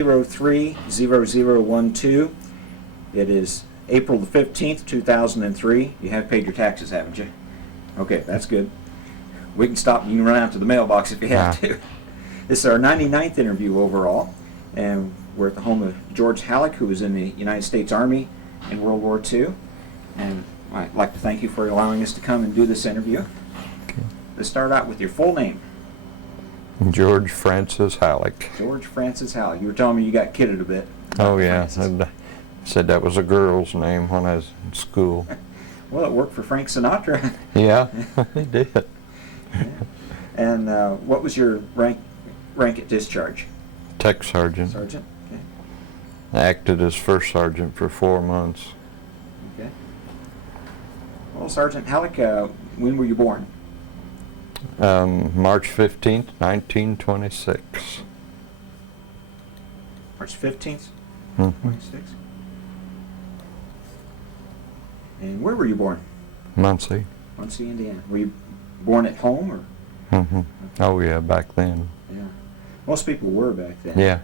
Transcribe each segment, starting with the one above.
030012. It is April the 15th, 2003. You have paid your taxes, haven't you? Okay, that's good. We can stop. You can run out to the mailbox if you have to. This is our 99th interview overall, and we're at the home of George Halleck, who was in the United States Army in World War II. And I'd like to thank you for allowing us to come and do this interview. Okay. Let's start out with your full name. George Francis Halleck. George Francis Halleck. You were telling me you got kidded a bit. Oh yeah, said that was a girl's name when I was in school. Well, it worked for Frank Sinatra. Yeah, it did. Yeah. And what was your rank at discharge? Tech sergeant. Sergeant. Okay. I acted as first sergeant for 4 months. Okay. Well, Sergeant Halleck, when were you born? March 15th, 1926. March 15th, Mm-hmm. 26. And where were you born? Muncie. Muncie, Indiana. Were you born at home or? Mm-hmm. Oh yeah, back then. Yeah. Most people were back then. Yeah.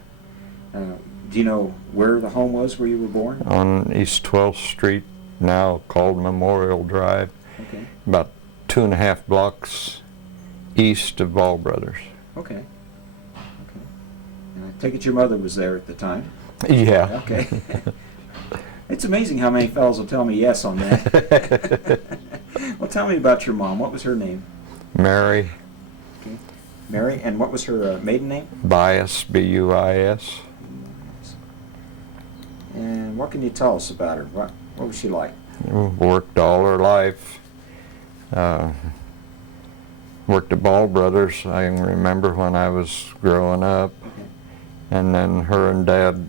Do you know where the home was where you were born? On East 12th Street, now called Memorial Drive. Okay. About 2.5 blocks east of Ball Brothers. Okay. Okay. And I take it your mother was there at the time? Yeah. Okay. It's amazing how many fellows will tell me yes on that. Well, tell me about your mom. What was her name? Mary. Okay. Mary, and what was her maiden name? Bias, B-U-I-S. And what can you tell us about her? What was she like? Worked all her life. Worked at Ball Brothers, I can remember when I was growing up. Okay. And then her and Dad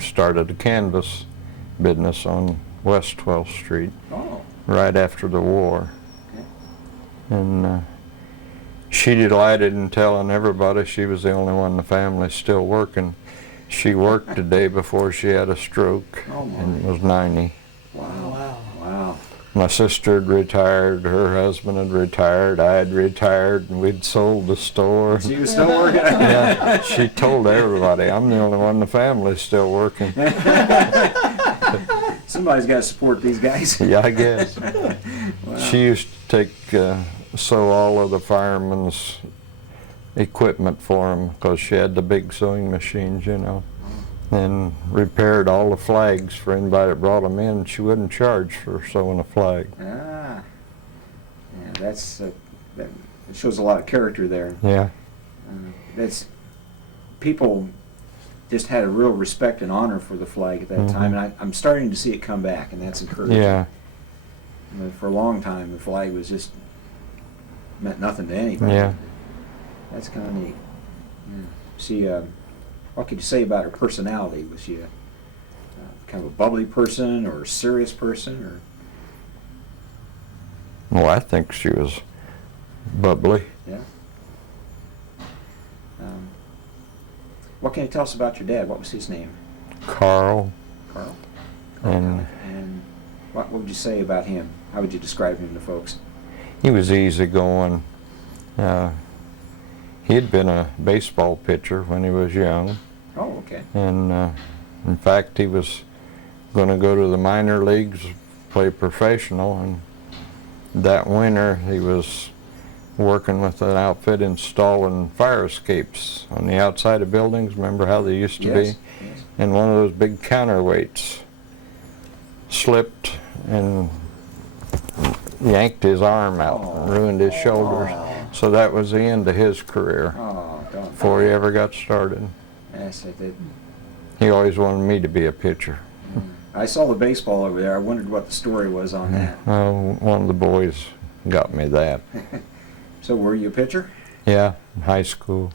started a canvas business on West 12th Street. Oh. Right after the war. Okay. And she delighted in telling everybody she was the only one in the family still working. She worked the day before she had a stroke. Oh, my. And was 90. Wow. Wow. Wow. My sister had retired, her husband had retired, I had retired, and we'd sold the store. She was still working? Yeah, she told everybody, I'm the only one in the family still working. Somebody's got to support these guys. Yeah, I guess. Wow. She used to take, sew all of the firemen's equipment for them because she had the big sewing machines, you know, and repaired all the flags for anybody that brought them in. She wouldn't charge for sewing a flag. Ah. Yeah, that shows a lot of character there. Yeah. That's people just had a real respect and honor for the flag at that time, and I'm starting to see it come back, and that's encouraging. Yeah. For a long time, the flag was just meant nothing to anybody. Yeah. That's kind of neat. Yeah. She, what could you say about her personality? Was she a kind of a bubbly person or a serious person, or? Well, I think she was bubbly. Yeah. What can you tell us about your dad? What was his name? Carl. Carl. And what would you say about him? How would you describe him to folks? he was easygoing. He had been a baseball pitcher when he was young. Oh, okay. And in fact, he was going to go to the minor leagues, play professional, and that winter he was working with an outfit installing fire escapes on the outside of buildings. Remember how they used to be? Yes. And one of those big counterweights slipped and yanked his arm out and ruined his shoulders. So that was the end of his career before he ever got started. Yes, I did. He always wanted me to be a pitcher. I saw the baseball over there. I wondered what the story was on that. One of the boys got me that. So were you a pitcher? Yeah, in high school.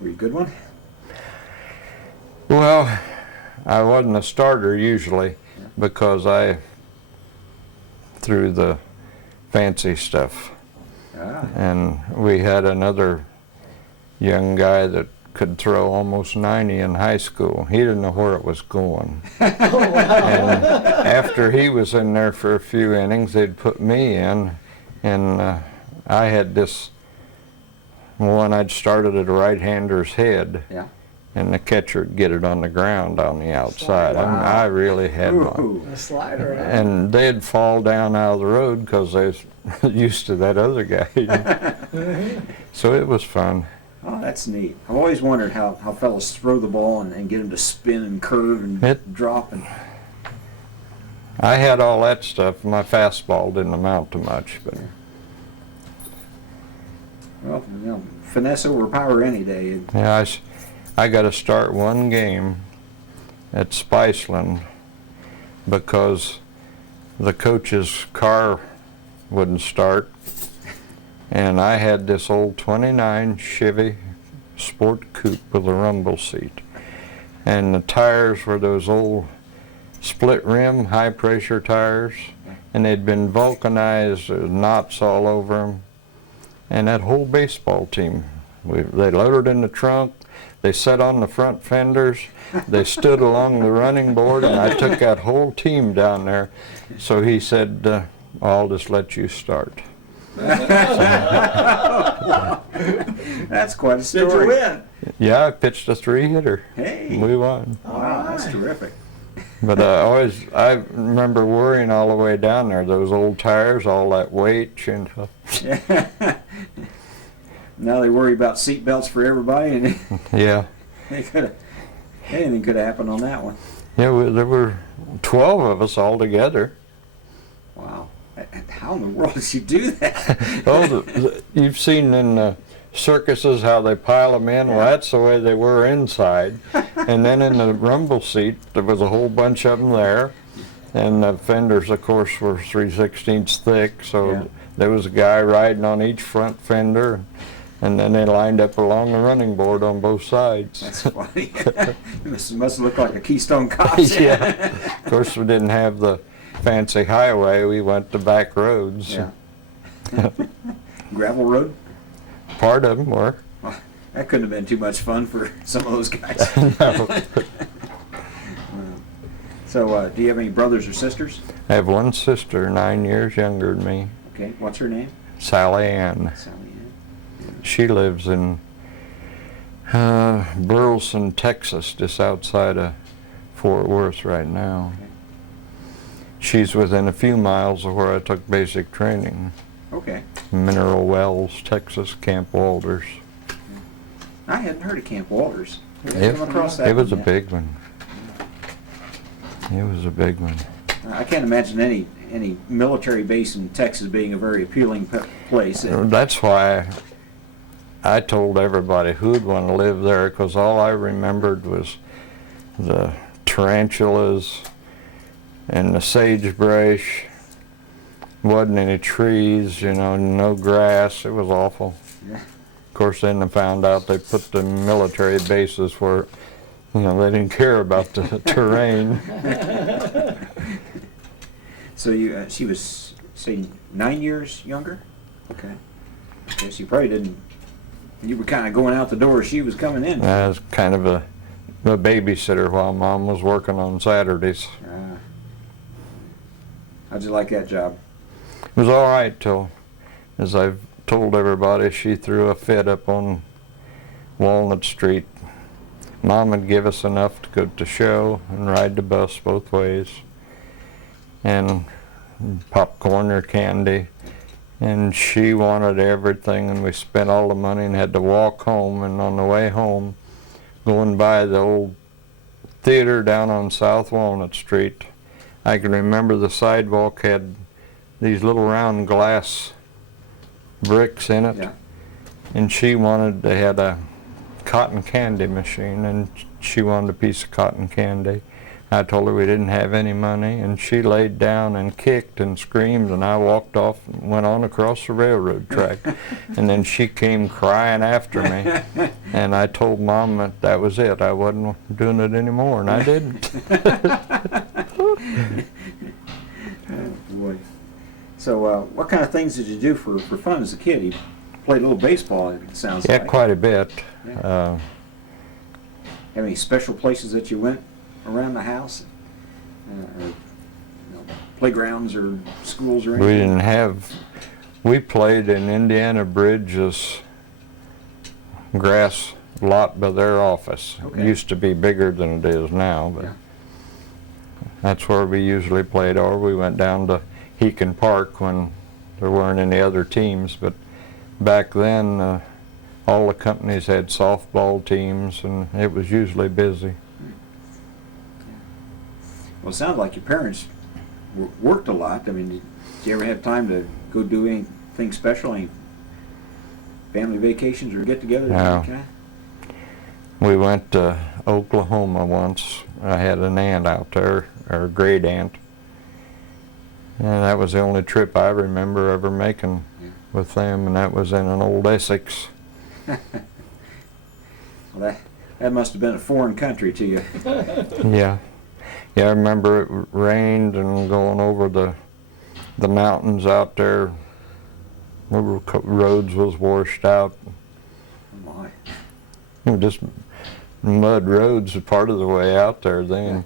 Were you a good one? Well, I wasn't a starter usually because I threw the fancy stuff. And we had another young guy that could throw almost 90 in high school. He didn't know where it was going. And after he was in there for a few innings, they'd put me in, and I had this one I'd started at a right-hander's head, and the catcher would get it on the ground on the outside. I mean, Wow. I really had one. Ooh. A slider. Huh? And they'd fall down out of the road because they was used to that other guy. So it was fun. Oh, that's neat. I've always wondered how fellas throw the ball and get them to spin and curve and drop. And I had all that stuff. My fastball didn't amount to much, but well, finesse over power any day. yeah, I got to start one game at Spiceland because the coach's car wouldn't start, and I had this old 29 Chevy Sport Coupe with a rumble seat, and the tires were those old split rim high pressure tires, and they'd been vulcanized, there was knots all over them, and that whole baseball team, they loaded in the trunk, they sat on the front fenders, they stood along the running board, and I took that whole team down there. So he said, I'll just let you start. That's quite a story. Did you win? Yeah, I pitched a 3-hitter. Hey. We won. Wow, that's terrific. But I remember worrying all the way down there, those old tires, all that weight, and Now they worry about seat belts for everybody, and yeah. anything could happen on that one. Yeah, there were 12 of us all together. Wow. How in the world did you do that? Oh, you've seen in the circuses how they pile them in. Well, that's the way they were inside. And then in the rumble seat, there was a whole bunch of them there. And the fenders, of course, were 3/16 thick. So Yeah. there was a guy riding on each front fender. And then they lined up along the running board on both sides. That's funny. This must look like a Keystone Cops. Yeah. Of course, we didn't have the fancy highway. We went the back roads. Yeah. Gravel road? Part of them were. Well, that couldn't have been too much fun for some of those guys. No. So, do you have any brothers or sisters? I have one sister, 9 years younger than me, Okay, what's her name? Sally Ann. Sally Ann. She lives in Burleson, Texas, just outside of Fort Worth right now. Okay. She's within a few miles of where I took basic training. Okay. Mineral Wells, Texas, Camp Walters. I hadn't heard of Camp Walters. It, Come across that it was a one yet. big one. It was a big one. I can't imagine any military base in Texas being a very appealing place. That's why I told everybody who'd want to live there, because all I remembered was the tarantulas and the sagebrush. Wasn't any trees, you know, no grass. It was awful. Yeah. Of course, then I found out they put the military bases where, you know, they didn't care about the terrain. So she was, say, 9 years younger? Okay. Okay, so you probably didn't, you were kind of going out the door as she was coming in. I was kind of a babysitter while Mom was working on Saturdays. How'd you like that job? It was all right till, as I've told everybody, she threw a fit up on Walnut Street. Mom would give us enough to go to show and ride the bus both ways, and popcorn or candy. And she wanted everything, and we spent all the money and had to walk home. And on the way home, going by the old theater down on South Walnut Street, I can remember the sidewalk had these little round glass bricks in it. Yeah. And they had a cotton candy machine, and she wanted a piece of cotton candy. I told her we didn't have any money, and she laid down and kicked and screamed, and I walked off and went on across the railroad track. And then she came crying after me, and I told Mom that was it. I wasn't doing it anymore, and I didn't. Oh, boy. So, what kind of things did you do for fun as a kid? You played a little baseball, it sounds Yeah, like. quite a bit. Yeah. Have any special places that you went around the house? Or, you know, playgrounds or schools or anything? We didn't have, we played in Indiana Bridge's grass lot by their office. Okay. It used to be bigger than it is now, but Yeah. that's where we usually played, or we went down to Heacon Park when there weren't any other teams. But back then, all the companies had softball teams, and it was usually busy. Well, it sounds like your parents worked a lot. I mean, did you ever have time to go do anything special, any family vacations or get-togethers? No. Okay. We went to Oklahoma once. I had an aunt out there, or a great aunt, and that was the only trip I remember ever making with them, and that was in an old Essex. Well, that must have been a foreign country to you. Yeah. Yeah, I remember it rained and going over the mountains out there. The roads was washed out. Oh my. You know, just mud roads are part of the way out there then.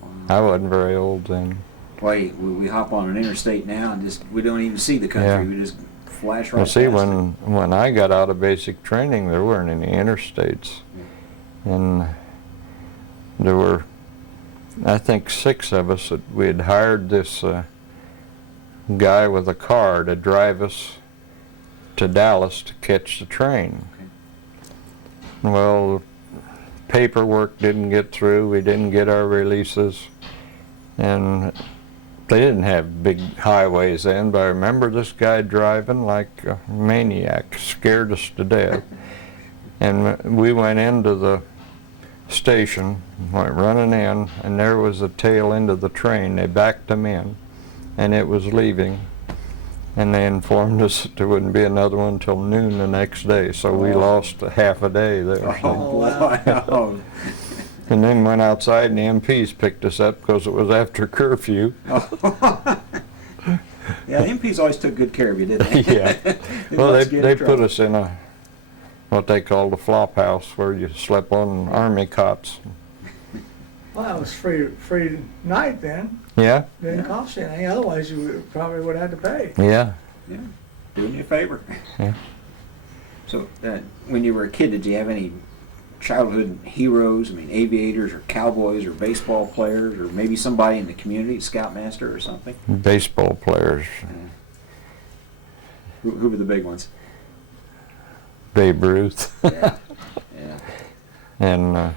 Wow. I wasn't very old then. Why we hop on an interstate now and we don't even see the country. Yeah. We just flash right Well, see, past it. when I got out of basic training, there weren't any interstates. And there were, I think, 6 of us that we had hired this guy with a car to drive us to Dallas to catch the train. Okay. Well, paperwork didn't get through. We didn't get our releases, and they didn't have big highways then. But I remember this guy driving like a maniac, scared us to death. And we went into the station, went running in, and there was the tail end of the train. They backed them in, and it was leaving. And they informed us that there wouldn't be another one until noon the next day, so we lost a half a day there. Oh, wow. And then went outside, and the MPs picked us up because it was after curfew. Yeah, the MPs always took good care of you, didn't they? Yeah. Well, they put us in a what they called a flop house where you slept on army cots. Well, that was free night then. Yeah? Didn't cost you anything. Otherwise, you probably would have had to pay. Yeah. Yeah, doing you a favor. Yeah. So, when you were a kid, did you have any childhood heroes? I mean, aviators or cowboys or baseball players or maybe somebody in the community, scoutmaster or something? Baseball players. Who were the big ones? Babe Ruth. Yeah. Yeah. And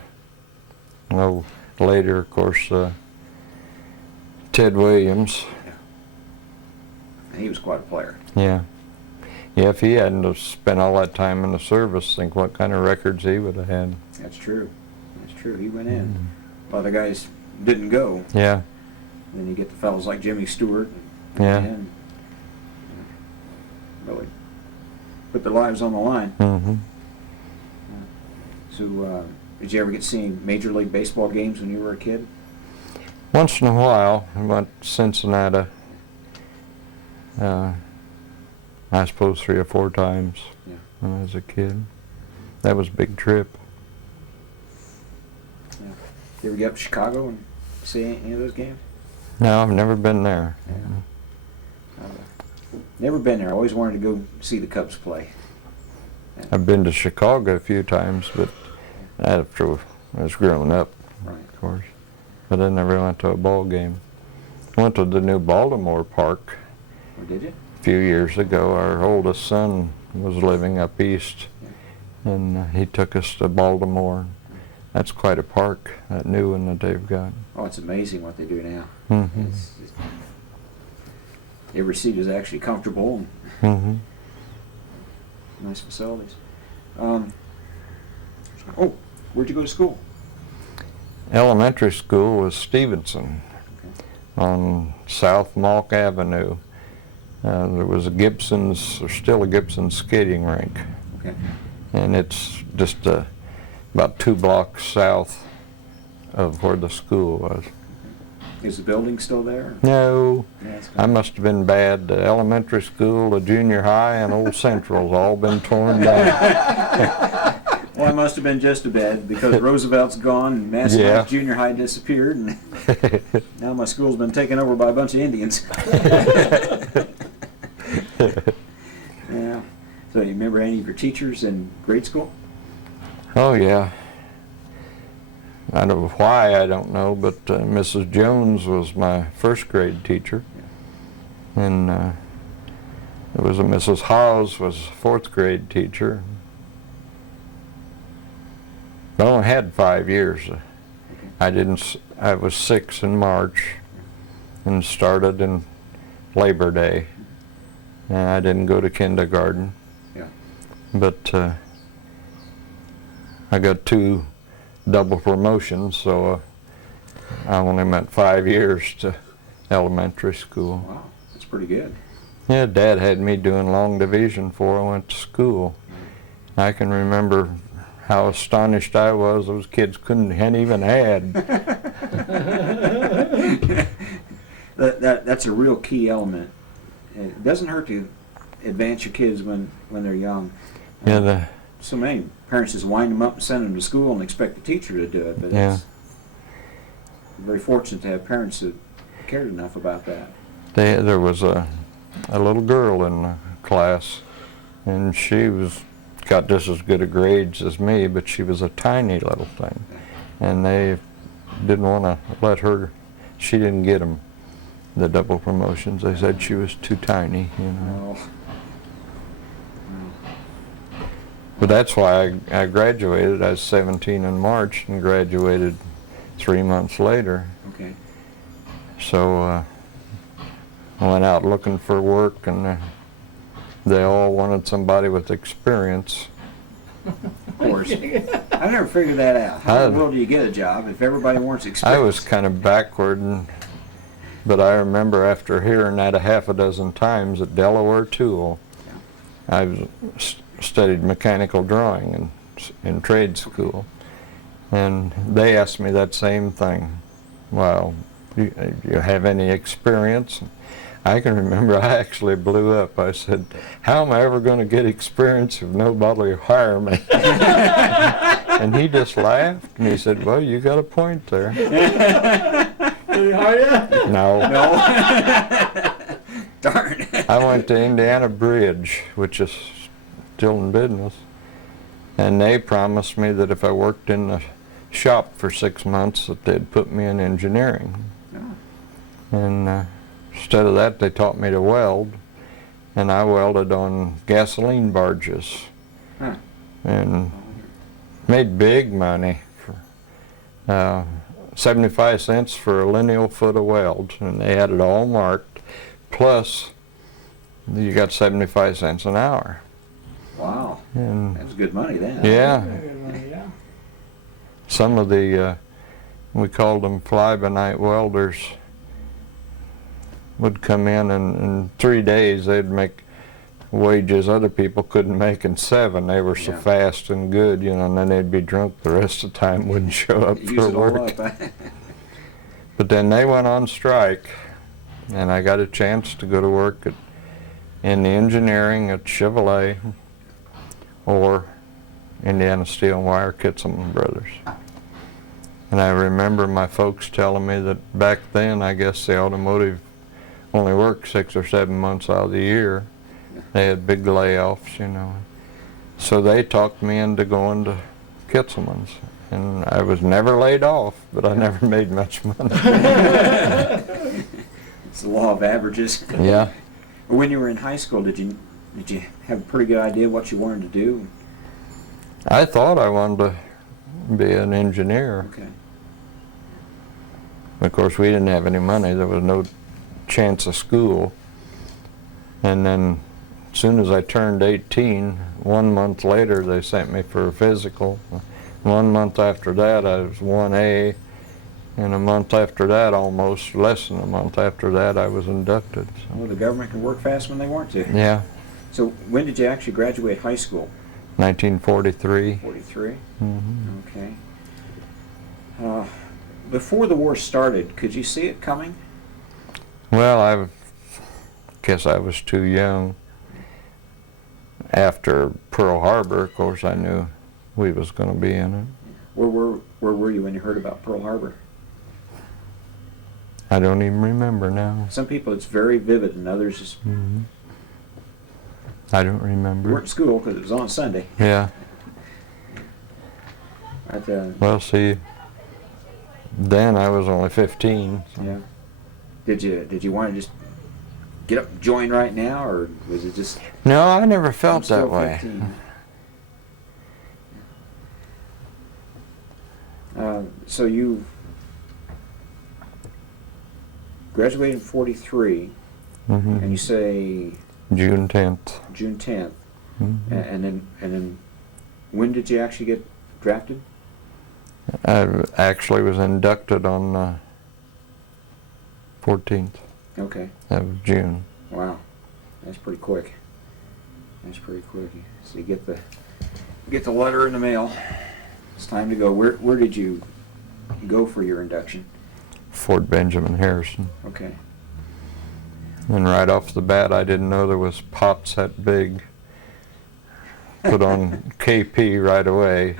later, of course, Ted Williams. He was quite a player. Yeah. Yeah, if he hadn't have spent all that time in the service, think what kind of records he would have had. That's true. That's true. He went in. A lot of guys didn't go. Yeah. And then you get the fellows like Jimmy Stewart. Yeah. And really put their lives on the line. Mm-hmm. So, did you ever get to see Major League Baseball games when you were a kid? Once in a while, I went to Cincinnati. I suppose 3 or 4 times Yeah. when I was a kid. That was a big trip. Yeah. You ever get up to Chicago and see any of those games? No, I've never been there. Yeah. Never been there. I always wanted to go see the Cubs play. I've been to Chicago a few times, but after I was growing up, Right. of course. But I never went to a ball game. Went to the new Baltimore Park Or did you? a few years ago. Our oldest son was living up east, and he took us to Baltimore. That's quite a park, that new one that they've got. Oh, it's amazing what they do now. Mm-hmm. Every seat is actually comfortable and Mm-hmm. nice facilities. Oh, where'd you go to school? Elementary school was Stevenson on South Malk Avenue. There was a Gibson's, or still a Gibson skating rink, Okay. and it's just about 2 blocks south of where the school was. Is the building still there? No, Yeah, it's I must have been bad. The elementary school, the junior high, and Old Central's all been torn down. Well, I must have been just a bad because Roosevelt's gone and Massachusetts Yeah. Junior High disappeared, and now my school's been taken over by a bunch of Indians. Yeah. So you remember any of your teachers in grade school? Oh yeah. I don't know why, I don't know, but Mrs. Jones was my first grade teacher. And there was a Mrs. Hawes was fourth grade teacher. I only had 5 years. I was 6 in March and started in Labor Day. And I didn't go to kindergarten. Yeah. But I got 2 double promotions, so I only went 5 years to elementary school. Wow, that's pretty good. Yeah, Dad had me doing long division before I went to school. I can remember how astonished I was. Those kids hadn't even add. That's a real key element. It doesn't hurt to advance your kids when they're young. Yeah, So many parents just wind them up and send them to school and expect the teacher to do it. But yeah. it's very fortunate to have parents that cared enough about that. There was a little girl in the class, and she got just as good a grades as me, but she was a tiny little thing. And they didn't want to let her, she didn't get them, the double promotions. They said she was too tiny, you know. Oh. But that's why I graduated. I was 17 in March and graduated 3 months later. Okay. So I went out looking for work, and they all wanted somebody with experience. Of course. I never figured that out. How in the world do you get a job if everybody wants experience? I was kind of backward, but I remember after hearing that a half a dozen times at Delaware Tool, I studied mechanical drawing in trade school, and they asked me that same thing. Well, you have any experience? I can remember I actually blew up. I said, how am I ever going to get experience if nobody will hire me? And he just laughed, and he said, well, you got a point there. Did he hire you? No. No. Darn. I went to Indiana Bridge, which is still in business, and they promised me that if I worked in the shop for 6 months that they'd put me in engineering. Oh. And instead of that, they taught me to weld, and I welded on gasoline barges. Huh. And made big money for 75 cents for a lineal foot of weld, and they had it all marked, plus you got 75 cents an hour. Wow. And That's good money then. yeah, Yeah. some of the, we called them fly-by-night welders, would come in, and in 3 days they'd make wages other people couldn't make in 7. They were so Yeah. fast and good, you know, and then they'd be drunk the rest of the time, wouldn't show up Use for it all work. up. But then they went on strike, and I got a chance to go to work in the engineering at Chevrolet or Indiana Steel and Wire, Kitson Brothers. And I remember my folks telling me that back then, I guess the automotive only worked 6 or 7 months out of the year. They had big layoffs, you know. So they talked me into going to Kitselman's. And I was never laid off, but I never made much money. It's the law of averages. Yeah. When you were in high school, did you have a pretty good idea what you wanted to do? I thought I wanted to be an engineer. Okay. Of course, we didn't have any money. There was no chance of school. And then as soon as I turned 18, 1 month later, they sent me for a physical. 1 month after that, I was 1A. And a month after that, almost less than a month after that, I was inducted. So. Well, the government can work fast when they want to. Yeah, So when did you actually graduate high school? 1943. 43? Mm-hmm. Okay. Before the war started, could you see it coming? Well, I guess I was too young. After Pearl Harbor, of course, I knew we was going to be in it. Where were you when you heard about Pearl Harbor? I don't even remember now. Some people it's very vivid, and others just Mm-hmm. I don't we remember. weren't in school because it was on Sunday. Yeah. At the, Well, see, then I was only 15. So. yeah. Did you want to just get up and join right now, or was it just? No, I never felt I'm still that way. 15. So you graduated in 43, and you say June 10th. June 10th, Mm-hmm. and then when did you actually get drafted? I actually was inducted on 14th Okay. of June. Wow, that's pretty quick. That's pretty quick. So you get the letter in the mail. It's time to go. Where did you go for your induction? Fort Benjamin Harrison. Okay. And right off the bat, I didn't know there was pots that big. Put on KP right away,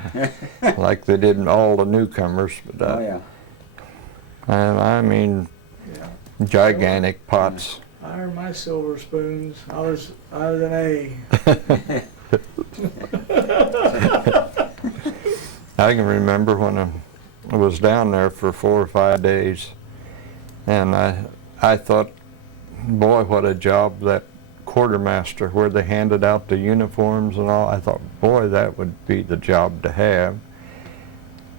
like they did in all the newcomers. But Oh yeah. and I mean, Yeah. gigantic pots. I earned my silver spoons. I was an A. I can remember when I was down there for 4 or 5 days, and I thought, boy, what a job that quartermaster, where they handed out the uniforms and all. I thought, boy, that would be the job to have.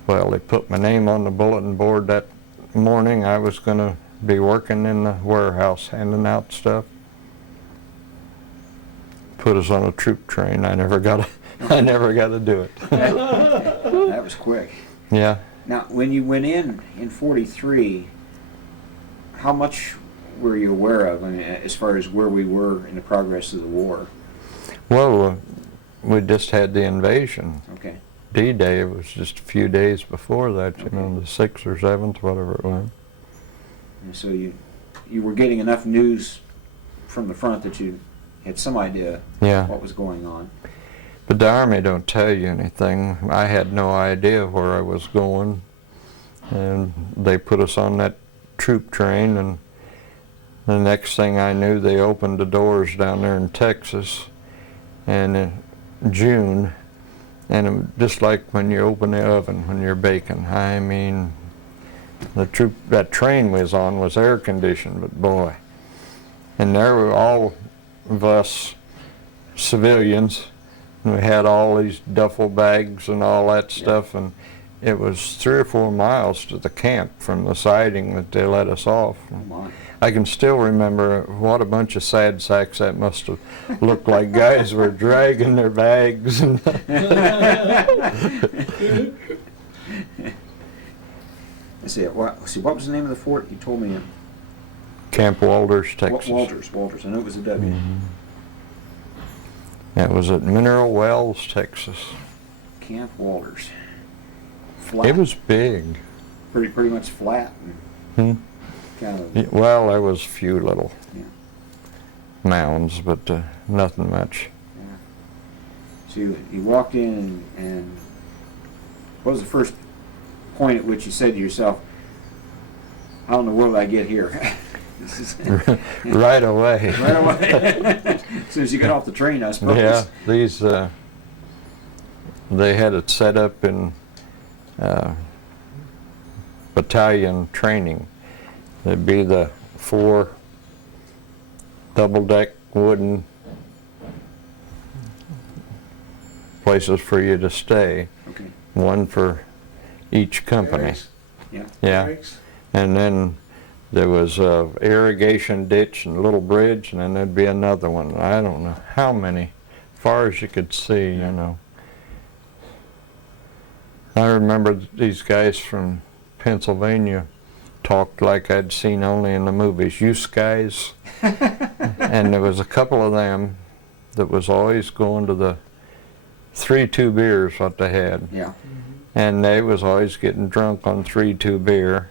Well, they put my name on the bulletin board that morning. I was going to be working in the warehouse handing out stuff. Put us on a troop train. I never got to do it. That was quick. Yeah. Now, when you went in 43, how much were you aware of, I mean, as far as where we were in the progress of the war? Well, we just had the invasion. Okay. D-Day, it was just a few days before that, you know, the 6th or 7th, whatever it was. And so you were getting enough news from the front that you had some idea Yeah. what was going on. But the Army don't tell you anything. I had no idea where I was going. And they put us on that troop train, and the next thing I knew, they opened the doors down there in Texas, and in June, and it was just like when you open the oven when you're baking. I mean, that train was on was air conditioned, but boy. And there were all of us civilians, and we had all these duffel bags and all that stuff, and it was 3 or 4 miles to the camp from the siding that they let us off. Oh my. I can still remember what a bunch of sad sacks that must have looked like. Guys were dragging their bags. And Let's see, what was the name of the fort? You told me. Camp Walters, Texas. Walters. I knew it was a W. It was at Mineral Wells, Texas. Camp Walters. Flat. It was big. pretty much flat. Hmm? Kind of. Well, there was a few little Yeah. mounds, but nothing much. Yeah. So you walked in, and what was the first point at which you said to yourself, how in the world did I get here? Right away. Right away. As soon as you got off the train, I suppose. Yeah, these, they had it set up in battalion training. There'd be the 4 double-deck wooden places for you to stay, Okay. one for each company. Barracks. Yeah. Yeah, Barracks. and then there was a irrigation ditch and a little bridge, and then there'd be another one. I don't know how many, far as you could see, you know. I remember these guys from Pennsylvania talked like I'd seen only in the movies. "You guys," and there was a couple of them that was always going to the 3-2 beers what they had, Yeah. and they was always getting drunk on 3-2 beer.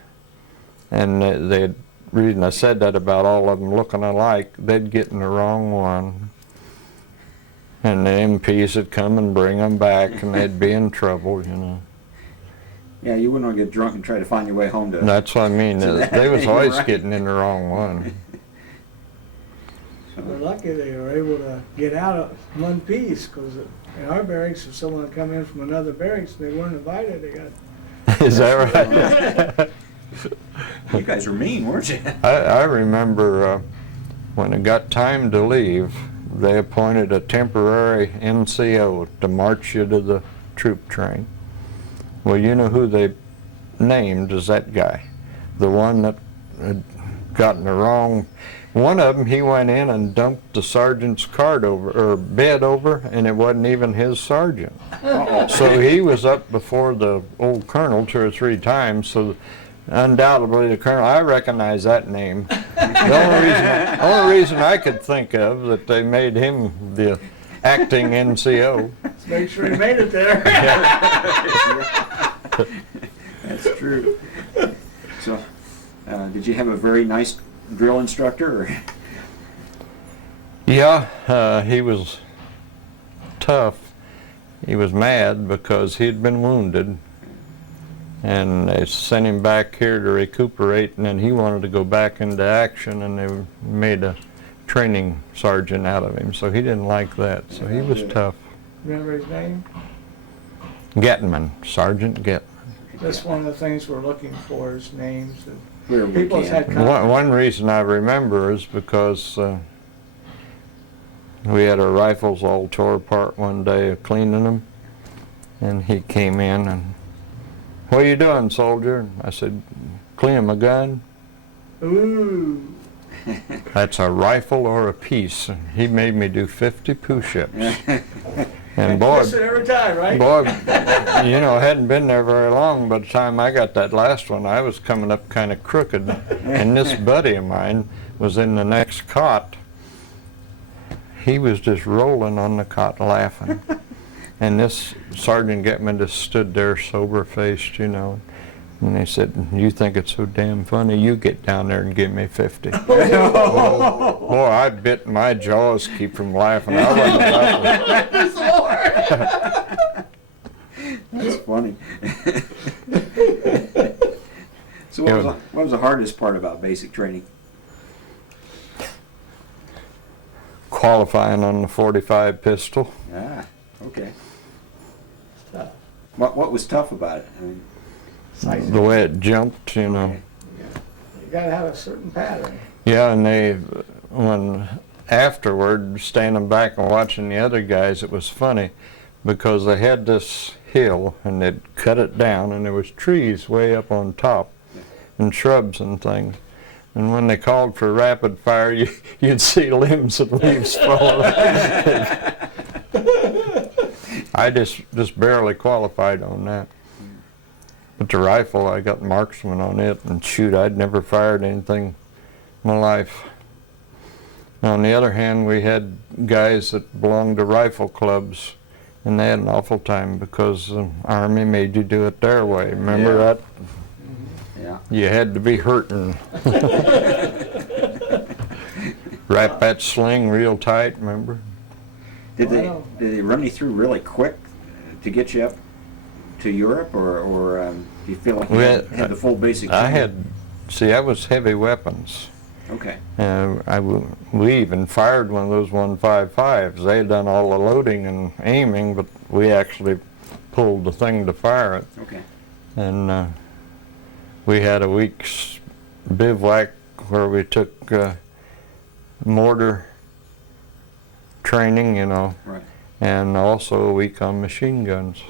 And the reason I said that about all of them looking alike, they'd get in the wrong one. And the MPs would come and bring them back, and they'd be in trouble, you know. Yeah, you wouldn't want to get drunk and try to find your way home to. That's what I mean. So They was always right. getting in the wrong one. We're lucky they were able to get out in one piece, because in our barracks, if someone come in from another barracks, they weren't invited, they got. Is that right? You guys were mean, weren't you? I remember when it got time to leave, they appointed a temporary NCO to march you to the troop train. Well, you know who they named as that guy? The one that had gotten the wrong. One of them, he went in and dumped the sergeant's card over, or bed over, and it wasn't even his sergeant. So he was up before the old colonel 2 or 3 times, so undoubtedly the colonel, I recognize that name. The only reason I could think of that they made him the acting NCO. Let's make sure he made it there. That's true. So, did you have a very nice drill instructor? Or? Yeah, he was tough. He was mad because he'd been wounded, and they sent him back here to recuperate, and then he wanted to go back into action, and they made a training sergeant out of him, so he didn't like that, so he was tough. Remember his name? Getman, Sergeant Getman. That's one of the things we're looking for, is names. Where we People's can. had contact. One reason I remember is because we had our rifles all tore apart one day of cleaning them, and he came in and, "What are you doing, soldier?" And I said, "Cleaning my gun." Ooh. "That's a rifle or a piece." And he made me do 50 push-ups. And boy, Miss it every time, right? boy, you know, I hadn't been there very long. By the time I got that last one, I was coming up kind of crooked. And this buddy of mine was in the next cot. He was just rolling on the cot laughing. And this Sergeant Getman just stood there sober-faced, you know. And they said, "You think it's so damn funny? You get down there and give me 50. Oh, boy, I bit my jaws to keep from laughing. I wasn't laughing. That's funny. So what was the hardest part about basic training? Qualifying on the .45 pistol. Ah, okay. Tough. What was tough about it? I mean, The way it jumped, you know. You gotta have a certain pattern. Yeah, and when afterward, standing back and watching the other guys, it was funny because they had this hill and they'd cut it down and there was trees way up on top and shrubs and things. And when they called for rapid fire, you'd see limbs and leaves falling. I just barely qualified on that. But the rifle, I got marksman on it, and shoot, I'd never fired anything in my life. On the other hand, we had guys that belonged to rifle clubs, and they had an awful time because the Army made you do it their way. Remember that? yeah. You had to be hurting. Wrap that sling real tight, remember? Did Wow. they run you through really quick to get you up to Europe, or do you feel like you had the full basic training? I was heavy weapons. Okay. We even fired one of those 155s. They had done all the loading and aiming, but we actually pulled the thing to fire it. Okay. And we had a week's bivouac where we took mortar training, you know, Right. and also a week on machine guns.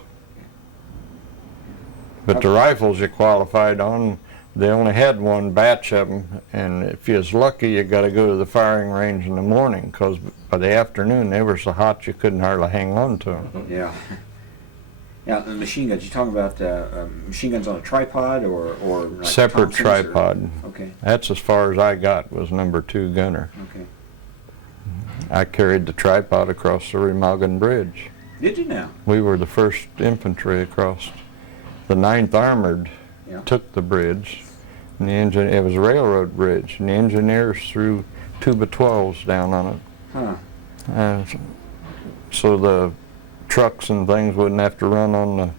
But the rifles you qualified on, they only had one batch of them, and if you was lucky, you got to go to the firing range in the morning, because by the afternoon they were so hot you couldn't hardly hang on to them. Yeah. Yeah, the machine guns. You talking about machine guns on a tripod, or like Separate Thompsons, or- tripod. Okay. That's as far as I got, was #2 gunner. Okay. I carried the tripod across the Remagen Bridge. Did you now? We were the first infantry across. The 9th Armored Yeah. took the bridge, and it was a railroad bridge, and the engineers threw 2x12s down on it. Huh. So the trucks and things wouldn't have to run on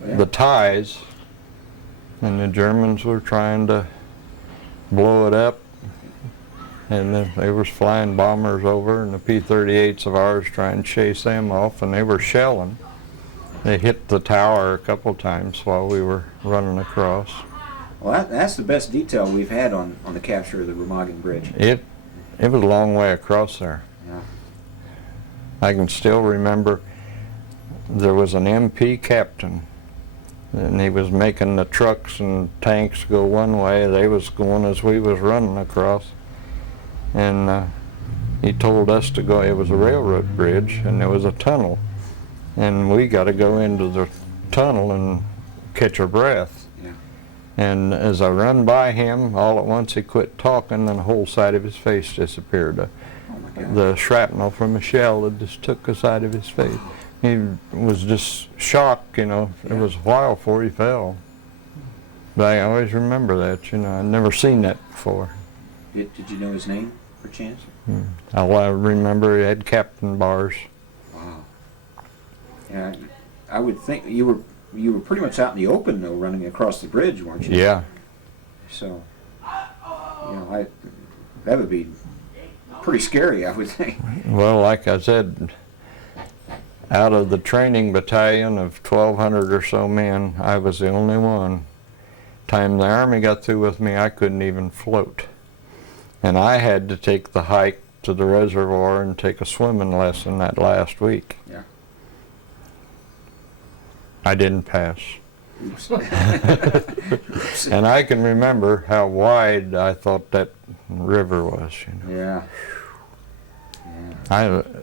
the ties, and the Germans were trying to blow it up. And then they was flying bombers over, and the P-38s of ours trying to chase them off, and they were shelling. They hit the tower a couple times while we were running across. Well, that's the best detail we've had on the capture of the Remagen Bridge. It was a long way across there. Yeah. I can still remember there was an MP captain, and he was making the trucks and tanks go one way. They was going as we was running across. And he told us to go. It was a railroad bridge, and there was a tunnel, and we got to go into the tunnel and catch our breath. Yeah. And as I run by him, all at once he quit talking, and the whole side of his face disappeared. Oh my God. The shrapnel from a shell that just took the side of his face. He was just shocked, you know. It was a while before he fell. But I always remember that, you know. I'd never seen that before. Did you know his name, perchance? All I remember, he had captain bars. Wow. Yeah, I would think you were pretty much out in the open though, running across the bridge, weren't you? Yeah. So, that would be pretty scary, I would think. Well, like I said, out of the training battalion of 1,200 or so men, I was the only one. Time the Army got through with me, I couldn't even float. And I had to take the hike to the reservoir and take a swimming lesson that last week. Yeah. I didn't pass. Oops. And I can remember how wide I thought that river was, you know. Yeah.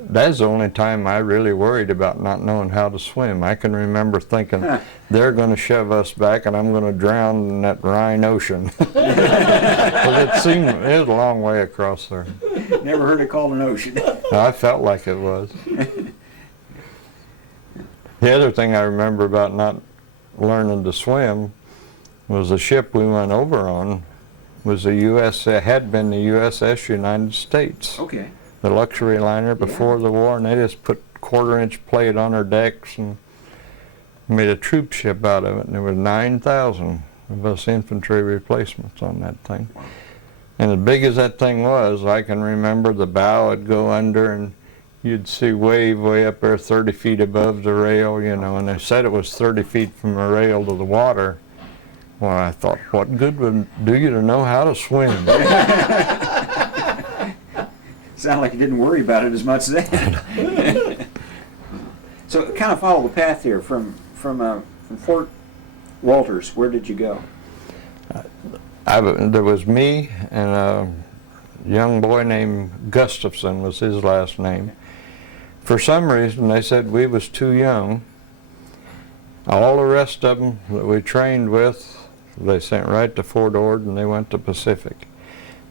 That's the only time I really worried about not knowing how to swim. I can remember thinking, they're going to shove us back and I'm going to drown in that Rhine Ocean. But it was a long way across there. Never heard it called an ocean. I felt like it was. The other thing I remember about not learning to swim was the ship we went over on was had been the USS United States. Okay. The luxury liner before the war, and they just put quarter-inch plate on our decks and made a troop ship out of it, and there was 9,000 of us infantry replacements on that thing. And as big as that thing was, I can remember the bow would go under and you'd see wave way up there 30 feet above the rail, you know, and they said it was 30 feet from the rail to the water. Well, I thought, what good would it do you to know how to swim? Sounded like you didn't worry about it as much then. So kind of follow the path here from Fort Walters. Where did you go? There was me and a young boy named Gustafson was his last name. For some reason, they said we was too young. All the rest of them that we trained with, they sent right to Fort Ord and they went to Pacific.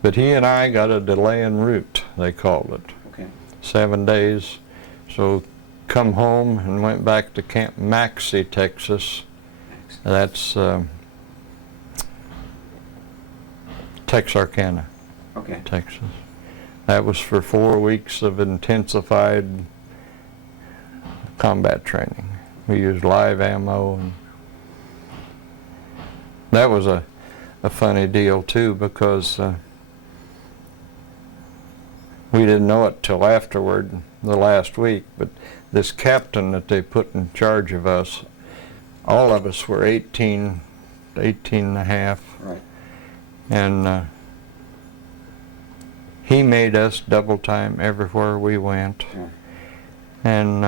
But he and I got a delay en route, they called it. Okay. 7 days. So come home and went back to Camp Maxey, Texas. That's Texarkana, Okay. Texas. That was for 4 weeks of intensified combat training. We used live ammo, and that was a funny deal too, because we didn't know it till afterward, the last week, but this captain that they put in charge of us, all of us were 18 and a half. Right. And he made us double time everywhere we went. Yeah. And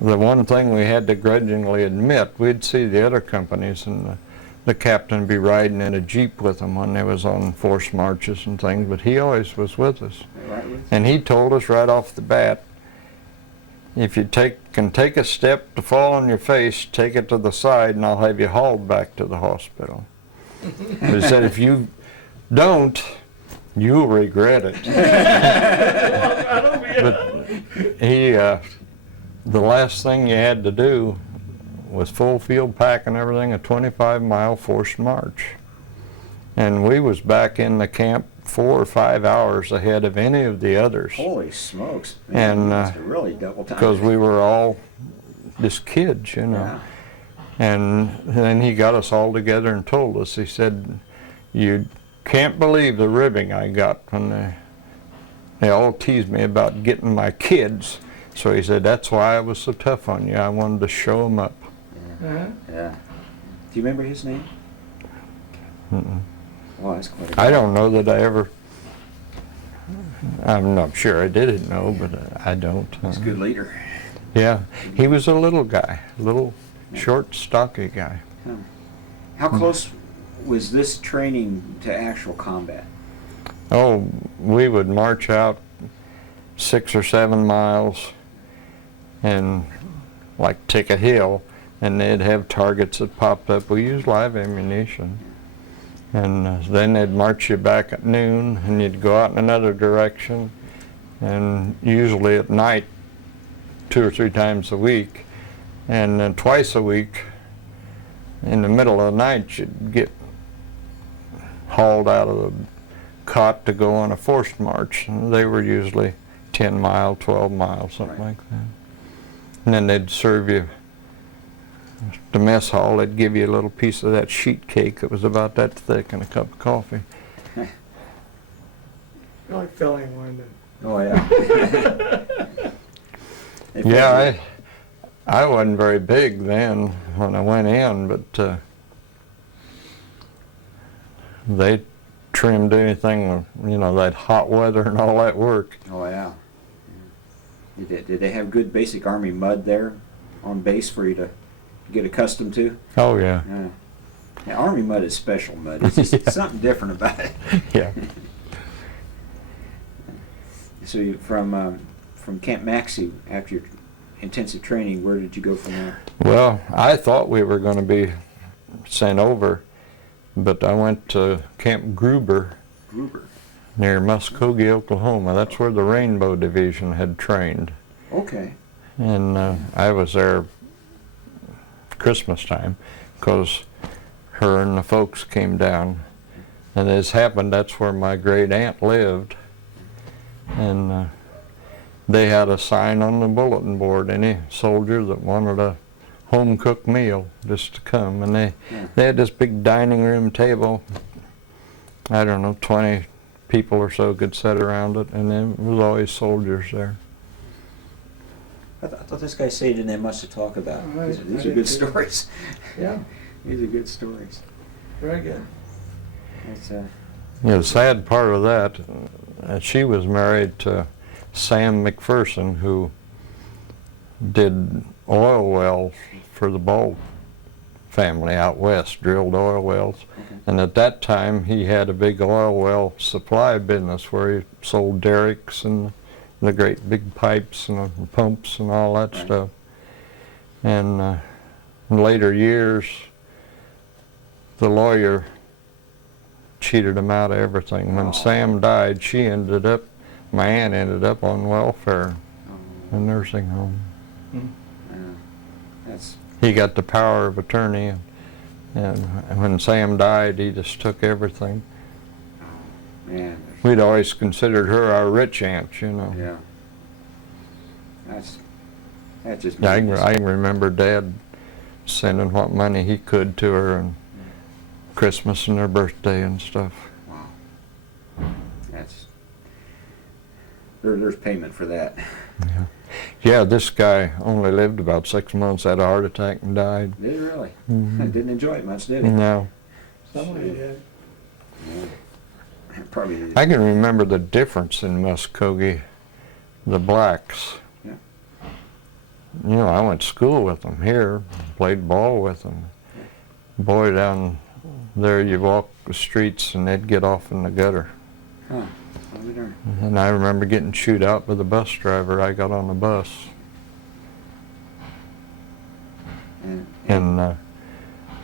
the one thing we had to grudgingly admit, we'd see the other companies and the captain be riding in a Jeep with them when they was on forced marches and things, but he always was with us. Right with you. And he told us right off the bat, if you can take a step to fall on your face, take it to the side and I'll have you hauled back to the hospital. He said, if you don't, you'll regret it. But he, the last thing you had to do was full field pack and everything, a 25-mile forced march. And we was back in the camp 4 or 5 hours ahead of any of the others. Holy smokes. And That's really double time. because we were all just kids, you know. Yeah. And then he got us all together and told us, he said, you can't believe the ribbing I got when they all teased me about getting my kids. So he said, that's why I was so tough on you. I wanted to show them up. Uh-huh. Yeah. Do you remember his name? Mm-mm. Well, that's quite a I guy. don't know that I ever, I'm not sure I didn't know, but I don't. He's a good leader. Yeah, he was a little guy, little, short, stocky guy. Huh. How close was this training to actual combat? Oh, we would march out 6 or 7 miles and like take a hill, and they'd have targets that popped up. We used live ammunition. And then they'd march you back at noon, and you'd go out in another direction, and usually at night 2 or 3 times a week, and then twice a week in the middle of the night you'd get hauled out of the cot to go on a forced march. And they were usually 10 mile, 12 miles, something Right. like that. And then they'd serve you, the mess hall, they'd give you a little piece of that sheet cake that was about that thick and a cup of coffee. I like filling one. Oh, yeah. They fed Yeah, you. I wasn't very big then when I went in, but they trimmed anything, you know, that hot weather and all that work. Oh, yeah. Did they have good basic Army mud there on base for you to get accustomed to? Oh, yeah. Yeah. Yeah, Army mud is special mud. It's just Yeah. something different about it. Yeah. So you, from Camp Maxey, after your intensive training, where did you go from there? Well, I thought we were going to be sent over, but I went to Camp Gruber Gruber. near Muskogee, Oklahoma. That's where the Rainbow Division had trained. Okay. And I was there Christmas time because her and the folks came down. And as happened, that's where my great aunt lived. And they had a sign on the bulletin board, any soldier that wanted a home-cooked meal just to come. And they had this big dining room table. I don't know, 20 people or so could sit around it, and there was always soldiers there. I thought this guy said he didn't have much to talk about. I These are did good too. stories. Yeah, These are good stories. very good. It's, Yeah, the sad part of that, she was married to Sam McPherson, who did oil wells for the Ball family out west, drilled oil wells. okay. And at that time, he had a big oil well supply business where he sold derricks and the great big pipes and the pumps and all that Right. stuff. And in later years, the lawyer cheated him out of everything. When Oh. Sam died, my aunt ended up on welfare, a nursing home. That's He got the power of attorney, and when Sam died, he just took everything. man. We'd always considered her our rich aunt, you know. Yeah. That just. Yeah, makes- I can remember Dad sending what money he could to her and Christmas and her birthday and stuff. Wow. That's. There's payment for that. Yeah. Yeah, this guy only lived about 6 months, had a heart attack and died. Did he really? Mhm. Didn't enjoy it much, did he? No. Somebody did. Yeah. Probably did. I can remember the difference in Muskogee, the blacks. Yeah. You know, I went to school with them here, played ball with them. Boy, down there you walk the streets and they'd get off in the gutter. Huh. Well, we don't- And I remember getting chewed out by the bus driver. I got on the bus, and the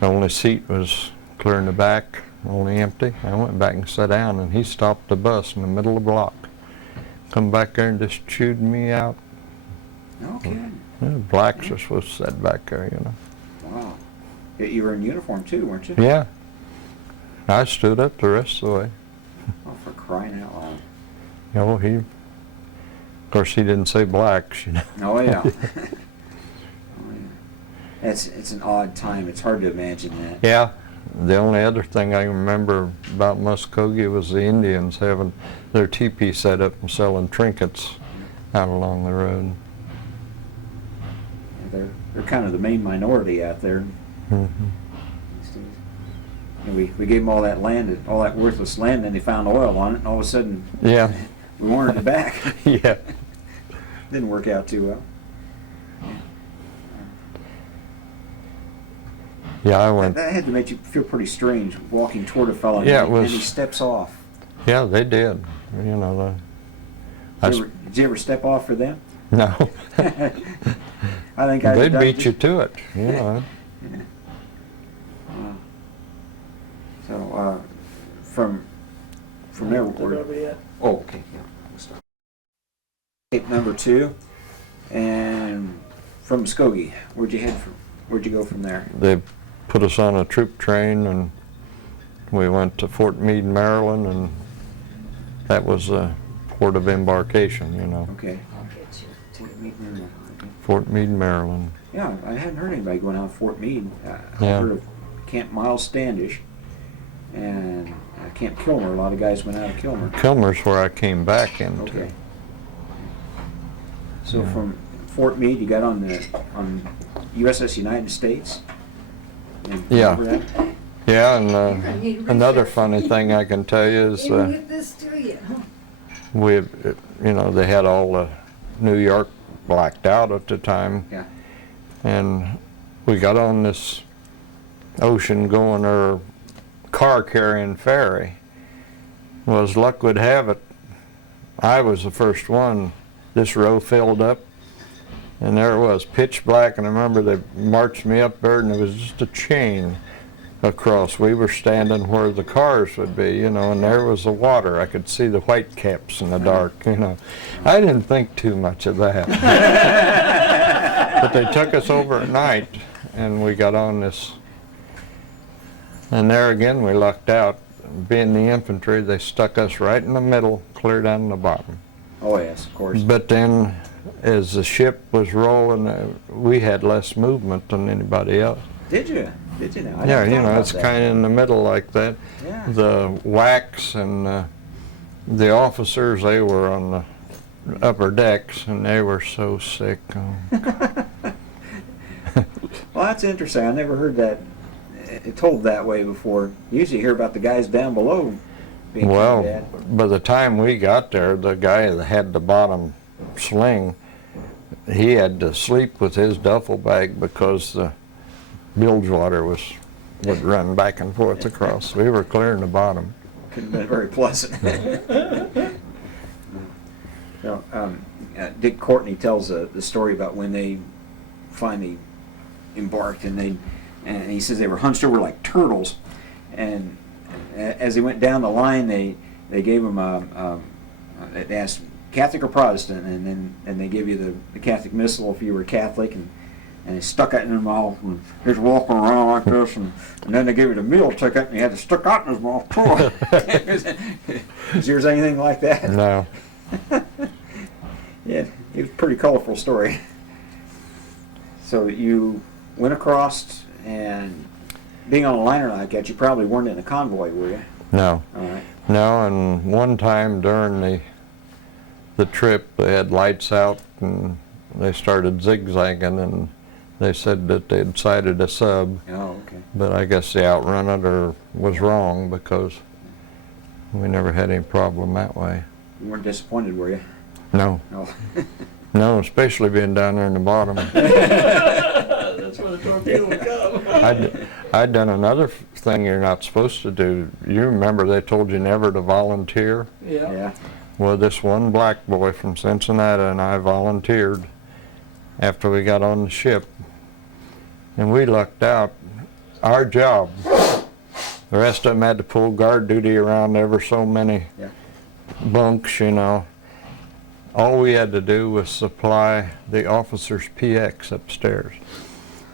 only seat was clear in the back, only empty. I went back and sat down, and he stopped the bus in the middle of the block. Come back there and just chewed me out. No kidding. Yeah, blacks are supposed to sit back there, you know. Wow. Yeah, you were in uniform too, weren't you? Yeah. I stood up the rest of the way. Oh, for crying out loud. You know, of course, he didn't say blacks, you know. Oh yeah. Oh yeah. It's an odd time. It's hard to imagine that. Yeah, the only other thing I remember about Muskogee was the Indians having their teepee set up and selling trinkets out along the road. Yeah, they're kind of the main minority out there. Mm-hmm. And we gave them all that land, all that worthless land, and they found oil on it, and all of a sudden, Yeah. we wanted it back. Yeah. Didn't work out too well. Yeah, I went. That had to make you feel pretty strange walking toward a fellow, Yeah, and, it was. and he steps off. Yeah, they did. You know, Did you ever step off for them? no. I think I'd They'd done beat just- you to it. You know. Yeah. Wow. So, from there, That'll be it. oh, okay, yeah. We'll start. Tape number 2, and from Muskogee, where'd you go from there? They put us on a troop train, and we went to Fort Meade, Maryland, and that was the port of embarkation. You know, Okay. Okay. Fort Meade, Maryland. Yeah, I hadn't heard anybody going out to Fort Meade. I Yeah. heard of Camp Miles Standish and Camp Kilmer. A lot of guys went out of Kilmer. Kilmer's where I came back into. Okay. So Yeah. from Fort Meade, you got on USS United States? And Yeah. remember that? Yeah, and another funny thing I can tell you is Didn't get this to you. they had all the New York blacked out at the time. Yeah. And we got on this ocean going or car carrying ferry. Well, as luck would have it, I was the first one. This row filled up, and there it was, pitch black, and I remember they marched me up there, and it was just a chain across. We were standing where the cars would be, and there was the water. I could see the white caps in the dark, I didn't think too much of that. But they took us over at night, and we got on this, and there again we lucked out. Being the infantry, they stuck us right in the middle, clear down the bottom. Oh, yes, of course. But then, as the ship was rolling, we had less movement than anybody else. Did you? Did you now? I Yeah, hadn't thought about it's that. kind of in the middle like that. Yeah. The wax and the officers, they were on the upper decks, and they were so sick. Well, that's interesting. I never heard that told that way before. You usually hear about the guys down below being Well, bad. by the time we got there, the guy that had the bottom sling, he had to sleep with his duffel bag because the bilge water would run back and forth across. We were clearing the bottom. Couldn't have been very pleasant. So, Dick Courtney tells the story about when they finally embarked, and he says they were hunched over like turtles, and as they went down the line, they gave them they asked Catholic or Protestant, and they give you the Catholic missal if you were Catholic, and they stuck it in their mouth, and he was walking around like this, and then they gave you the meal ticket, and he had to stick out in his mouth too. Is yours anything like that? No. Yeah, it was a pretty colorful story. So you went across, and being on a liner like that, you probably weren't in a convoy, were you? No. All right. No, and one time during the trip, they had lights out, and they started zigzagging, and they said that they'd sighted a sub, Oh, okay. but I guess they outrun it or was wrong because we never had any problem that way. You weren't disappointed, were you? No. No. No, especially being down there in the bottom. That's where the torpedo would come. I'd done another thing you're not supposed to do. You remember they told you never to volunteer? Yeah. Yeah. Well, this one black boy from Cincinnati and I volunteered after we got on the ship, and we lucked out. Our job, the rest of them had to pull guard duty around ever so many Yeah. bunks, All we had to do was supply the officer's PX upstairs.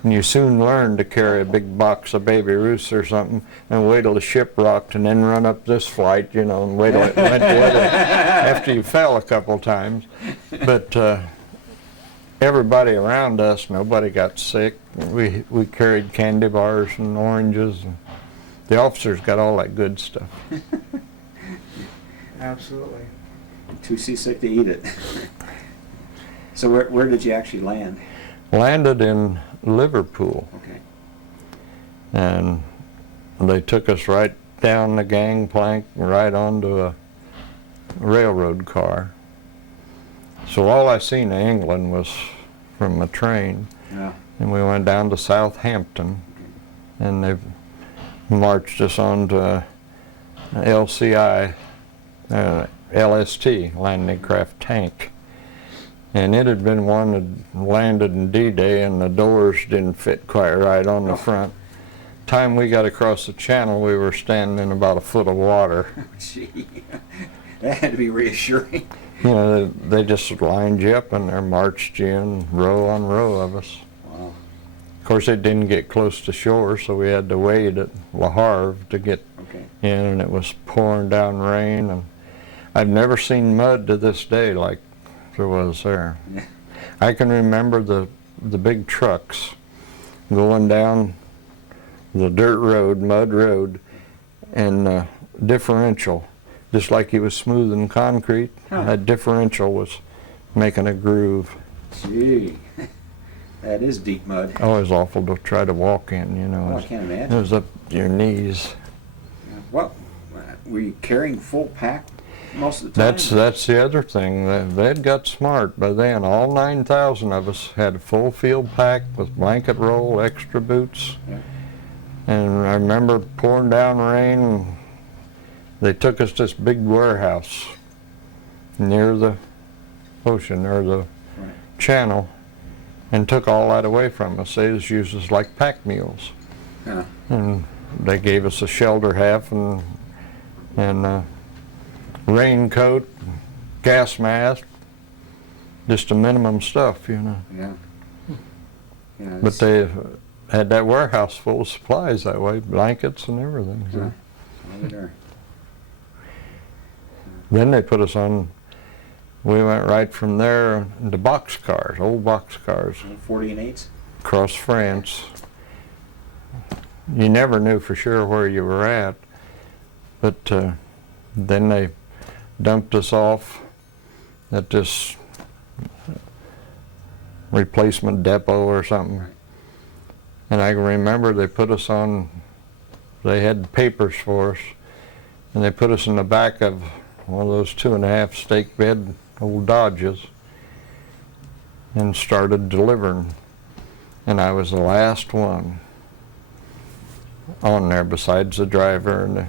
And you soon learn to carry a big box of Baby Ruths or something and wait till the ship rocked and then run up this flight, and wait till it went the other after you fell a couple times. But everybody around us, nobody got sick. We carried candy bars and oranges. The officers got all that good stuff. Absolutely. Too seasick to eat it. So where did you actually land? Landed in Liverpool, Okay. and they took us right down the gangplank, right onto a railroad car. So all I seen of England was from a train, Yeah. and we went down to Southampton, and they marched us on to LCI, LST, landing craft tank. And it had been one that landed in D-Day, and the doors didn't fit quite right on the front. Time we got across the channel, we were standing in about a foot of water. Gee, that had to be reassuring. You know, they just lined you up and they marched you in row on row of us. Wow. Of course, it didn't get close to shore, so we had to wait at Le Havre to get Okay. in, and it was pouring down rain. And I've never seen mud to this day like there was there. Yeah. I can remember the big trucks going down the dirt road, mud road, and differential, just like he was smoothing concrete. Huh. That differential was making a groove. Gee, that is deep mud. Oh, it was awful to try to walk in, you know. Oh, I It can't was, imagine. it was up to your knees. What, were you carrying full pack most of the time? That's the other thing. They'd got smart by then. All 9,000 of us had a full field pack with blanket roll, extra boots. Yeah. And I remember pouring down rain, and they took us to this big warehouse near the ocean, or the Right. channel, and took all that away from us. They just used us like pack mules. Yeah. And they gave us a shelter half and raincoat, gas mask, just the minimum stuff, you know. Yeah. Yeah, But it's- they had that warehouse full of supplies that way, blankets and everything. So. Yeah. Over there. Then they put us on, we went right from there into boxcars, old boxcars, 40 and 8s? across France. You never knew for sure where you were at, but then they dumped us off at this replacement depot or something. Right. And I can remember they put us on, they had papers for us, and they put us in the back of one of those 2.5 stake bed old Dodges and started delivering. And I was the last one on there besides the driver and the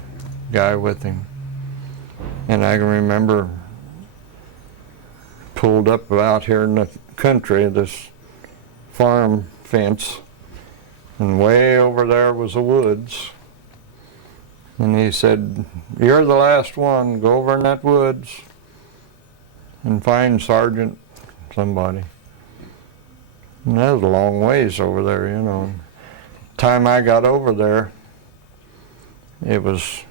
guy with him. And I can remember pulled up out here in the country, this farm fence, and way over there was the woods. And he said, "You're the last one, go over in that woods and find Sergeant somebody." And that was a long ways over there, you know. Time I got over there, it was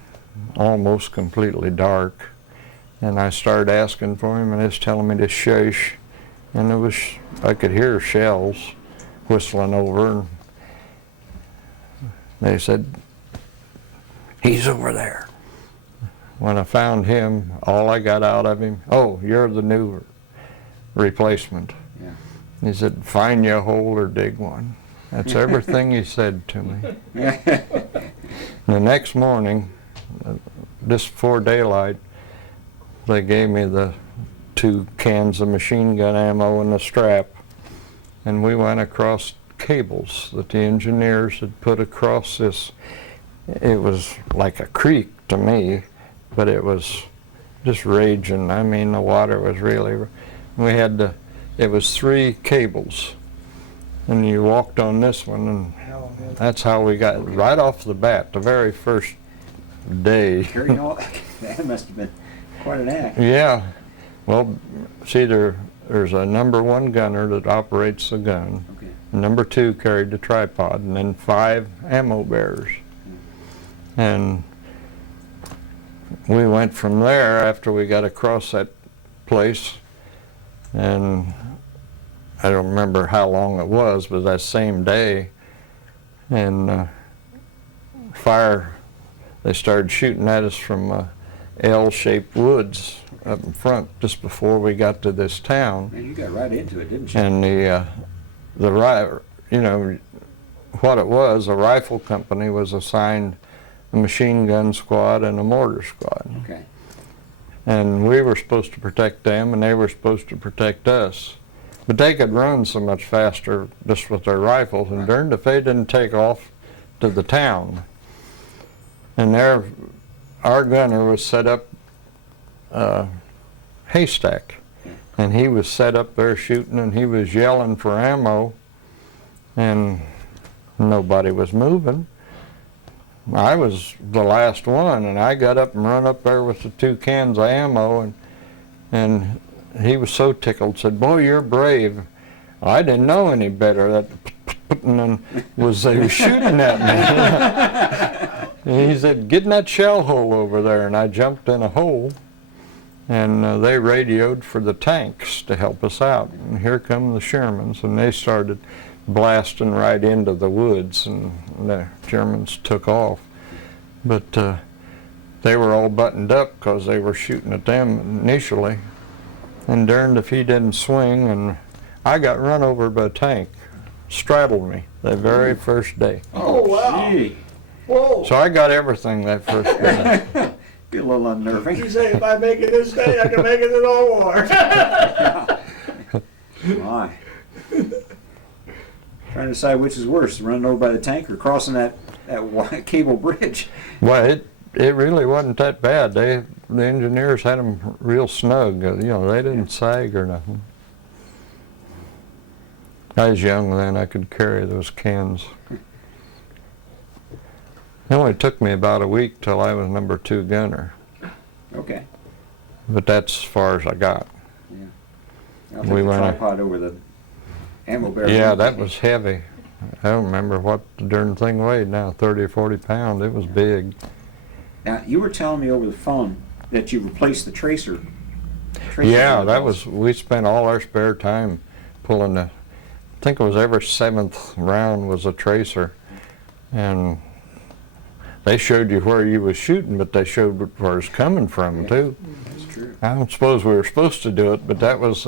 almost completely dark. And I started asking for him, and he was telling me to shush. And it was, I could hear shells whistling over, and they said, "He's over there." When I found him, all I got out of him, "Oh, you're the new replacement." Yeah. He said, "Find you a hole or dig one." That's everything he said to me. The next morning, just before daylight, they gave me the 2 cans of machine gun ammo and a strap, and we went across cables that the engineers had put across this. It was like a creek to me, but it was just raging. I mean, the water was really, we had to, it was 3 cables, and you walked on this one, and Hell, yeah. that's how we got, right off the bat, the very first day. Carrying all, that must have been quite an act. Yeah, well, see, there's a number 1 gunner that operates the gun. Okay. Number 2 carried the tripod, and then 5 ammo bearers. And we went from there after we got across that place, and I don't remember how long it was, but that same day, and fire they started shooting at us from L-shaped woods up in front just before we got to this town. Man, you got right into it, didn't you? And you know, what it was, a rifle company was assigned a machine gun squad and a mortar squad. Okay. And we were supposed to protect them, and they were supposed to protect us. But they could run so much faster just with their rifles, and darned if they didn't take off to the town. And there, our gunner was set up haystack, and he was set up there shooting, and he was yelling for ammo, and nobody was moving. I was the last one, and I got up and run up there with the 2 cans of ammo, and he was so tickled, said, "Boy, you're brave." I didn't know any better. That and then they were shooting at me. And he said, "Get in that shell hole over there," and I jumped in a hole, and they radioed for the tanks to help us out. And here come the Shermans, and they started blasting right into the woods, and the Germans took off. But they were all buttoned up because they were shooting at them initially. And darned if he didn't swing, and I got run over by a tank, straddled me the very first day. Oh, wow. Gee. Whoa. So I got everything that first day. Get a little unnerving. You say, if I make it this day, I can make it in all war. My. Trying to decide which is worse, running over by the tank or crossing that cable bridge. Well, it really wasn't that bad. The engineers had them real snug. You know, they didn't sag or nothing. I was young then. I could carry those cans. It only took me about a week till I was number 2 gunner. Okay. But that's as far as I got. Yeah. I'll take We the went tripod over the ammo barrel. Yeah, that was heavy. I don't remember what the darn thing weighed now, 30 or 40 pounds. It was big. Now, you were telling me over the phone that you replaced the tracer. Yeah, we spent all our spare time pulling I think it was every 7th round was a tracer. And they showed you where you was shooting, but they showed where it's coming from, too. That's true. I don't suppose we were supposed to do it, but that was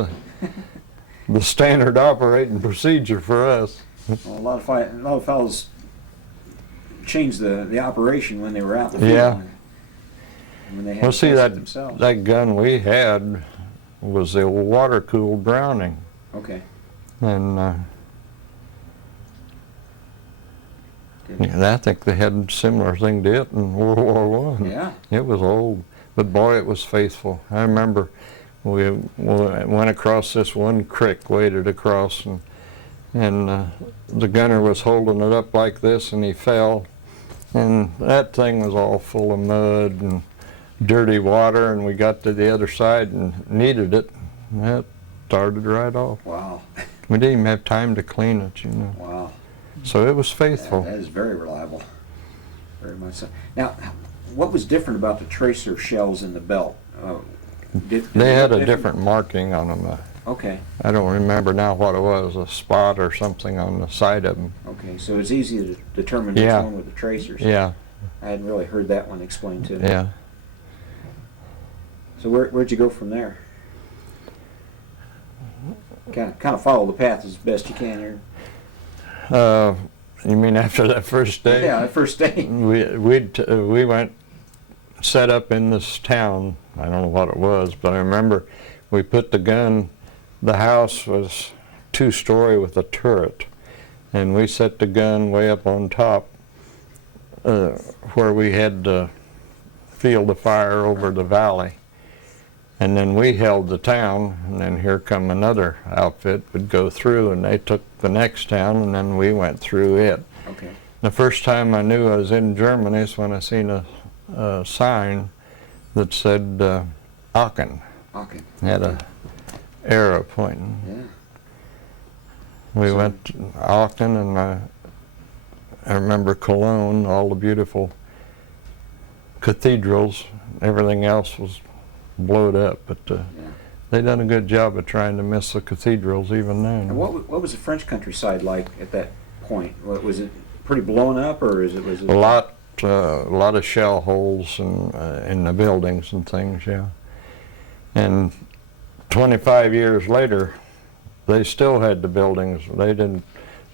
the standard operating procedure for us. Well, a lot of fellows changed the operation when they were out in the field. Yeah. When they had Well, to see, test it that themselves. gun we had was the water-cooled Browning. Okay. And I think they had a similar thing to it in World War I. Yeah. It was old, but boy, it was faithful. I remember we went across this one creek, waded across, and the gunner was holding it up like this, and he fell, and that thing was all full of mud and dirty water, and we got to the other side and needed it, and that started right off. Wow. We didn't even have time to clean it, you know. Wow. So it was faithful. That is very reliable. Very much so. Now, what was different about the tracer shells in the belt? Did They had look a different marking on them. Okay. I don't remember now what it was, a spot or something on the side of them. Okay, so it's easy to determine which Yeah. one with the tracers. Yeah, I hadn't really heard that one explained to me. yeah. So where'd you go from there? Kind of follow the path as best you can here. You mean after that first day? Yeah, the first day. We went set up in this town. I don't know what it was, but I remember we put the gun. The house was 2-story with a turret, and we set the gun way up on top, where we had the field of fire over the valley. And then we held the town, and then here come another outfit would go through, and they took the next town, and then we went through it. Okay. The first time I knew I was in Germany is when I seen a sign that said Aachen. Okay. Had a arrow pointing. Yeah. We went to Aachen, and I remember Cologne, all the beautiful cathedrals. Everything else was blowed up, but they done a good job of trying to miss the cathedrals even then. And what was the French countryside like at that point? Was it pretty blown up, or was it? A lot a lot of shell holes in the buildings and things, yeah. And 25 years later, they still had the buildings. They didn't,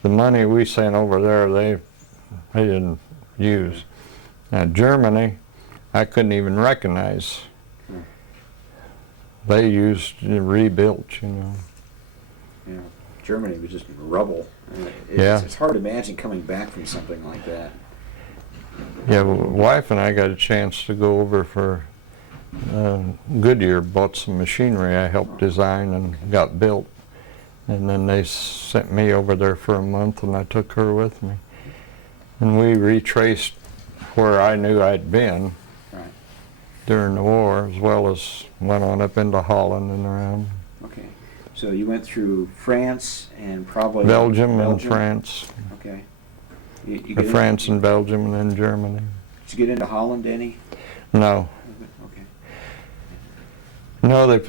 the money we sent over there, they didn't use. Now Germany, I couldn't even recognize. They used, rebuilt, you know. Yeah, Germany was just rubble. Yeah. It's hard to imagine coming back from something like that. Yeah, wife and I got a chance to go over for Goodyear, bought some machinery I helped design and got built. And then they sent me over there for a month and I took her with me. And we retraced where I knew I'd been during the war, as well as went on up into Holland and around. Okay, so you went through France and probably Belgium and France. Okay. You get France and Belgium and then Germany. Did you get into Holland any? No. Okay. No, they.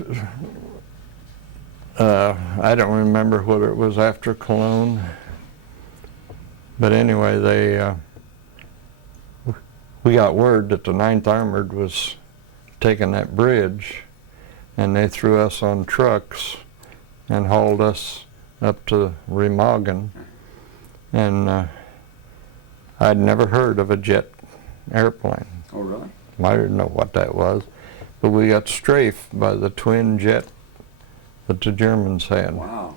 I don't remember whether it was after Cologne, but anyway, they. We got word that the 9th Armored was taking that bridge, and they threw us on trucks and hauled us up to Remagen, and I'd never heard of a jet airplane. Oh, really? I didn't know what that was, but we got strafed by the twin jet that the Germans had. Wow.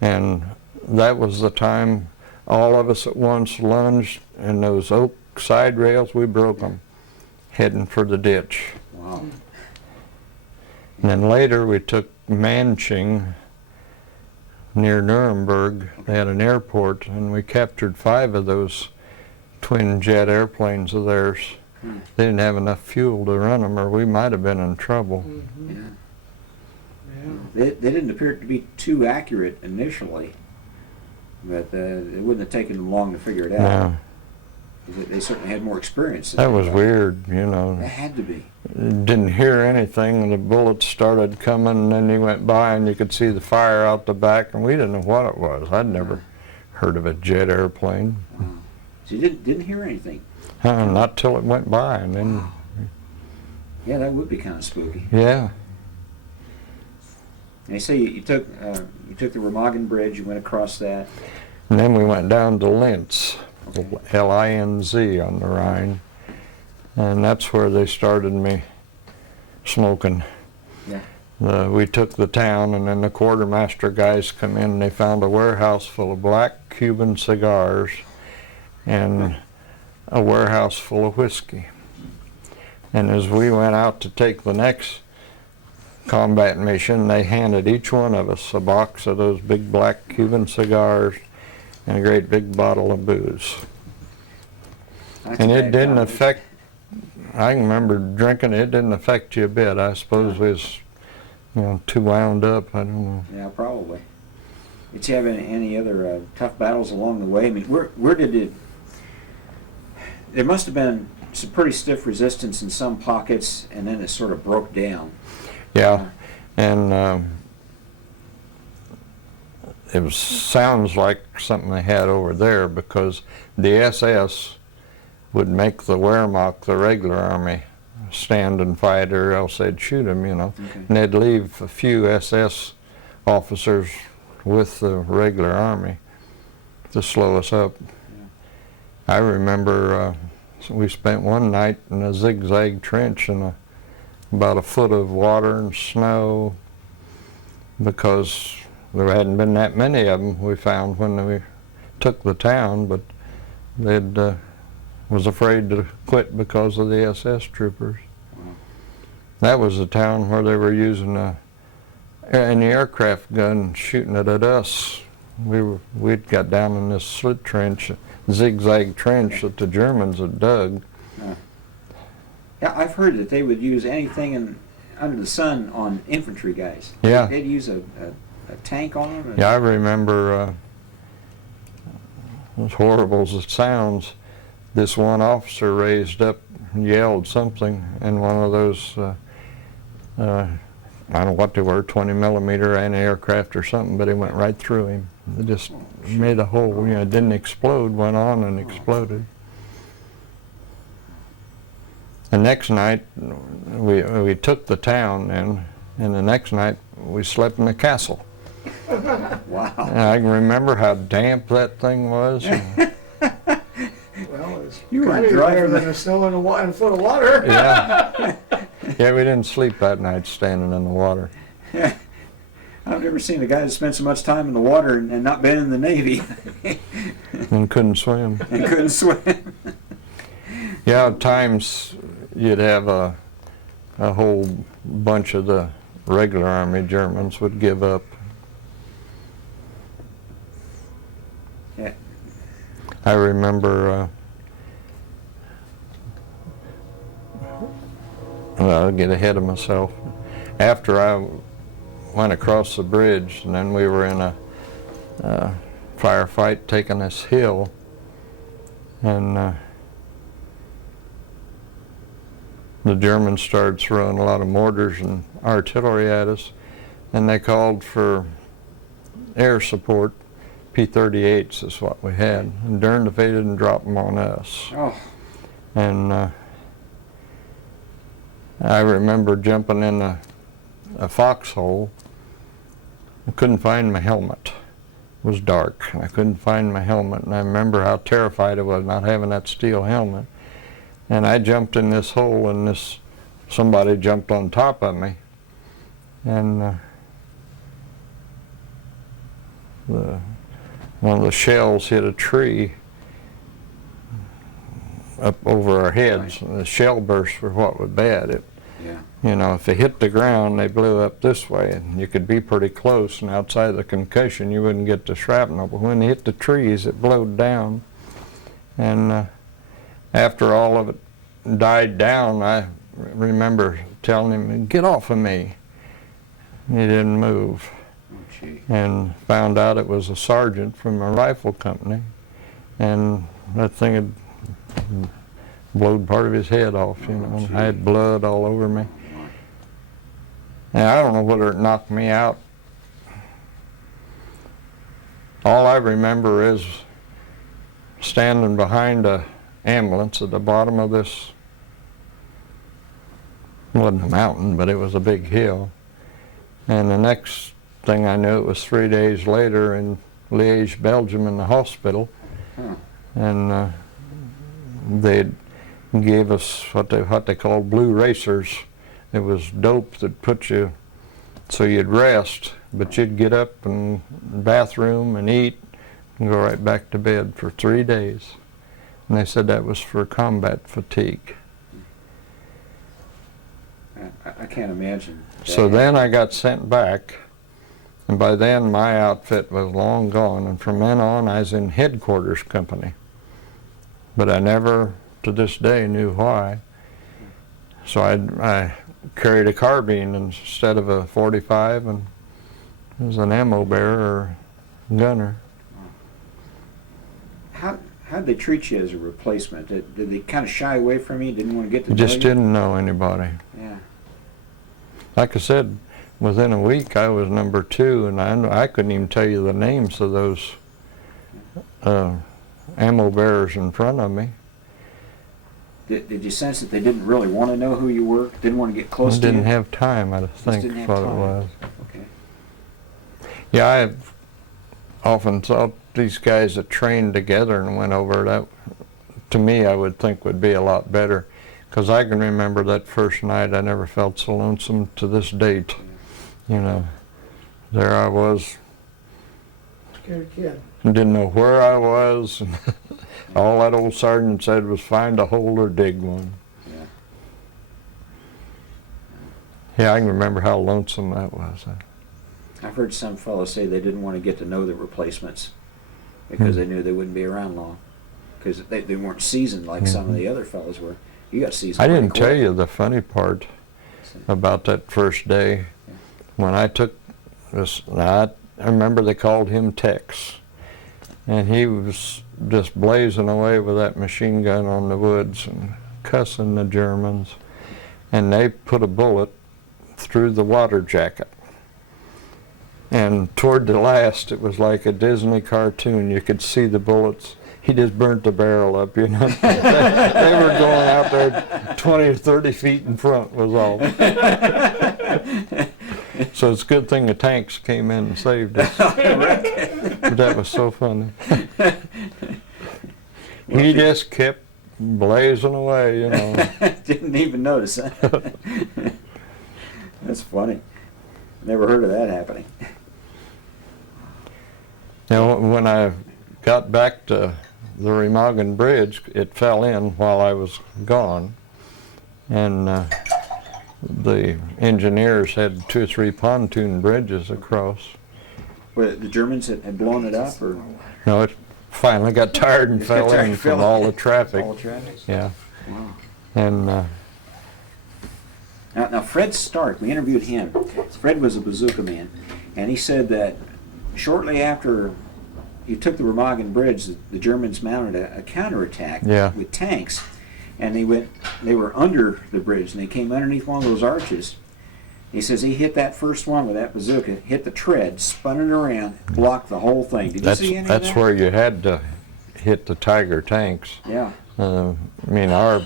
And that was the time all of us at once lunged, and those oak side rails, we broke them, heading for the ditch. Wow. And then later we took Manching near Nuremberg. They had an airport, and we captured 5 of those twin jet airplanes of theirs. They didn't have enough fuel to run them, or we might have been in trouble. Yeah. Yeah. They didn't appear to be too accurate initially, but it wouldn't have taken them long to figure it out. No. They certainly had more experience. That was weird, you know. It had to be. Didn't hear anything, and the bullets started coming, and then he went by, and you could see the fire out the back, and we didn't know what it was. I'd never heard of a jet airplane. Wow. So you didn't hear anything? Not till it went by, and then... Wow. Yeah, that would be kind of spooky. Yeah. And you say you took the Remagen Bridge, you went across that. And then we went down to Linz, Okay. L-I-N-Z on the Rhine, and that's where they started me smoking. Yeah. We took the town, and then the quartermaster guys come in, and they found a warehouse full of black Cuban cigars and a warehouse full of whiskey. And as we went out to take the next combat mission, they handed each one of us a box of those big black Cuban cigars and a great big bottle of booze. That's And a it bad didn't combination. affect, I can remember drinking, it didn't affect you a bit. I suppose we was, you know, too wound up, I don't know. Yeah, probably. Did you have any other tough battles along the way? I mean, where did it... There must have been some pretty stiff resistance in some pockets, and then it sort of broke down. Yeah, and it sounds like something they had over there, because the SS would make the Wehrmacht, the regular army, stand and fight, or else they'd shoot them, you know. Okay. And they'd leave a few SS officers with the regular army to slow us up. Yeah. I remember we spent one night in a zigzag trench in about a foot of water and snow, because there hadn't been that many of them we found when we took the town, but they'd was afraid to quit because of the SS troopers. Wow. That was the town where they were using an aircraft gun shooting it at us. We'd got down in this slit trench, zigzag trench that the Germans had dug. Yeah, I've heard that they would use anything under the sun on infantry guys. Yeah. They'd use a tank on them. Yeah, I remember, as horrible as it sounds, this one officer raised up and yelled something, and one of those, I don't know what they were, 20 millimeter anti-aircraft or something, but it went right through him. It just made a hole, you know, it didn't explode, went on and exploded. The next night, we took the town, and the next night we slept in the castle. Wow. And I can remember how damp that thing was. Well, it's You were plenty dry better from than the- a snow in a foot of water. Yeah. Yeah, we didn't sleep that night standing in the water. I've never seen a guy that spent so much time in the water and not been in the Navy And couldn't swim. and couldn't swim. Yeah, at times you'd have a whole bunch of the regular Army Germans would give up. Yeah. I remember, well, I'll get ahead of myself. After I went across the bridge, and then we were in a firefight taking this hill, and the Germans started throwing a lot of mortars and artillery at us, and they called for air support. P-38s is what we had, and darned if they didn't drop them on us. Oh, And I remember jumping in a foxhole. I couldn't find my helmet. It was dark, and I couldn't find my helmet, and I remember how terrified I was not having that steel helmet. And I jumped in this hole, and somebody jumped on top of me, and one of the shells hit a tree up over our heads, and the shell bursts were what was bad. yeah. You know, if they hit the ground, they blew up this way, and you could be pretty close, and outside of the concussion, you wouldn't get the shrapnel. But when they hit the trees, it blowed down. And after all of it died down, I remember telling him, "Get off of me." He didn't move, Oh, gee. and found out it was a sergeant from a rifle company, and that thing had blowed part of his head off, you know. And I had blood all over me. And I don't know whether it knocked me out. All I remember is standing behind a ambulance at the bottom of this, it wasn't a mountain, but it was a big hill. And the next thing I knew, it was 3 days later in Liège, Belgium, in the hospital. Huh. And they gave us what they called blue racers. It was dope that put you so you'd rest, but you'd get up and bathroom and eat and go right back to bed for 3 days. And they said that was for combat fatigue. I can't imagine. So then I got sent back, and by then my outfit was long gone, and from then on I was in headquarters company. But I never, to this day, knew why. So I carried a carbine instead of a .45, and was an ammo bearer or gunner. How did they treat you as a replacement? Did they kind of shy away from you? Didn't want to get to I know just you? didn't know anybody. Yeah. Like I said, within a week I was number 2, and I couldn't even tell you the names of those ammo bearers in front of me. Did you sense that they didn't really want to know who you were? Didn't want to get I close to you? didn't have time, I think, didn't have what it time. was. Okay. Yeah, I've often thought these guys that trained together and went over that, to me, I would think would be a lot better. Because I can remember that first night, I never felt so lonesome to this date. You know, there I was, Scared kid. and didn't know where I was. All that old sergeant said was find a hole or dig one. Yeah. Yeah, I can remember how lonesome that was. I've heard some fellows say they didn't want to get to know the replacements because they knew they wouldn't be around long. Because they weren't seasoned like some of the other fellows were. You got seasoned. I pretty didn't tell quick. you the funny part about that first day. When I took this, I remember they called him Tex, and he was just blazing away with that machine gun on the woods and cussing the Germans, and they put a bullet through the water jacket. And toward the last, it was like a Disney cartoon. You could see the bullets he just burnt the barrel up, you know. They were going out there 20 or 30 feet in front was all. So it's a good thing the tanks came in and saved us. But that was so funny. He just kept blazing away, you know. Didn't even notice, huh? That's funny. Never heard of that happening. Now, when I got back to the Remagen Bridge, it fell in while I was gone. And the engineers had 2 or 3 pontoon bridges across. Well, the Germans had blown it up, or? No, it finally got tired and fell in from all the traffic. All the traffic? Yeah. Wow. And Now, Fred Stark, we interviewed him. Fred was a bazooka man, and he said that shortly after you took the Remagen Bridge, the Germans mounted a counterattack with tanks, and they were under the bridge, and they came underneath one of those arches. He says he hit that first one with that bazooka, hit the tread, spun it around, blocked the whole thing. Did you see any of that? That's where you had to hit the Tiger tanks. Yeah. I mean, our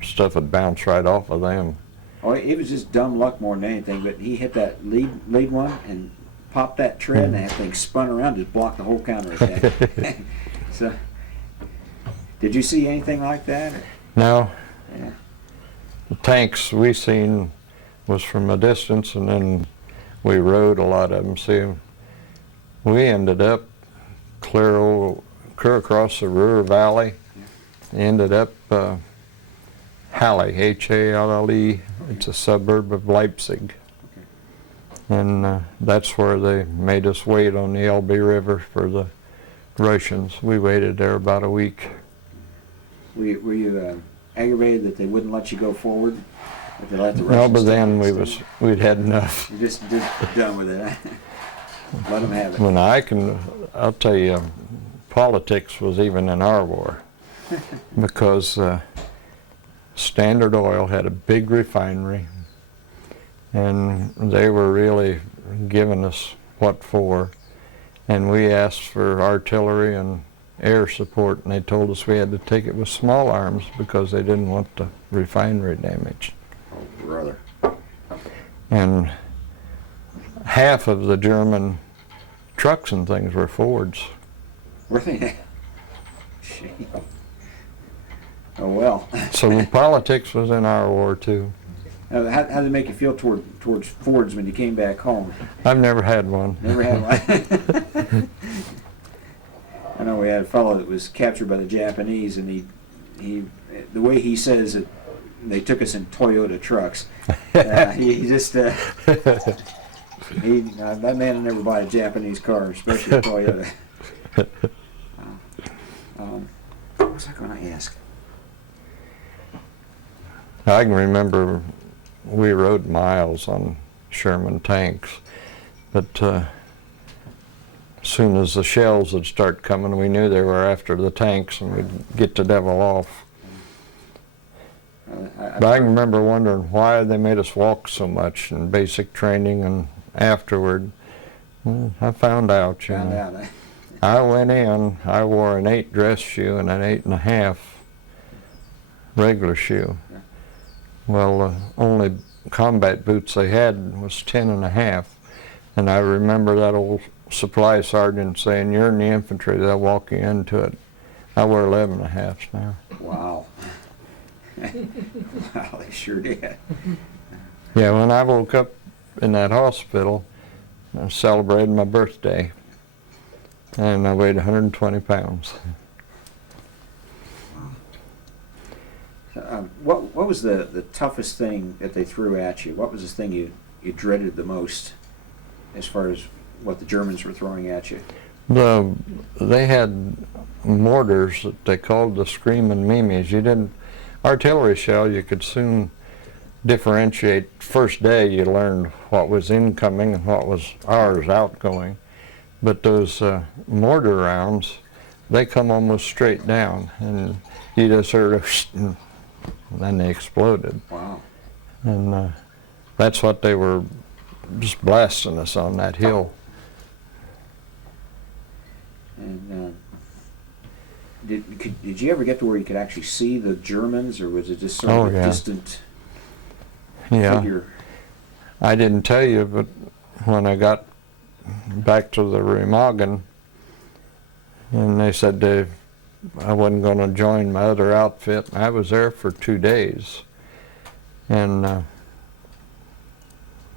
stuff would bounce right off of them. Oh, it was just dumb luck more than anything, but he hit that lead one and popped that tread, and that thing spun around, just blocked the whole counterattack. So, did you see anything like that? Or? No. Yeah. The tanks we seen was from a distance, and then we rode a lot of them. See, we ended up clear across the Ruhr Valley, ended up Halle, H-A-L-L-E. It's a suburb of Leipzig. And that's where they made us wait on the Elbe River for the Russians. We waited there about a week. Were you aggravated that they wouldn't let you go forward? If they let the No, Russians but then stand? we'd had enough. You're just done with it, huh? Let them have it. When I'll tell you, politics was even in our war. Because Standard Oil had a big refinery, and they were really giving us what for. And we asked for artillery and air support, and they told us we had to take it with small arms because they didn't want the refinery damaged. Oh, brother. And half of the German trucks and things were Fords. Were they? Gee. Oh, well. So the politics was in our war too. How did it make you feel towards Fords when you came back home? I've never had one. Never had one. I know we had a fellow that was captured by the Japanese, and he the way he says it, they took us in Toyota trucks. He just that man will never buy a Japanese car, especially a Toyota. What was I going to ask? I can remember we rode miles on Sherman tanks, but as soon as the shells would start coming, we knew they were after the tanks, and we'd get the devil off. But I can remember wondering why they made us walk so much in basic training, and afterward, well, I found out, you know. I went in, I wore an 8 dress shoe and an 8.5 regular shoe. Well, the only combat boots they had was 10.5, and I remember that old supply sergeant saying, "You're in the infantry, they'll walk you into it." I wear 11.5s now. Wow. Wow, they sure did. Yeah, when I woke up in that hospital, I celebrated my birthday, and I weighed 120 pounds. What was the toughest thing that they threw at you? What was the thing you dreaded the most as far as what the Germans were throwing at you? They had mortars that they called the Screaming Mimes. Artillery shell, you could soon differentiate. First day you learned what was incoming and what was ours outgoing. But those mortar rounds, they come almost straight down, and you just heard a and then they exploded. Wow. And that's what they were just blasting us on that hill. And Did you ever get to where you could actually see the Germans, or was it just sort Oh, of a yeah. distant Yeah. figure? I didn't tell you, but when I got back to the Remagen, and they said I wasn't going to join my other outfit, I was there for 2 days. And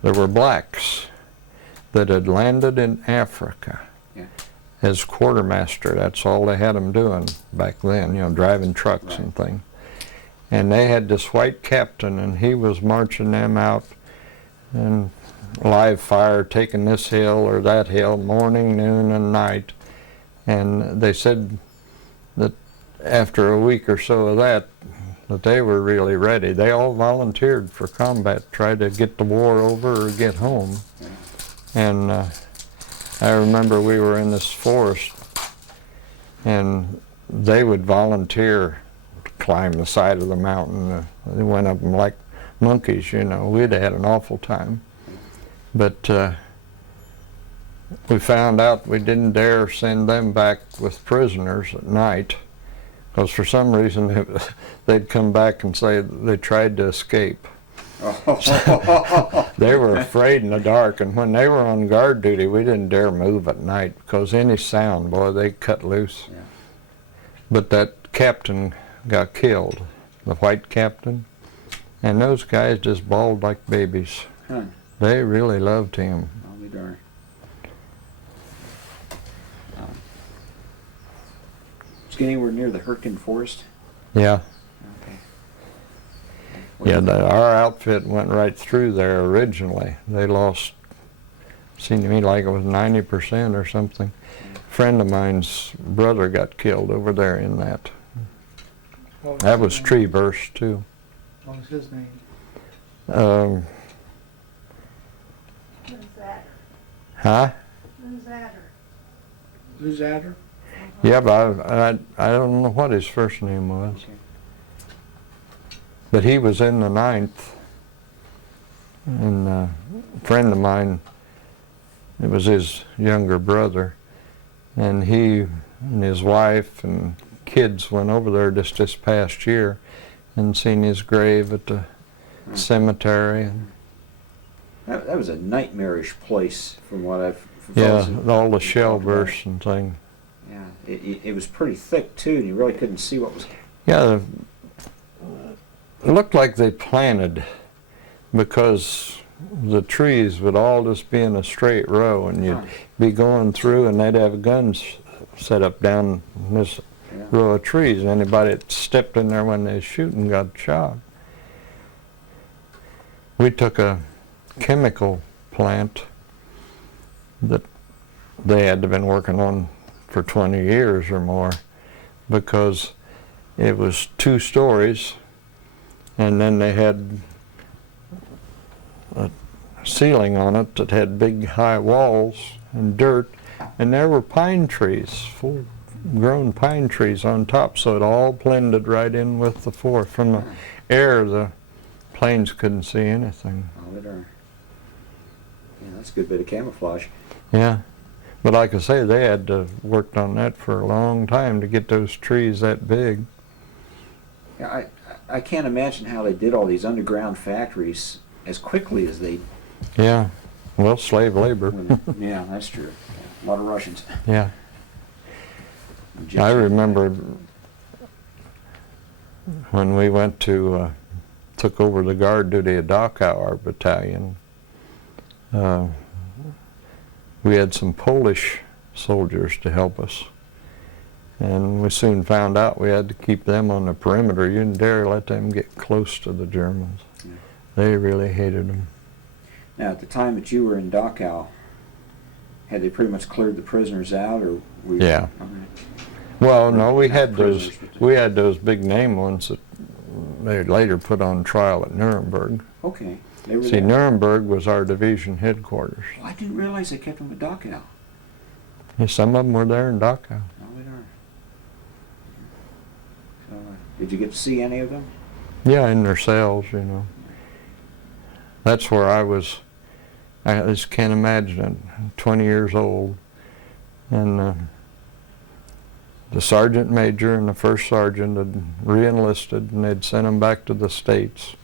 there were blacks that had landed in Africa as quartermaster. That's all they had them doing back then, you know, driving trucks and things. And they had this white captain, and he was marching them out and live fire, taking this hill or that hill, morning, noon, and night. And they said that after a week or so of that they were really ready. They all volunteered for combat, tried to get the war over or get home. And I remember we were in this forest, and they would volunteer to climb the side of the mountain. They went up them like monkeys, you know. We'd had an awful time. But we found out we didn't dare send them back with prisoners at night, because for some reason they'd come back and say they tried to escape. They were afraid in the dark, and when they were on guard duty, we didn't dare move at night, because any sound, boy, they cut loose. Yeah. But that captain got killed, the white captain, and those guys just bawled like babies. Huh. They really loved him. I'll be darned. Did you get anywhere near the Hurricane Forest? Yeah. Okay. Yeah, our outfit went right through there originally. They lost, seemed to me like it was 90% or something. A friend of mine's brother got killed over there in that. That was tree burst too. What was his name? Huh? Who's that? Yeah, but I don't know what his first name was. Okay. But he was in the 9th, and a friend of mine, it was his younger brother, and he and his wife and kids went over there just this past year and seen his grave at the cemetery. And that was a nightmarish place, from what I've. All the shell bursts and things. Yeah, it was pretty thick too, and you really couldn't see what was. Yeah, it looked like they planted, because the trees would all just be in a straight row, and you'd be going through, and they'd have guns set up down this row of trees. Anybody that stepped in there when they was shooting got shot. We took a chemical plant that they had been working on for 20 years or more, because it was 2 stories, and then they had a ceiling on it that had big high walls and dirt, and there were pine trees, full-grown pine trees on top, so it all blended right in with the forest. From the air, the planes couldn't see anything. Oh, they are. Yeah, that's a good bit of camouflage. Yeah, but like I say, they had to worked on that for a long time to get those trees that big. Yeah, I can't imagine how they did all these underground factories as quickly as they. Yeah, well, slave labor. Yeah, that's true. Yeah, a lot of Russians. Yeah. I remember when we went to, took over the guard duty at Dachau, our battalion, we had some Polish soldiers to help us. And we soon found out we had to keep them on the perimeter. You didn't dare let them get close to the Germans. Yeah. They really hated them. Now, at the time that you were in Dachau, had they pretty much cleared the prisoners out, or were you? Yeah. Well, no, we had those big name ones that they later put on trial at Nuremberg. Okay. They were See, there. Nuremberg was our division headquarters. Well, I didn't realize they kept them at Dachau. Yeah, some of them were there in Dachau. No, they are. So, did you get to see any of them? Yeah, in their cells, you know. That's where I was. I just can't imagine it. 20 years old, and the sergeant major and the first sergeant had re-enlisted, and they'd sent them back to the States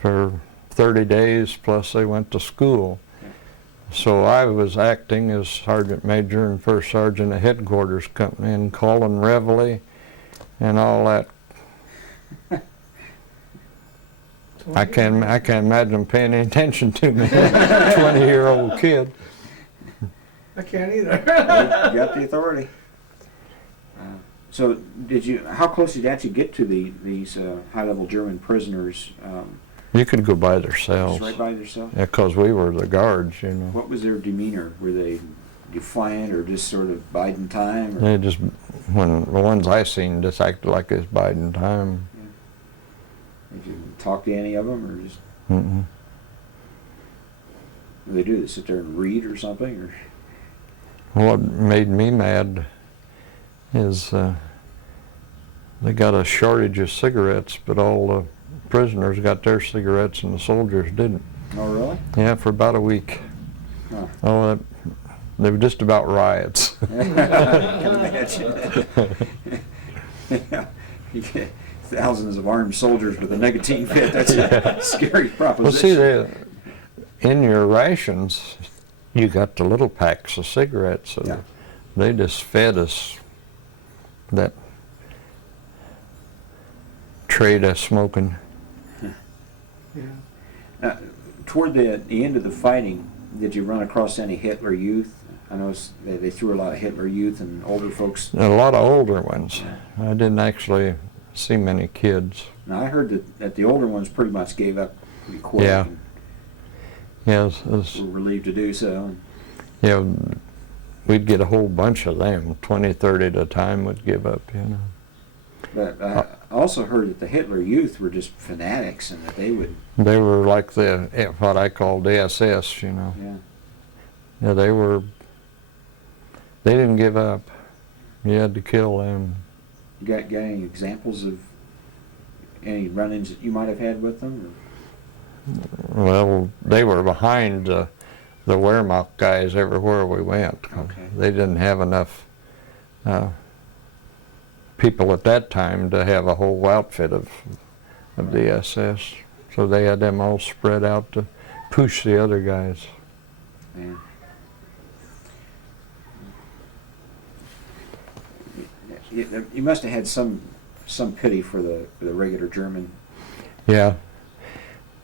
for 30 days, plus they went to school. So I was acting as sergeant major and first sergeant of headquarters company and calling reveille and all that. I can't imagine them paying any attention to me, 20-year-old kid. I can't either. You got the authority. So how close did you actually get to these high-level German prisoners? You could go by Just themselves. right by yourself? Yeah, 'cause we were the guards, you know. What was their demeanor? Were they defiant or just sort of biding time? Or? They just, when the ones I seen, just acted like it's biding time. Did you talk to any of them, or just Mm-mm. what do they do? They sit there and read or something, or? What made me mad is they got a shortage of cigarettes, but all the prisoners got their cigarettes and the soldiers didn't. Oh, really? Yeah, for about a week. Huh. Oh, they were just about riots. I can imagine. Yeah. You get thousands of armed soldiers with a nicotine fit. That's a scary proposition. Well, see, in your rations, you got the little packs of cigarettes, so Yeah. they just fed us that trade of smoking. Yeah. Now, toward the end of the fighting, did you run across any Hitler Youth? I noticed they threw a lot of Hitler Youth and older folks. A lot of older ones. I didn't actually see many kids. Now, I heard that the older ones pretty much gave up pretty quick. Yeah. And Yeah, were relieved to do so. yeah, we'd get a whole bunch of them, 20, 30 at a time would give up, you know. But I also heard that the Hitler Youth were just fanatics and that they would. They were like what I called the SS, you know. Yeah. Yeah, they didn't give up. You had to kill them. You got any examples of any run-ins that you might have had with them? Or? Well, they were behind the Wehrmacht guys everywhere we went. Okay. They didn't have enough people at that time to have a whole outfit of the SS. So they had them all spread out to push the other guys. Yeah. You must have had some pity for the regular German. Yeah.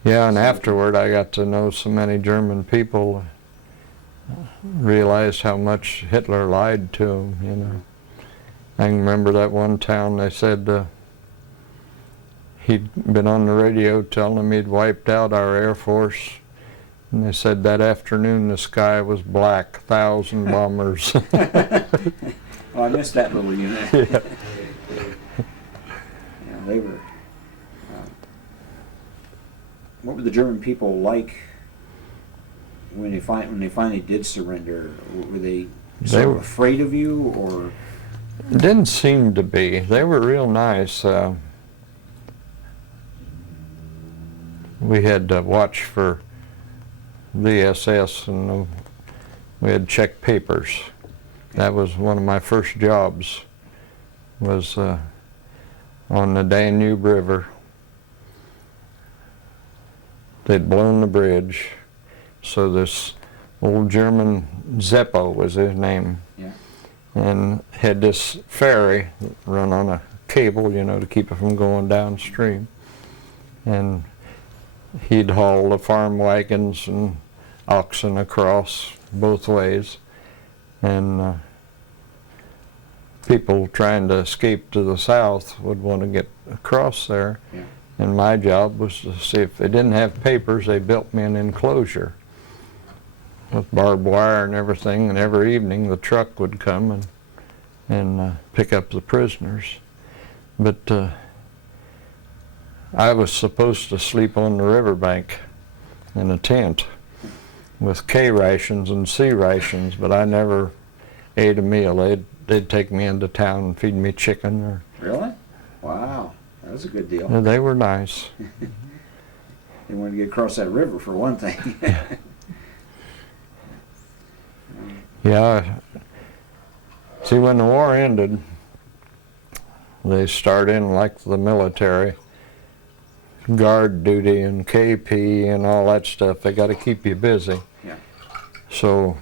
Yeah, and afterward I got to know so many German people, realized how much Hitler lied to them, you know. I can remember that one town, they said he'd been on the radio telling them he'd wiped out our Air Force, and they said that afternoon the sky was black, 1,000 bombers. Oh, I missed that little unit. Yeah. Yeah, they were. What were the German people like when they finally did surrender? Were they sort of afraid of you, or? It didn't seem to be. They were real nice. We had to watch for the SS, and we had to check papers. That was one of my first jobs, was on the Danube River. They'd blown the bridge, so this old German Zeppo was his name. Yeah. And had this ferry run on a cable, you know, to keep it from going downstream. And he'd haul the farm wagons and oxen across both ways. And people trying to escape to the south would want to get across there. Yeah. And my job was to see if they didn't have papers, they built me an enclosure with barbed wire and everything, and every evening the truck would come and pick up the prisoners. But I was supposed to sleep on the riverbank in a tent with K rations and C rations, but I never ate a meal. They'd take me into town and feed me chicken. Or Really? Wow, that was a good deal. they were nice. They wanted to get across that river for one thing. Yeah. See, when the war ended, They start in like the military, guard duty and KP and all that stuff. They got to keep you busy. Yeah. So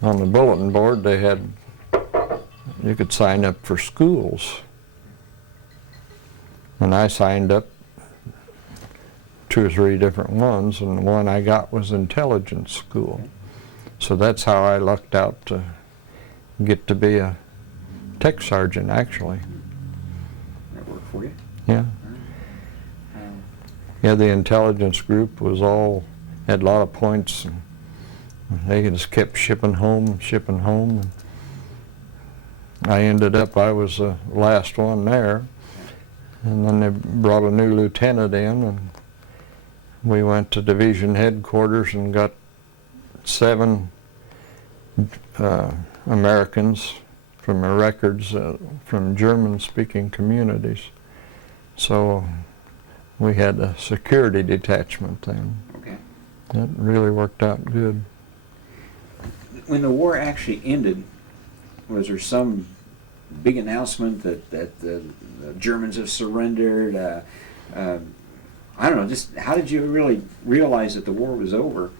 on the bulletin board they had, you could sign up for schools. And I signed up 2 or 3 different ones, and the one I got was intelligence school. So that's how I lucked out to get to be a tech sergeant, actually. That worked for you? Yeah. Yeah, the intelligence group was all, had a lot of points. And they just kept shipping home. And I ended up, I was the last one there. And then they brought a new lieutenant in, and we went to division headquarters and got 7 Americans from the records from German-speaking communities. So we had a security detachment then. Okay. That really worked out good. When the war actually ended, was there some big announcement that the Germans have surrendered? I don't know, just how did you really realize that the war was over?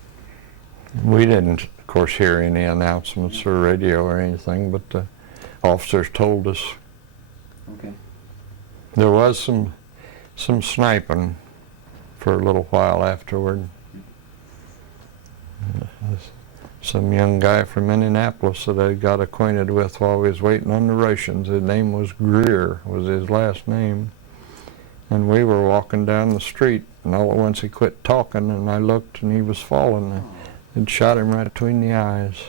We didn't, of course, hear any announcements or radio or anything, but the officers told us. Okay. There was some sniping for a little while afterward. Some young guy from Indianapolis that I got acquainted with while we was waiting on the rations. His name was Greer, was his last name. And we were walking down the street, and all at once he quit talking, and I looked, and he was falling. It shot him right between the eyes.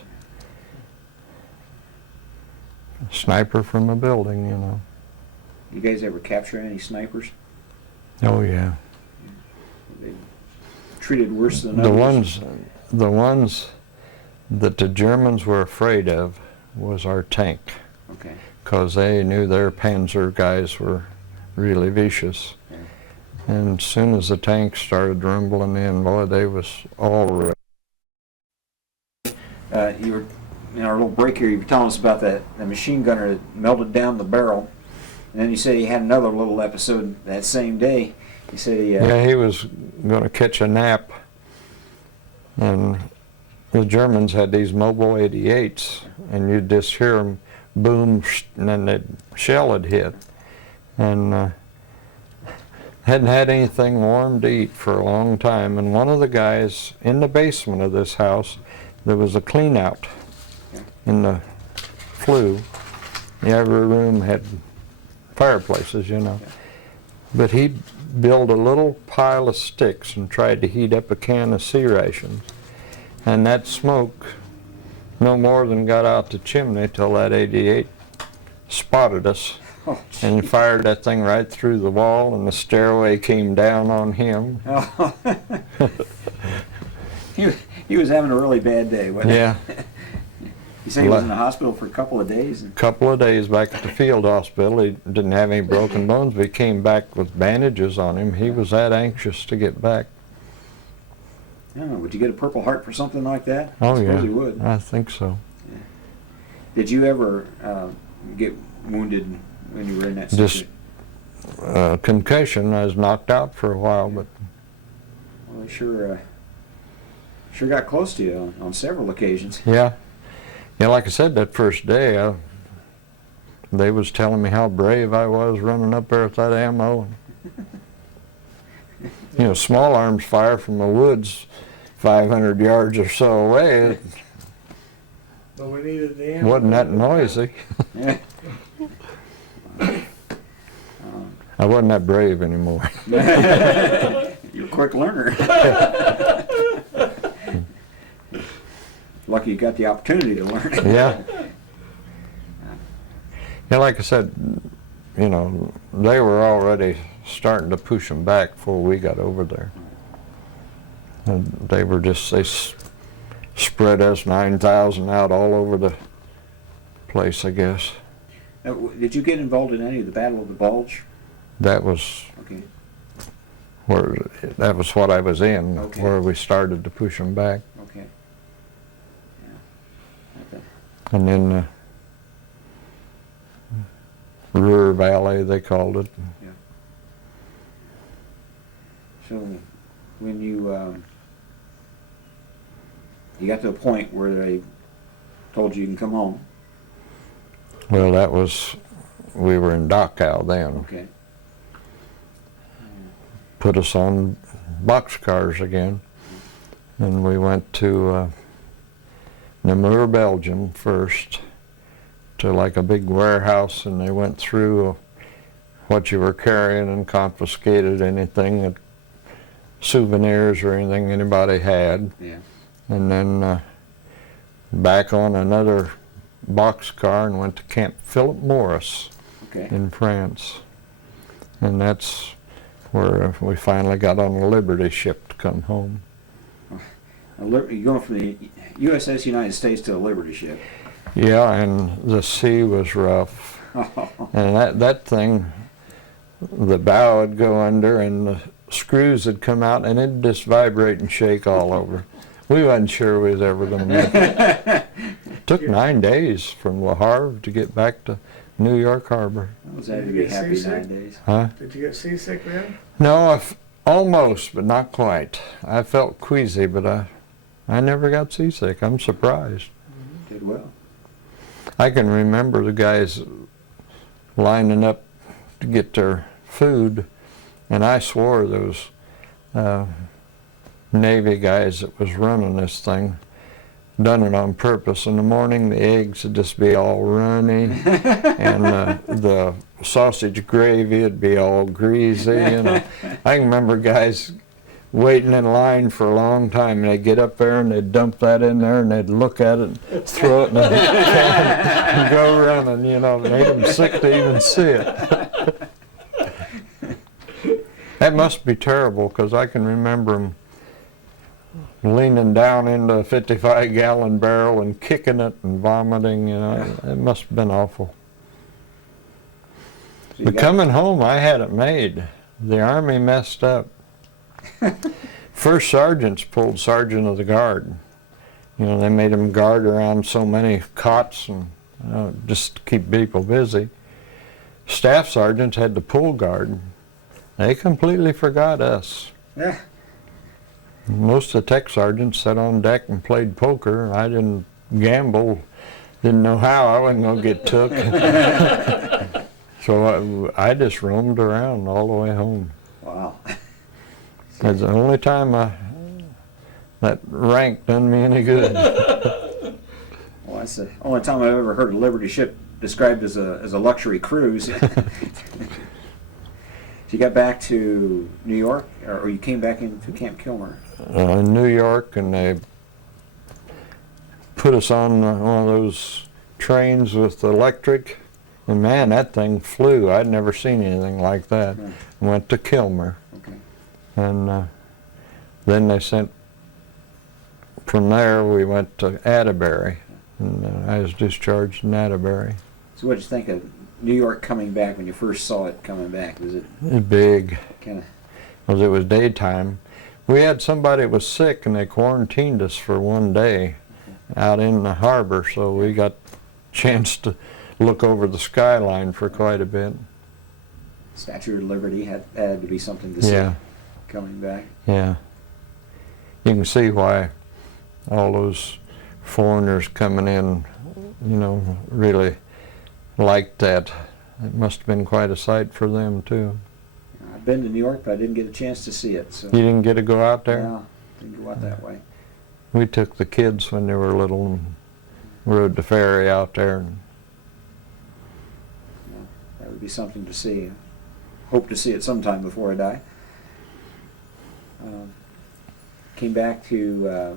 A sniper from a building, you know. You guys ever capture any snipers? Oh yeah. They treated worse than The others? the ones that the Germans were afraid of was our tank, Okay. because they knew their Panzer guys were really vicious. Yeah. And as soon as the tanks started rumbling in, boy, they was all ready. You were, in our little break here, you were telling us about the machine gunner that melted down the barrel. And then you said he had another little episode that same day. You said he... Yeah, he was going to catch a nap, and the Germans had these Mobile 88s, and you'd just hear them boom, and then the shell would hit. And hadn't had anything warm to eat for a long time, and one of the guys in the basement of this house, there was a clean out in the flue. Every room had fireplaces, you know. But he built a little pile of sticks and tried to heat up a can of sea rations. And that smoke no more than got out the chimney till that 88 spotted us. Oh, And fired that thing right through the wall, and the stairway came down on him. oh. He was having a really bad day, wasn't he? Yeah, You say he was in the hospital for a couple of days? a couple of days back at the field hospital. He didn't have any broken bones, but he came back with bandages on him. He was that anxious to get back. I don't know, would you get a Purple Heart for something like that? Oh I yeah, suppose you would. I think so. Did you ever get wounded when you were in that Just situation? concussion. I was knocked out for a while, but Well, they sure got close to you on several occasions. yeah. Yeah, like I said, that first day, they was telling me how brave I was running up there with that ammo. You know, small arms fire from the woods 500 yards or so away. But we needed the It ammo. wasn't that noisy. Yeah. I wasn't that brave anymore. You're a quick learner. Lucky you got the opportunity to learn it. Yeah. Yeah, like I said, you know, they were already starting to push them back before we got over there. And they were just, they spread us 9,000 out all over the place, I guess. Did you get involved in any of the Battle of the Bulge? That was Okay. that was what I was in, Okay. where we started to push them back. Okay. Yeah. Okay. And then Ruhr Valley, they called it. Yeah. So when you got to a point where they told you can come home. Well, that was, we were in Dachau then. Okay. Put us on boxcars again, and we went to Namur, Belgium first, to like a big warehouse, and they went through what you were carrying and confiscated anything, souvenirs or anything anybody had. Yeah. And then back on another boxcar and went to Camp Philip Morris Okay. in France. And that's where we finally got on a Liberty ship to come home. You're going from the USS United States to a Liberty ship. Yeah, and the sea was rough. And that thing, the bow would go under and the screws would come out and it'd just vibrate and shake all over. We wasn't sure we was ever going to make it. Took 9 days from Le Havre to get back to New York Harbor. I was happy to be happy Seasick? 9 days. Huh? Did you get seasick then? No, almost, but not quite. I felt queasy, but I never got seasick. I'm surprised. Did well. I can remember the guys lining up to get their food, and I swore those Navy guys that was running this thing done it on purpose. In the morning, the eggs would just be all runny, and the sausage gravy would be all greasy. You know, I can remember guys waiting in line for a long time, and they'd get up there and they'd dump that in there, and they'd look at it, and throw it in the can, and go running. You know, it made them sick to even see it. That must be terrible, because I can remember them leaning down into a 55-gallon barrel and kicking it and vomiting. You know, it must have been awful. So But coming home, I had it made. The Army messed up. First sergeants pulled sergeant of the guard. You know, they made them guard around so many cots and just to keep people busy. Staff sergeants had to pull guard. They completely forgot us. Yeah. Most of the tech sergeants sat on deck and played poker. I didn't gamble, didn't know how. I wasn't going to get took. So I just roamed around all the way home. Wow. That's the only time that rank done me any good. Well, that's the only time I've ever heard a Liberty ship described as a luxury cruise. So you got back to New York, or you came back into Camp Kilmer? In New York, and they put us on one of those trains with electric, and man, that thing flew. I'd never seen anything like that. Right. Went to Kilmer, Okay. and then they sent, from there we went to Atterbury, and I was discharged in Atterbury. So what did you think of New York coming back when you first saw it coming back? Was it Big, kind of... because it was daytime. We had somebody that was sick, and they quarantined us for one day out in the harbor, so we got a chance to look over the skyline for quite a bit. Statue of Liberty had to be something to see Yeah, coming back. yeah. You can see why all those foreigners coming in, you know, really liked that. It must have been quite a sight for them too. I've been to New York, but I didn't get a chance to see it. So You didn't get to go out there? no, didn't go out that way. We took the kids when they were little and rode the ferry out there. No, that would be something to see. Hope to see it sometime before I die. Came back to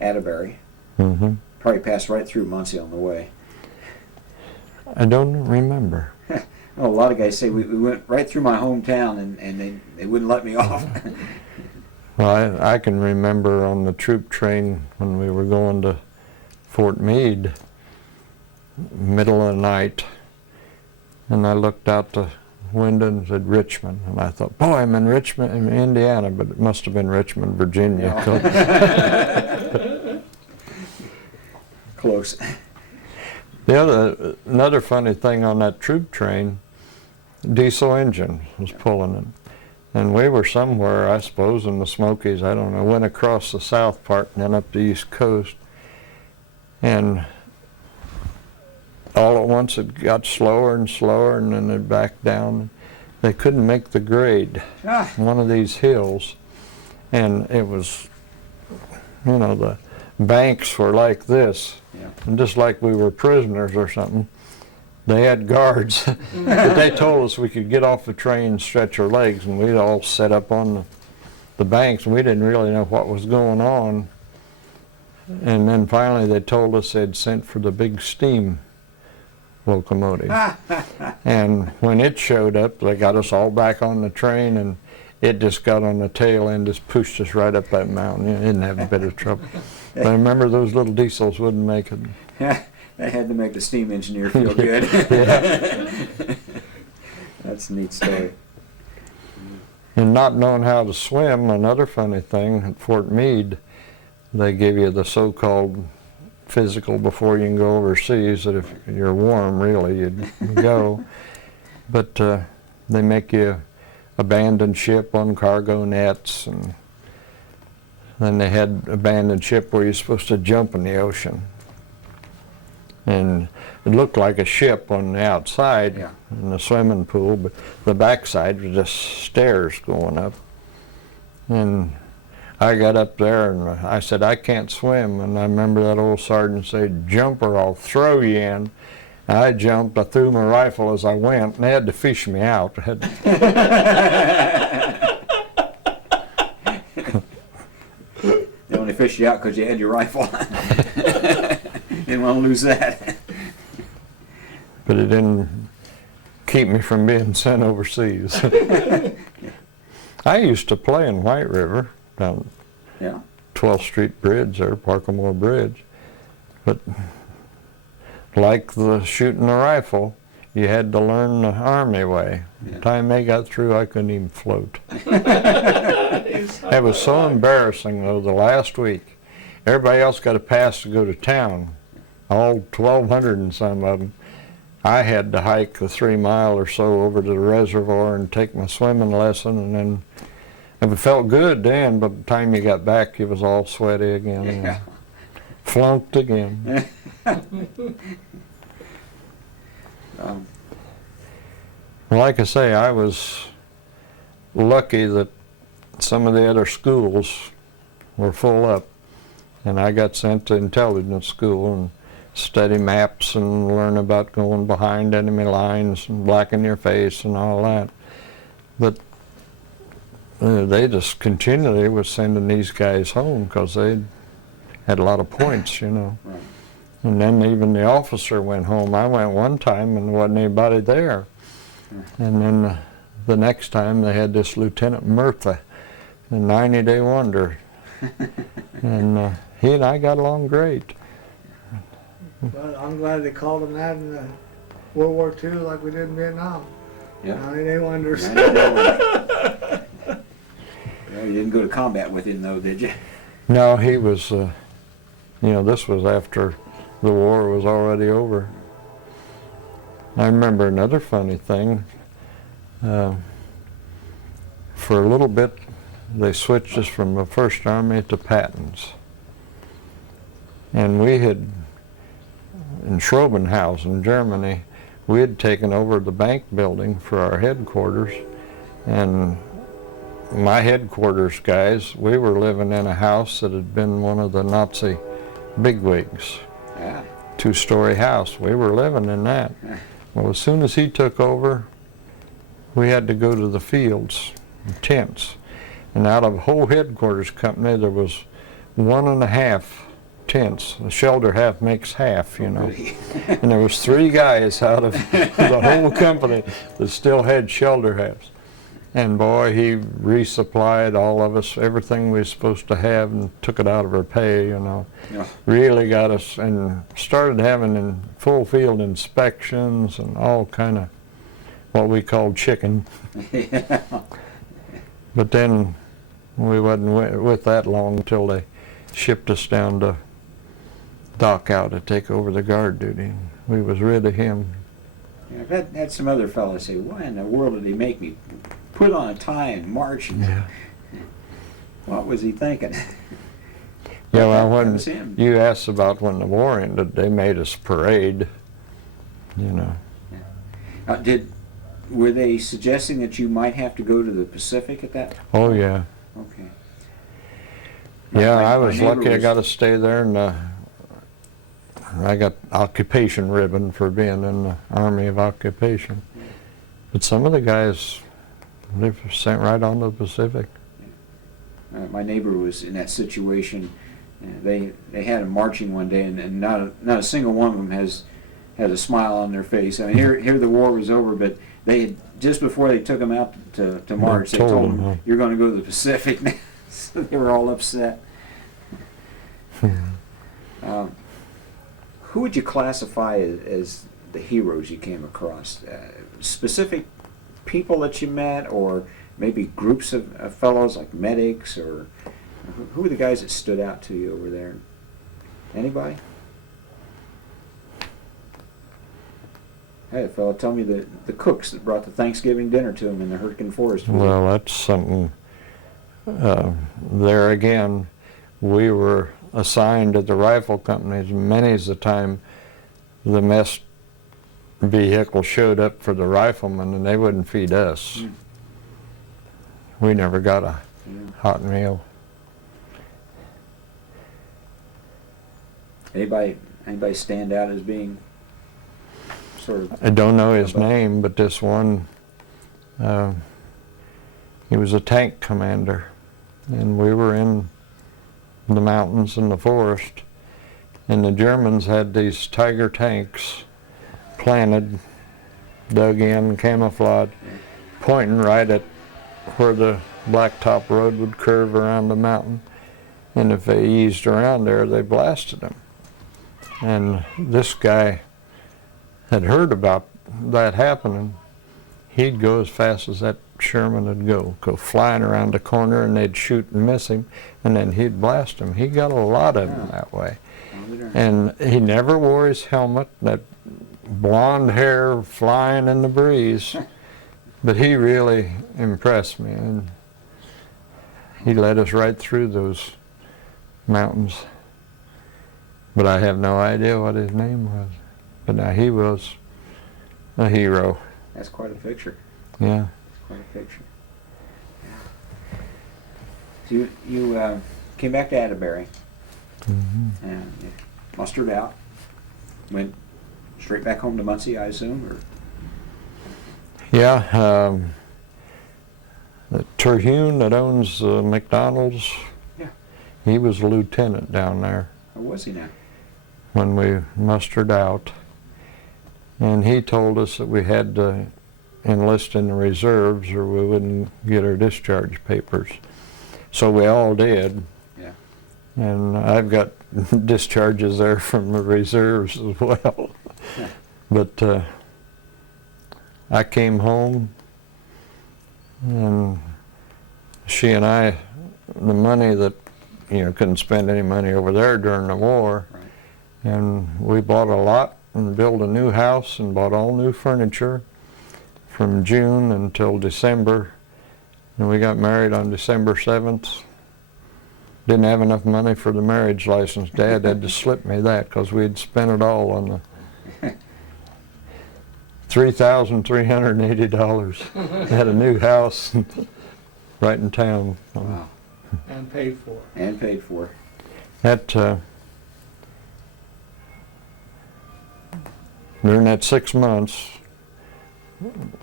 Atterbury. Mm-hmm. Probably passed right through Muncie on the way. I don't remember. Oh, a lot of guys say we went right through my hometown and they wouldn't let me off. Well, I can remember on the troop train when we were going to Fort Meade, middle of the night, and I looked out the window and said Richmond, and I thought, boy, I'm in Richmond, in Indiana, but it must have been Richmond, Virginia. Yeah. Close. Another funny thing on that troop train, diesel engine was pulling it. And we were somewhere, I suppose, in the Smokies, I don't know, went across the south part and then up the east coast. And all at once it got slower and slower, and then it backed down. They couldn't make the grade, one of these hills. And it was, you know, the banks were like this, and just like we were prisoners or something. They had guards, but they told us we could get off the train and stretch our legs, and we'd all set up on the banks, and we didn't really know what was going on. And then finally they told us they'd sent for the big steam locomotive. And when it showed up, they got us all back on the train, and it just got on the tail end, just pushed us right up that mountain. It didn't have a bit of trouble. But I remember those little diesels wouldn't make it. That had to make the steam engineer feel good. That's a neat story. And not knowing how to swim, another funny thing, at Fort Meade, they give you the so-called physical before you can go overseas, that if you're warm, really, you'd go. But they make you abandon ship on cargo nets, and then they had abandoned ship where you're supposed to jump in the ocean. And it looked like a ship on the outside in the swimming pool, but the backside was just stairs going up. And I got up there and I said, I can't swim. And I remember that old sergeant said, jump or I'll throw you in. And I jumped, I threw my rifle as I went, and they had to fish me out. They only fished you out because you had your rifle. Didn't want to lose that. But it didn't keep me from being sent overseas. I used to play in White River, down 12th Street Bridge there, Parkamore Bridge. But like the shooting a rifle, you had to learn the Army way. By the time they got through, I couldn't even float. It was so embarrassing, though, the last week. Everybody else got a pass to go to town, all 1,200 and some of them. I had to hike the 3 mile or so over to the reservoir and take my swimming lesson, and then it felt good then, but by the time you got back, you was all sweaty again. And flunked again. Like I say, I was lucky that some of the other schools were full up, and I got sent to intelligence school and study maps and learn about going behind enemy lines and blacking your face and all that. But they just continually were sending these guys home because they had a lot of points, you know. Right. And then even the officer went home. I went one time and there wasn't anybody there. And then the next time they had this Lieutenant Murtha, the 90-day wonder. And he and I got along great. But I'm glad they called them that in World War II like we did in Vietnam. 90-day wonders. Well, you didn't go to combat with him, though, did you? No, he was, you know, this was after the war was already over. I remember another funny thing. For a little bit, they switched us from the First Army to Pattons. And we had, in Schrobenhausen, Germany, we had taken over the bank building for our headquarters. And my headquarters guys, we were living in a house that had been one of the Nazi bigwigs. Yeah. 2-story house. We were living in that. Well, as soon as he took over, we had to go to the fields, tents. And out of the whole headquarters company, there was 1.5 tents. The shelter half makes half, you know. And there was 3 guys out of the whole company that still had shelter halves. And boy, he resupplied all of us everything we were supposed to have and took it out of our pay, you know. Yeah. Really got us, and started having full field inspections and all kind of what we called chicken. Yeah. But then we wasn't with that long until they shipped us down to Dachau to take over the guard duty. we was rid of him. Yeah, I've had some other fellas say, why in the world did he make me put on a tie and march? Yeah. What was he thinking? Yeah, well, That when was him. you asked about when the war ended, they made us parade, you know. Were they suggesting that you might have to go to the Pacific at that? Oh, yeah. Okay. Yeah, My I was neighbor lucky I was- got to stay there, and I got occupation ribbon for being in the Army of Occupation. But some of the guys, they were sent right on to the Pacific. My neighbor was in that situation. They had him marching one day, and not a single one of them has a smile on their face. I mean, here the war was over, but they had, just before they took him out to march, they told him, huh? "You're going to go to the Pacific." So they were all upset. Who would you classify as the heroes you came across? Specific people that you met, or maybe groups of fellows like medics, or who were the guys that stood out to you over there? Anybody? I had a fellow tell me the cooks that brought the Thanksgiving dinner to him in the Hurricane Forest. Well, that's something. There again, we were assigned to the rifle companies. Many's the time the mess vehicle showed up for the riflemen, and they wouldn't feed us. Mm. We never got a Yeah. hot meal. Anybody stand out as being sort of? I don't know his About- name, but this one, he was a tank commander, and we were in the mountains and the forest, and the Germans had these Tiger tanks planted, dug in, camouflaged, pointing right at where the blacktop road would curve around the mountain, and if they eased around there, they blasted them. And this guy had heard about that happening. He'd go as fast as that Sherman would go flying around the corner, and they'd shoot and miss him, and then he'd blast them. He got a lot of them that way. And he never wore his helmet, that blonde hair flying in the breeze. But he really impressed me, and he led us right through those mountains. But I have no idea what his name was. But now he was a hero. That's quite a picture. Yeah. Quite a picture. So you came back to Atterbury Mm-hmm. and you mustered out, went straight back home to Muncie, I assume, or? Yeah. The Terhune that owns McDonald's, Yeah. he was a lieutenant down there Or was he now? when we mustered out. And he told us that we had to enlist in the reserves or we wouldn't get our discharge papers. So we all did. Yeah. And I've got discharges there from the reserves as well. Yeah. But I came home, and she and I, the money that, couldn't spend any money over there during the war. Right. And we bought a lot and built a new house and bought all new furniture from June until December. And we got married on December 7th. Didn't have enough money for the marriage license. Dad had to slip me that because we'd spent it all on the $3,380. Had a new house right in town. Wow. And paid for. And paid for. That during that 6 months,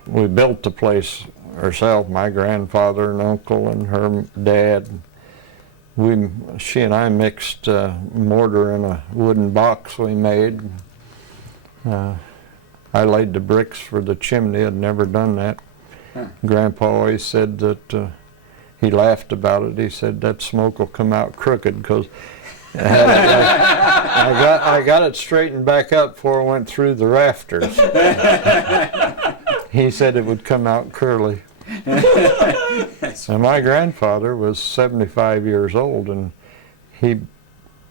we built the place ourselves. My grandfather and uncle and her dad. She and I mixed mortar in a wooden box we made. I laid the bricks for the chimney. I'd never done that. Huh. Grandpa always said that he laughed about it. He said that smoke will come out crooked because I got it straightened back up before I went through the rafters. He said it would come out curly. And my grandfather was 75 years old, and he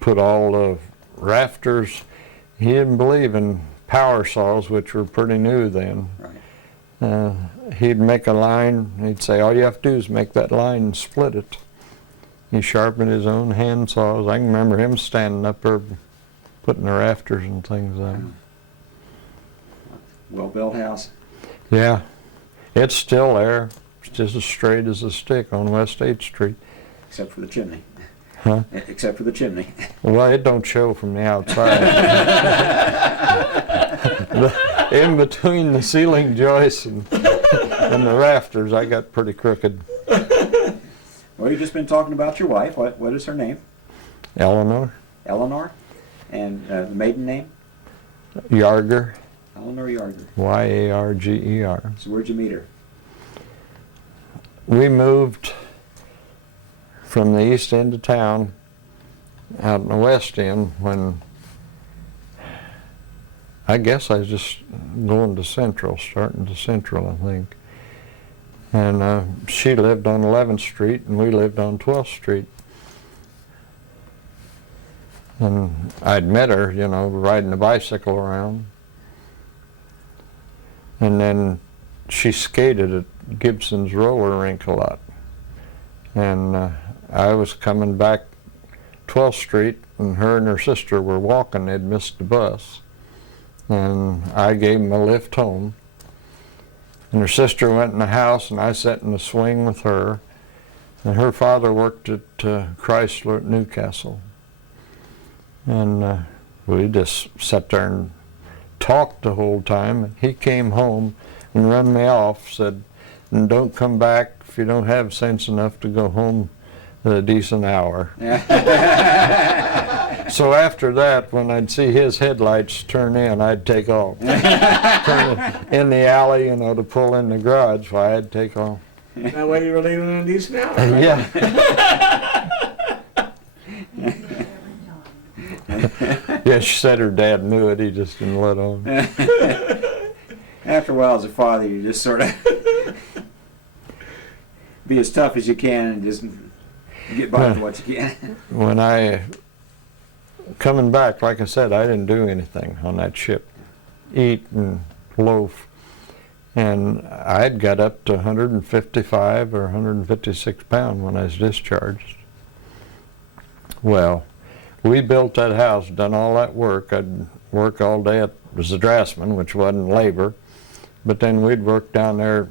put all the rafters. He didn't believe in power saws, which were pretty new then. Right. He'd make a line, and he'd say, all you have to do is make that line and split it. He sharpened his own hand saws. I can remember him standing up there putting the rafters and things on. Well-built house. Yeah, it's still there. It's just as straight as a stick on West 8th Street. Except for the chimney. Huh? Except for the chimney. Well, it don't show from the outside. In between the ceiling joists and the rafters, I got pretty crooked. Well, you've just been talking about your wife. What is her name? Eleanor Eleanor? And the maiden name? Yarger, Eleanor Yarger. Y-A-R-G-E-R. So where'd you meet her? We moved from the east end of town out in the west end when I guess I was just going to Central, starting to Central, I think. And she lived on 11th Street and we lived on 12th Street. And I'd met her, you know, riding a bicycle around. And then she skated at Gibson's roller rink a lot. And I was coming back 12th Street and her sister were walking. They'd missed the bus. And I gave them a lift home. And her sister went in the house and I sat in the swing with her. And her father worked at Chrysler at Newcastle. And we just sat there and talked the whole time. And he came home and run me off, said, and don't come back if you don't have sense enough to go home at a decent hour. So after that, when I'd see his headlights turn in, I'd take off. Turn in the alley, you know, to pull in the garage, so I'd take off. That way you were leaving in a decent hour. Yeah. Yeah, she said her dad knew it, he just didn't let on. After a while, as a father, you just sort of be as tough as you can and just get by with what you can. When coming back, like I said, I didn't do anything on that ship. Eat and loaf. And I'd got up to 155 or 156 pounds when I was discharged. Well, we built that house, done all that work. I'd work all day as a draftsman, which wasn't labor. But then we'd work down there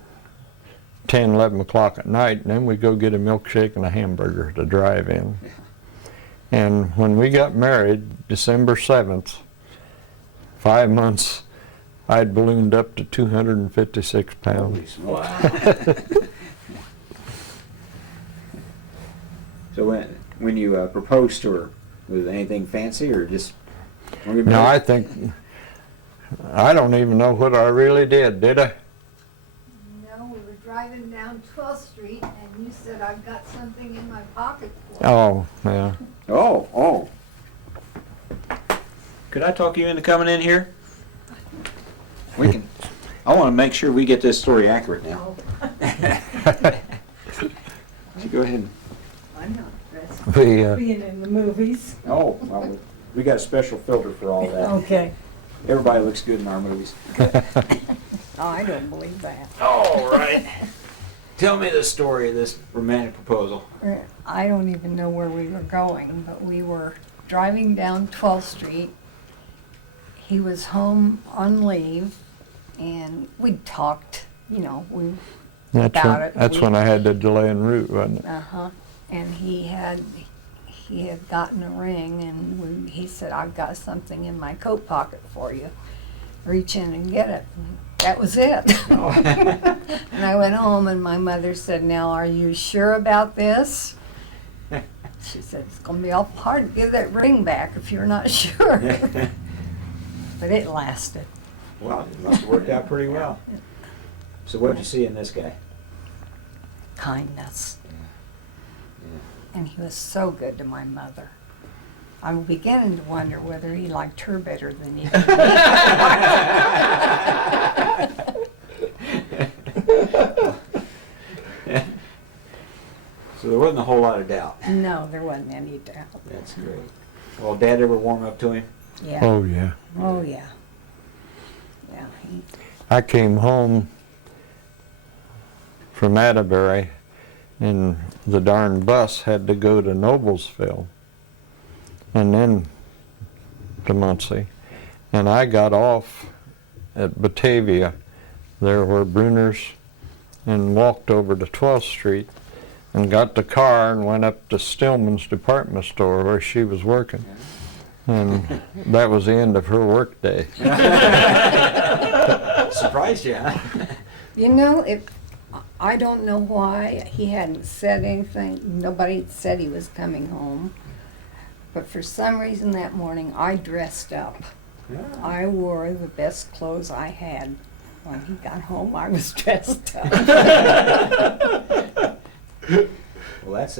10, 11 o'clock at night, and then we'd go get a milkshake and a hamburger to drive in. And when we got married, December 7th, 5 months, I'd ballooned up to 256 pounds. Wow. So when you proposed to her, was it anything fancy or just? No, I think, I don't even know what I really did I? No, we were driving down 12th Street and you said, I've got something in my pocket for you. Oh, yeah. Oh. Could I talk you into coming in here? We can. I want to make sure we get this story accurate now. So go ahead. I'm not dressed. Being in the movies. Oh, well, we got a special filter for all that. Okay. Everybody looks good in our movies. Oh, I don't believe that. All right. Tell me the story of this romantic proposal. I don't even know where we were going, but we were driving down 12th Street. He was home on leave, and we talked, you know, about it. That's when I had the delay en route, wasn't it? Uh-huh. And he had gotten a ring, and he said, I've got something in my coat pocket for you. Reach in and get it. And that was it. And I went home, and my mother said, now, are you sure about this? She said, it's going to be awful hard to give that ring back if you're not sure. But it lasted. Wow, it must have worked out pretty well. So what did you see in this guy? Kindness. Yeah. And he was so good to my mother. I'm beginning to wonder whether he liked her better than he did me. So there wasn't a whole lot of doubt. No, there wasn't any doubt. That's great. Well, Dad ever warm up to him? Yeah. Oh, yeah. Oh, yeah. I came home from Atterbury, and the darn bus had to go to Noblesville and then to Muncie. And I got off at Batavia, there where Bruner's, and walked over to 12th Street and got the car and went up to Stillman's department store where she was working. And that was the end of her work day. Surprised you, huh? You know, I don't know why he hadn't said anything. Nobody said he was coming home. But for some reason that morning, I dressed up. Yeah. I wore the best clothes I had. When he got home, I was dressed up. Well, that's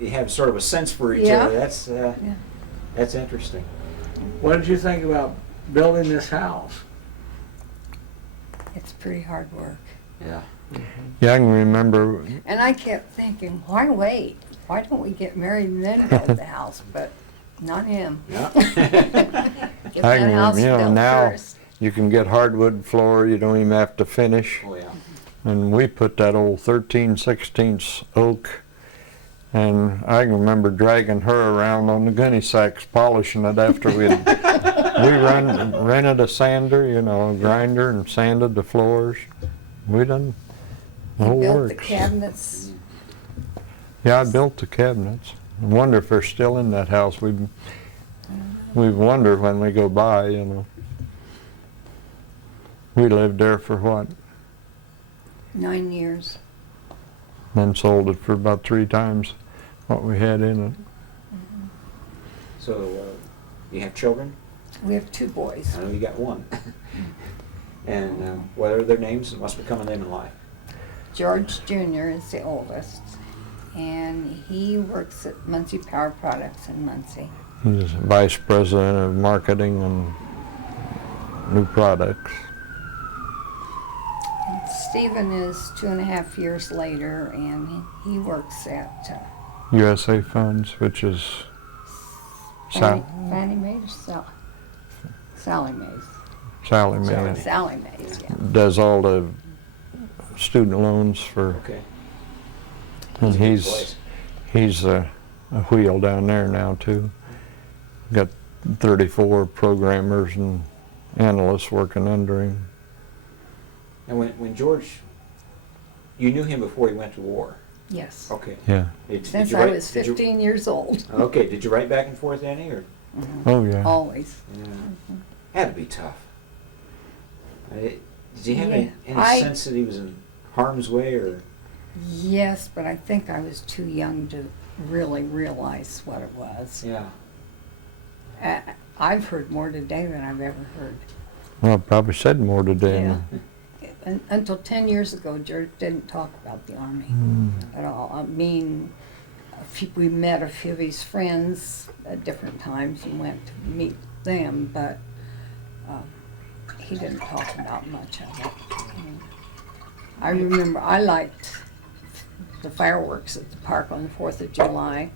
you have sort of a sense for each Yeah. other. Yeah. That's interesting. What did you think about building this house? It's pretty hard work. Yeah. Yeah, I can remember, And I kept thinking, why wait? Why don't we get married and then build the house? But not him. Yeah. Get I that can house remember, built now first. you can get hardwood floor, you don't even have to finish. Oh yeah. And we put that old 13/16 oak, and I can remember dragging her around on the gunny sacks, polishing it after we rented a sander, you know, a grinder, and sanded the floors. We done the He whole built the works. cabinets. Yeah, I built the cabinets. I wonder if they're still in that house. We wonder when we go by, you know. We lived there for what? 9 years. Then sold it for about 3 times what we had in it. So you have children? We have 2 boys. I know you got one. And what are their names? It must be coming in life. George Jr. is the oldest, and he works at Muncie Power Products in Muncie. He's vice president of marketing and new products. And Stephen is 2.5 years later, and he works at USA Funds, which is Fannie Mae or Sally Mae's. Sallie Mae. Sally Mae's, yeah. Does all the student loans for, Okay. and That's a good he's place. a wheel down there now too. Got 34 programmers and analysts working under him. And when George, you knew him before he went to war. Yes. Okay. Yeah. Since you I write- was did you- 15 years old. Okay. Did you write back and forth any, or? Oh yeah. Always. Yeah. Had to be tough. Did you have Yeah, any sense that he was in harm's way, or? Yes, but I think I was too young to really realize what it was. Yeah. I've heard more today than I've ever heard. Well, I probably said more today. Yeah. Until 10 years ago, George didn't talk about the Army at all. I mean, we met a few of his friends at different times and went to meet them, but he didn't talk about much of it. I remember I liked the fireworks at the park on the 4th of July,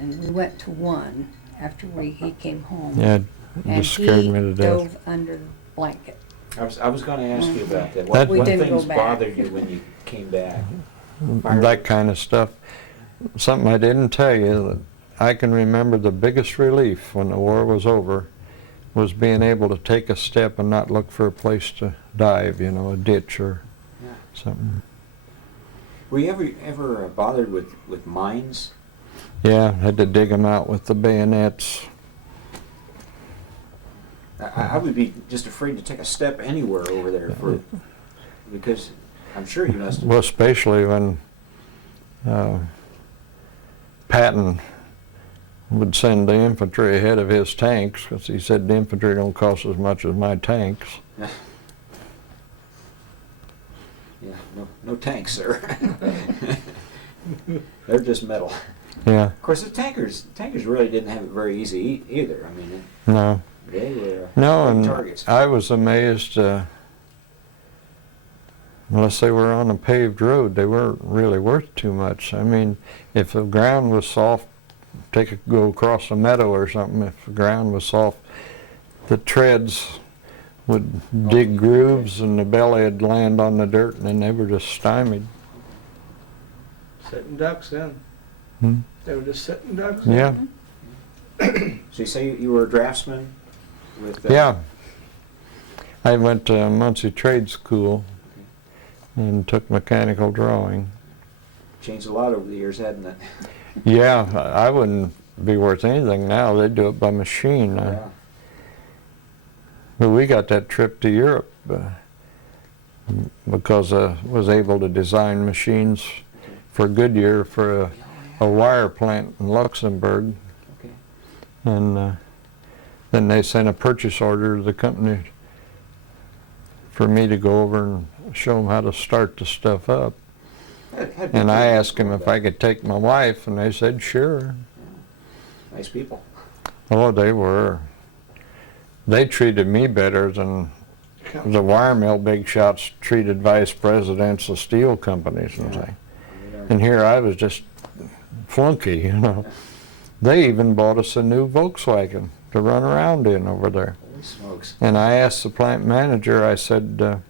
and we went to one after he came home. Yeah, it And just scared he me to death. dove under the blanket. I was going to ask you about that. That- We What didn't things go back. bothered you when you came back? That kind of stuff. Something I didn't tell you, that I can remember the biggest relief when the war was over was being able to take a step and not look for a place to dive, you know, a ditch or Yeah. something. Were you ever bothered with mines? Yeah, had to dig them out with the bayonets. I would be just afraid to take a step anywhere over there because I'm sure you must have. Well, especially when Patton would send the infantry ahead of his tanks, because he said the infantry don't cost as much as my tanks. Yeah, no tanks, sir. They're just metal. Yeah, Of course, the tankers really didn't have it very easy either. I mean, no. they were No, big and targets. I was amazed, unless they were on a paved road, they weren't really worth too much. I mean, if the ground was soft, go across a meadow or something, if the ground was soft, the treads would dig grooves and the belly would land on the dirt and then they were just stymied. Sitting ducks then. Hmm? They were just sitting ducks. Yeah, So you say you were a draftsman with? yeah. I went to Muncie Trade School and took mechanical drawing. Changed a lot over the years, hadn't it? Yeah, I wouldn't be worth anything now. They do it by machine. Yeah. But we got that trip to Europe because I was able to design machines for Goodyear for a wire plant in Luxembourg. Okay. And then they sent a purchase order to the company for me to go over and show them how to start the stuff up. And I asked them if I could take my wife, and they said sure. Nice people. Oh, they were. They treated me better than the wire mill big shots treated vice presidents of steel companies and things. And here I was just flunky, you know. They even bought us a new Volkswagen to run around in over there. Holy smokes. And I asked the plant manager, I said,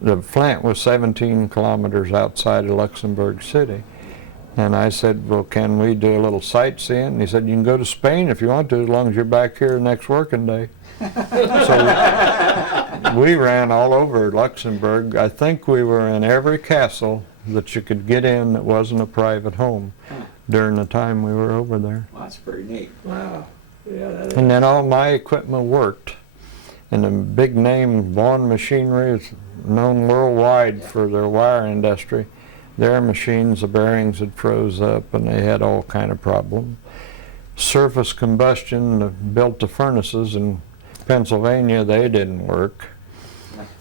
the plant was 17 kilometers outside of Luxembourg City. And I said, well, can we do a little sightseeing? And he said, you can go to Spain if you want to, as long as you're back here the next working day. So we ran all over Luxembourg. I think we were in every castle that you could get in that wasn't a private home during the time we were over there. Well, that's pretty neat. Wow. Yeah, that is. And then all my equipment worked. And the big name Vaughan Machinery is known worldwide for their wire industry. Their machines, the bearings had froze up and they had all kind of problems. Surface combustion built the furnaces in Pennsylvania, they didn't work.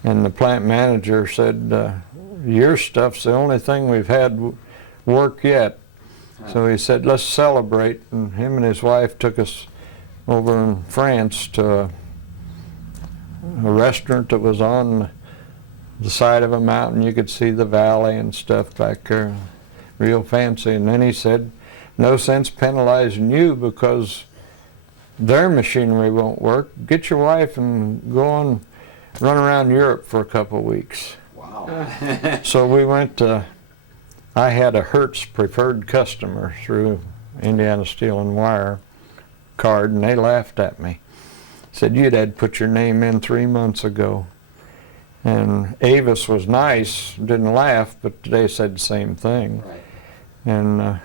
And the plant manager said, your stuff's the only thing we've had work yet. So he said, let's celebrate. And him and his wife took us over in France to a restaurant that was on the side of a mountain. You could see the valley and stuff back there, real fancy. And then he said, no sense penalizing you because their machinery won't work. Get your wife and go on, run around Europe for a couple of weeks. Wow. So we went to, I had a Hertz preferred customer through Indiana Steel and Wire card, and they laughed at me. Said, you'd had put your name in 3 months ago. And Avis was nice, didn't laugh, but they said the same thing. Right. And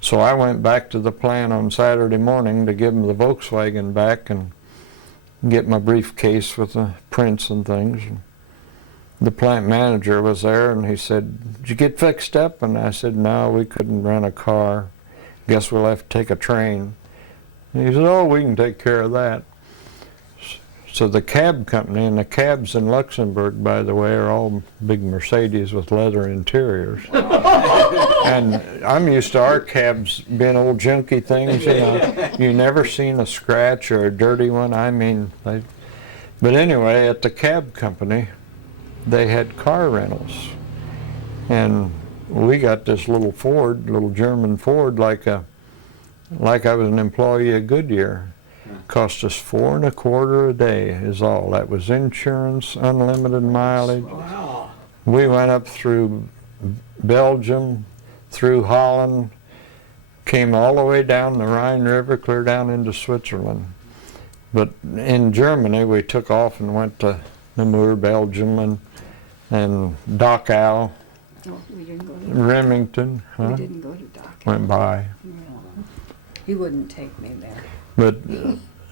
so I went back to the plant on Saturday morning to give them the Volkswagen back and get my briefcase with the prints and things. And the plant manager was there and he said, did you get fixed up? And I said, no, we couldn't rent a car. Guess we'll have to take a train. And he said, oh, we can take care of that. So the cab company, and the cabs in Luxembourg, by the way, are all big Mercedes with leather interiors. And I'm used to our cabs being old junky things, you know. You never seen a scratch or a dirty one. I mean, but anyway, at the cab company, they had car rentals. And we got this little Ford, little German Ford, like I was an employee of Goodyear. Cost us $4.25 a day is all. That was insurance, unlimited mileage. Wow. We went up through Belgium, through Holland, came all the way down the Rhine River, clear down into Switzerland. But in Germany, we took off and went to Namur, Belgium, and Dachau, No, we didn't go to, Remington. we Huh? didn't go to Doc. Went by. He wouldn't take me there. But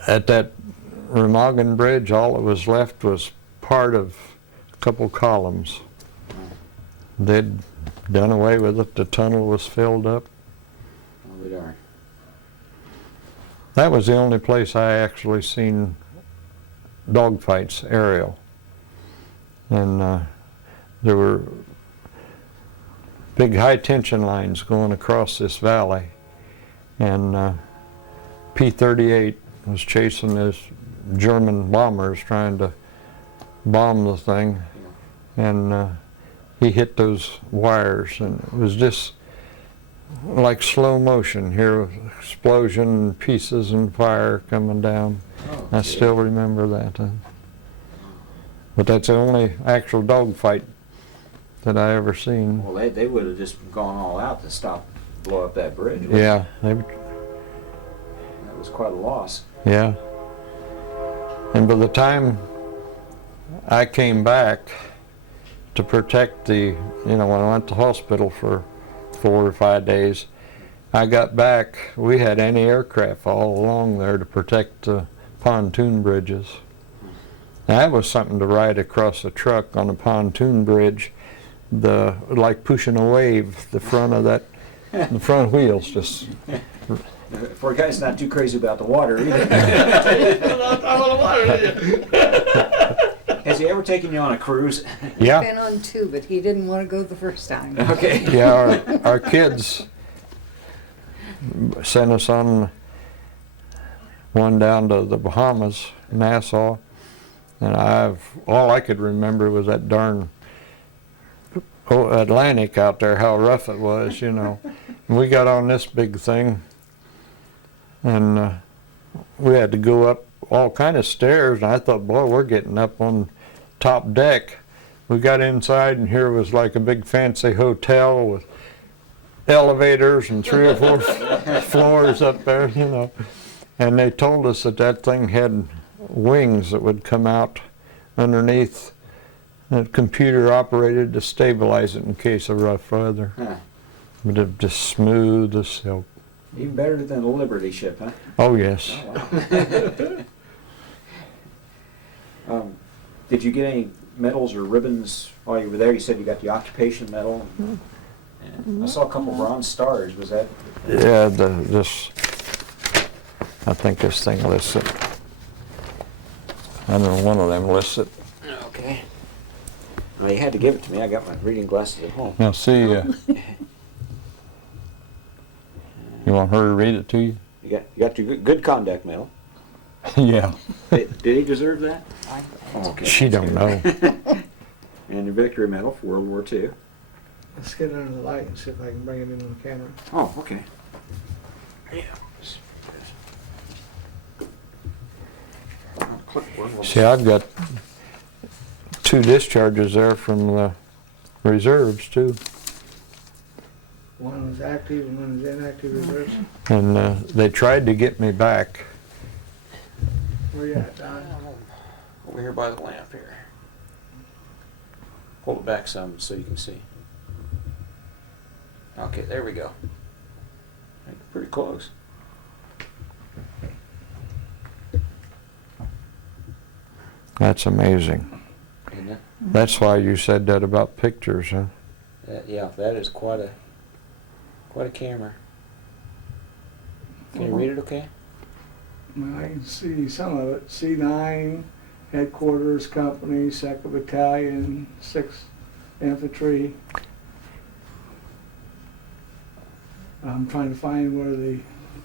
at that Remagen bridge, all that was left was part of a couple columns. They'd done away with it. The tunnel was filled up. Oh, darn. That was the only place I actually seen dogfights aerial. And there were big high tension lines going across this valley. And P-38 was chasing these German bombers trying to bomb the thing. And he hit those wires, and it was just like slow motion. Hear explosion, pieces and fire coming down. Oh, I still remember that. But that's the only actual dogfight that I ever seen. Well, they would have just gone all out to blow up that bridge. Yeah, That was quite a loss. yeah. And by the time I came back to protect when I went to hospital for 4 or 5 days, I got back, we had anti-aircraft all along there to protect the pontoon bridges. That was something to ride across a truck on a pontoon bridge, like pushing a wave, the front wheels just. For a guy that's not too crazy about the water either. Has he ever taken you on a cruise? Yeah. Been on 2, but he didn't want to go the first time. Okay. Yeah, our kids sent us on one down to the Bahamas, Nassau, and all I could remember was that darn Atlantic out there, how rough it was, And we got on this big thing, and we had to go up all kind of stairs, and I thought, boy, we're getting up on top deck. We got inside, and here was like a big fancy hotel with elevators and 3 or 4 floors up there, And they told us that thing had wings that would come out underneath, computer operated to stabilize it in case of rough weather. Huh. But it just smooth as silk. Even better than the Liberty ship, huh? Oh yes. Oh, wow. Did you get any medals or ribbons while you were there? You said you got the occupation medal. And I saw a couple bronze stars. Was that? Yeah, I think this thing lists it. I know one of them lists it. Okay. Well, you had to give it to me. I got my reading glasses at home. Now see, you want her to read it to you? You got your good conduct medal. Yeah. Did he deserve that? Oh, okay. She don't know. And your victory medal for World War II. Let's get under the light and see if I can bring it in on the camera. Oh, okay. Yeah. See, I've got 2 discharges there from the reserves too, One was active and one was inactive reserves. and they tried to get me back. Where you at, Don? Over here by the lamp here. Hold it back some so you can see. Okay, there we go. Pretty close. That's amazing. Isn't it? That's why you said that about pictures, huh? Yeah, that is quite a camera. Can you read it okay? Well, I can see some of it. C9, Headquarters Company, 2nd Battalion, 6th Infantry. I'm trying to find where the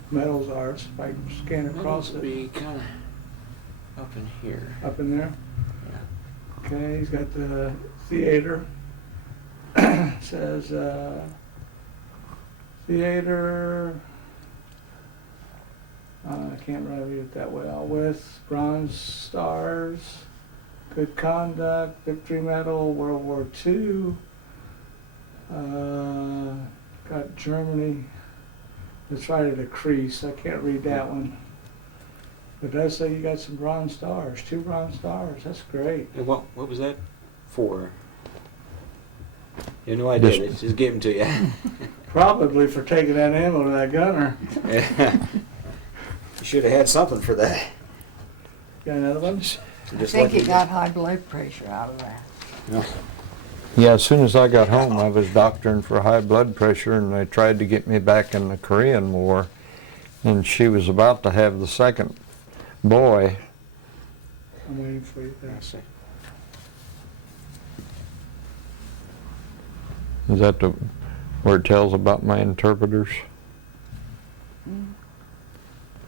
medals are, so if I can scan across it. Be kind of up in here. Up in there? Yeah. Okay, he's got the theater. Says theater. I can't really read it that well. With bronze stars, good conduct, victory medal, World War II. Got Germany. It's right at a crease. I can't read that one. But it does say you got some bronze stars, 2 bronze stars. That's great. And what was that for? You have no idea. They just gave them to you. Probably for taking that ammo to that gunner. Yeah. You should have had something for that. Got another one? I think he got high blood pressure out of that. No. Yeah, as soon as I got home, I was doctoring for high blood pressure, and they tried to get me back in the Korean War, and she was about to have the second boy. I'm waiting for you there. see. Is that where it tells about my interpreters?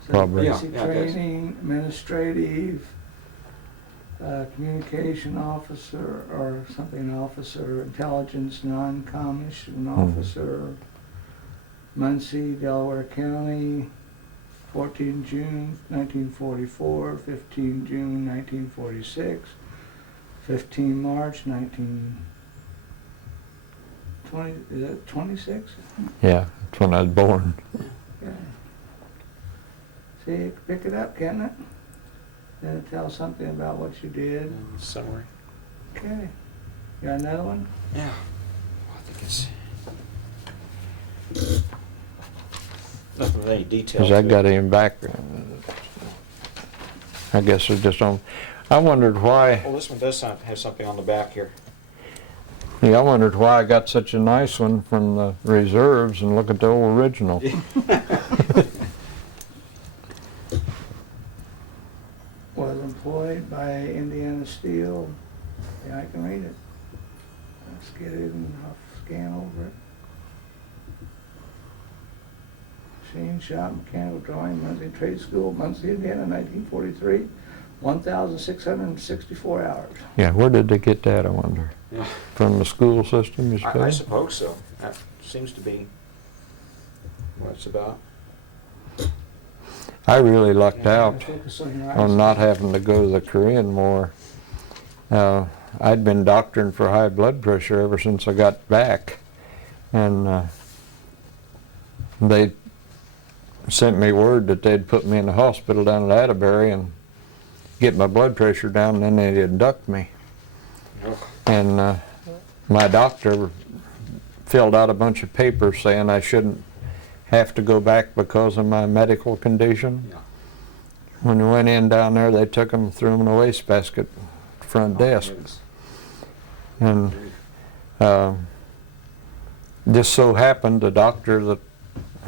Probably. Yeah, Basic it does. training, administrative, communication officer or something officer, intelligence non-commissioned officer, Muncie, Delaware County, 14 June 1944, 15 June 1946, 15 March 1920, is that 26? Yeah, that's when I was born. Okay. See, you can pick it up, can't it? Then it tells something about what you did. Summary. Okay. Got another one? Yeah. I think it's nothing with any detail. Because I got him back. I guess it's just on. I wondered why. Well, this one does have something on the back here. Yeah, I wondered why I got such a nice one from the reserves, and look at the old original. Was employed by Indiana Steel. Yeah, I can read it. Let's get it and I'll scan over it. Machine shop, mechanical drawing, Muncie Trade School, Muncie, Indiana, 1943. 1,664 hours. Yeah, where did they get that, I wonder? Yeah. From the school system, you I suppose? suppose so. That seems to be what it's about. I really lucked Yeah, out focus on your on eyes. not having to go to the Korean War. I'd been doctoring for high blood pressure ever since I got back, and they sent me word that they'd put me in the hospital down at Atterbury and get my blood pressure down, and then they'd induct me. Oh. And my doctor filled out a bunch of papers saying I shouldn't have to go back because of my medical condition. Yeah. When we went in down there, they took him, threw him in a wastebasket front desk. And just so happened the doctor that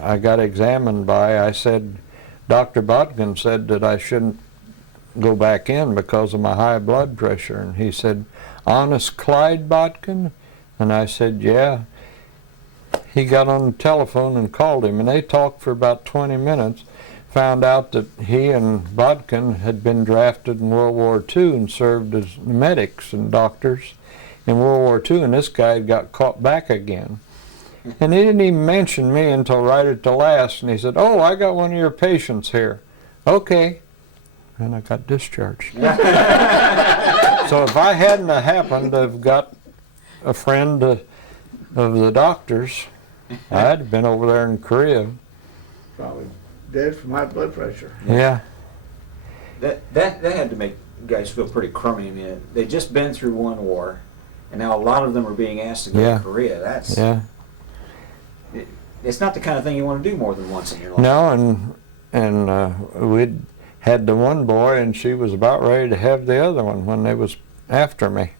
I got examined by, I said, Dr. Botkin said that I shouldn't go back in because of my high blood pressure. And he said, honest Clyde Botkin? And I said, yeah. He got on the telephone and called him, and they talked for about 20 minutes, found out that he and Bodkin had been drafted in World War II and served as medics and doctors in World War II, and this guy got caught back again. And he didn't even mention me until right at the last, and he said, oh, I got one of your patients here. Okay. And I got discharged. So if I hadn't have happened to have got a friend of the doctor's, I'd have been over there in Korea. Probably dead from high blood pressure. Yeah. That had to make guys feel pretty crummy. I mean, they'd just been through one war, and now a lot of them are being asked to go Yeah. to Korea. That's Yeah. It's not the kind of thing you want to do more than once in your life. No, and we'd had the one boy, and she was about ready to have the other one when they was after me.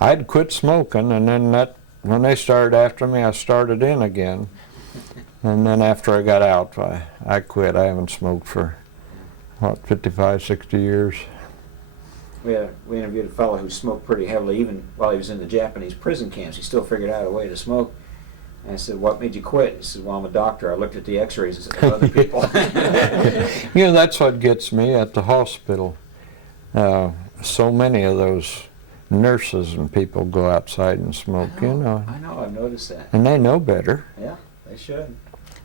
I'd quit smoking, and then when they started after me, I started in again. And then after I got out, I quit. I haven't smoked for, 55, 60 years. We interviewed a fellow who smoked pretty heavily even while he was in the Japanese prison camps. He still figured out a way to smoke. And I said, what made you quit? He said, well, I'm a doctor. I looked at the x-rays of other people. You know, that's what gets me at the hospital. So many of those nurses and people go outside and smoke, I you know. I've noticed that. And they know better. Yeah, they should.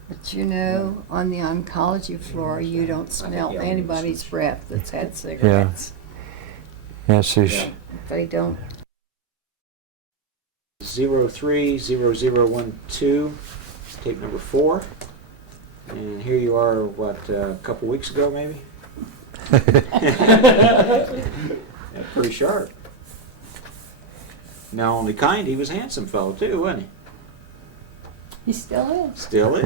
But you know, on the oncology floor, you don't smell yeah, anybody's breath that's had cigarettes. Yeah, see, Yeah. They don't. 030012, tape number 4. And here you are, what, a couple weeks ago maybe? Yeah, pretty sharp. Now, on the kind, he was a handsome fellow too, wasn't he? He still is. Still is.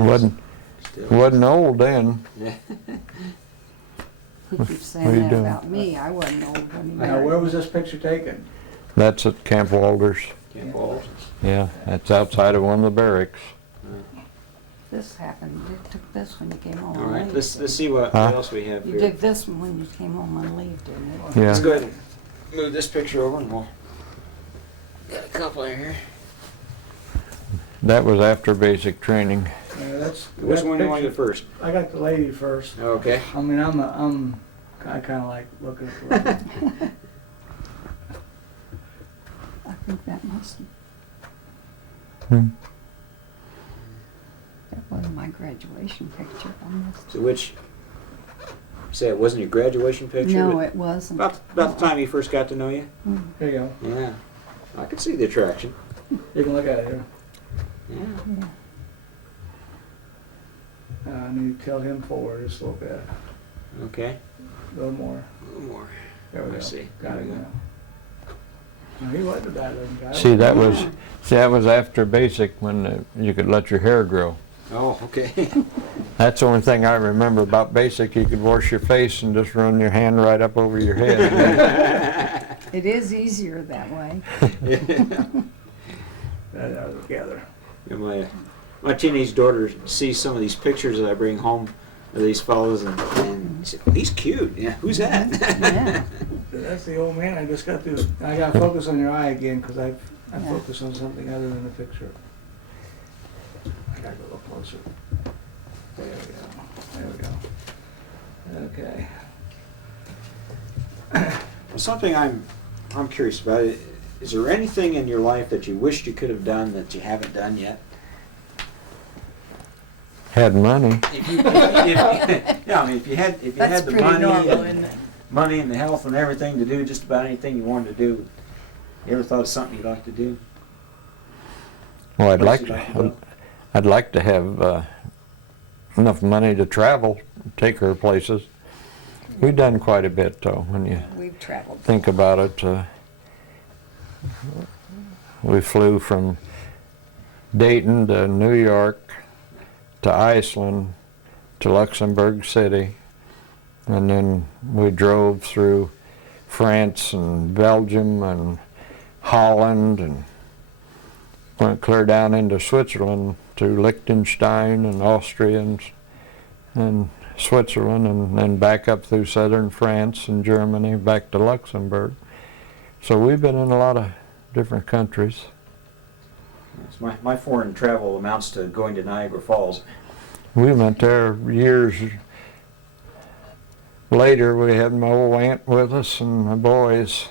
wasn't old then. Yeah. He keeps What are saying you that doing? about me. I wasn't old when he Now, married where me. was this picture taken? That's at Camp Walters. Camp Walters. Yeah, that's outside of one of the barracks. This happened. You took this when you came home All on right, leave. let's see what Huh? else we have You here. did this one when you came home on leave, didn't you? Yeah. Let's go ahead and move this picture over and we'll got a couple in here. That was after basic training. That's Which that one do you want to picture- get first? I got the lady first. Okay. I mean, I kind of like looking at the lady. I think that must. Hmm. That was Graduation picture almost. So which, say it wasn't your graduation picture? No, but it wasn't. about the time he first got to know you? There you go. Yeah. I could see the attraction. You can look at it here. Yeah. I need to tilt him forward just a little bit. Okay. A little more. A little more. There we I go. see. Got There it we go. now. No, he wasn't a bad looking guy. See, that was after basic when you could let your hair grow. Oh, okay. That's the only thing I remember about basic. You could wash your face and just run your hand right up over your head. It is easier that way. That out together. Yeah, my teenage daughter sees some of these pictures that I bring home of these fellows, and she said, well, he's cute. Yeah, who's that? Yeah. That's the old man. I just got to. I got to focus on your eye again because I Yeah. focus on something other than the picture. I got to go a little closer. There we go. There we go. Okay. Well, something I'm curious about. Is there anything in your life that you wished you could have done that you haven't done yet? Had money. Yeah, I mean, if you had That's the pretty money normal, and isn't it? money and the health and everything to do just about anything you wanted to do, you ever thought of something you'd like to do? Well, I'd Place like you'd like to go? I'd like to have enough money to travel, take her places. We've done quite a bit, though, when you We've traveled. think about it. We flew from Dayton to New York to Iceland to Luxembourg City, and then we drove through France and Belgium and Holland and went clear down into Switzerland to Liechtenstein and Austria and Switzerland, and then back up through southern France and Germany back to Luxembourg. So we've been in a lot of different countries. My foreign travel amounts to going to Niagara Falls. We went there years later. We had my old aunt with us and my boys.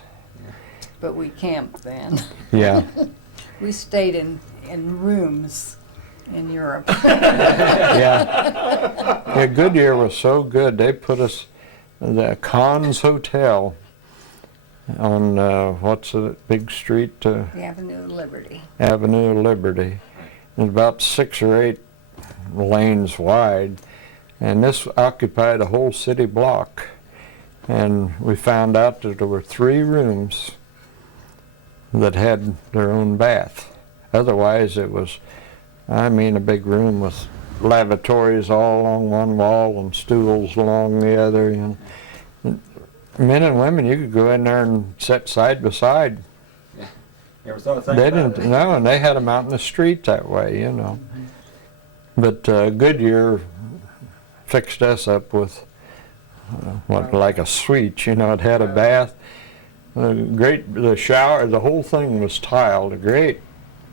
But we camped then. Yeah. We stayed in rooms in Europe. Yeah, Goodyear was so good. They put us in the Conn's Hotel on, what's the big street? The Avenue of Liberty. Avenue of Liberty. It's about 6 or 8 lanes wide, and this occupied a whole city block. And we found out that there were 3 rooms that had their own bath. Otherwise, it was, I mean, a big room with lavatories all along one wall and stools along the other. You know. Men and women, you could go in there and sit side by side. You ever thought of They about didn't it? know, and they had them out in the street that way, you know. But Goodyear fixed us up with like a suite, you know. It had a bath, the shower, the whole thing was tiled, great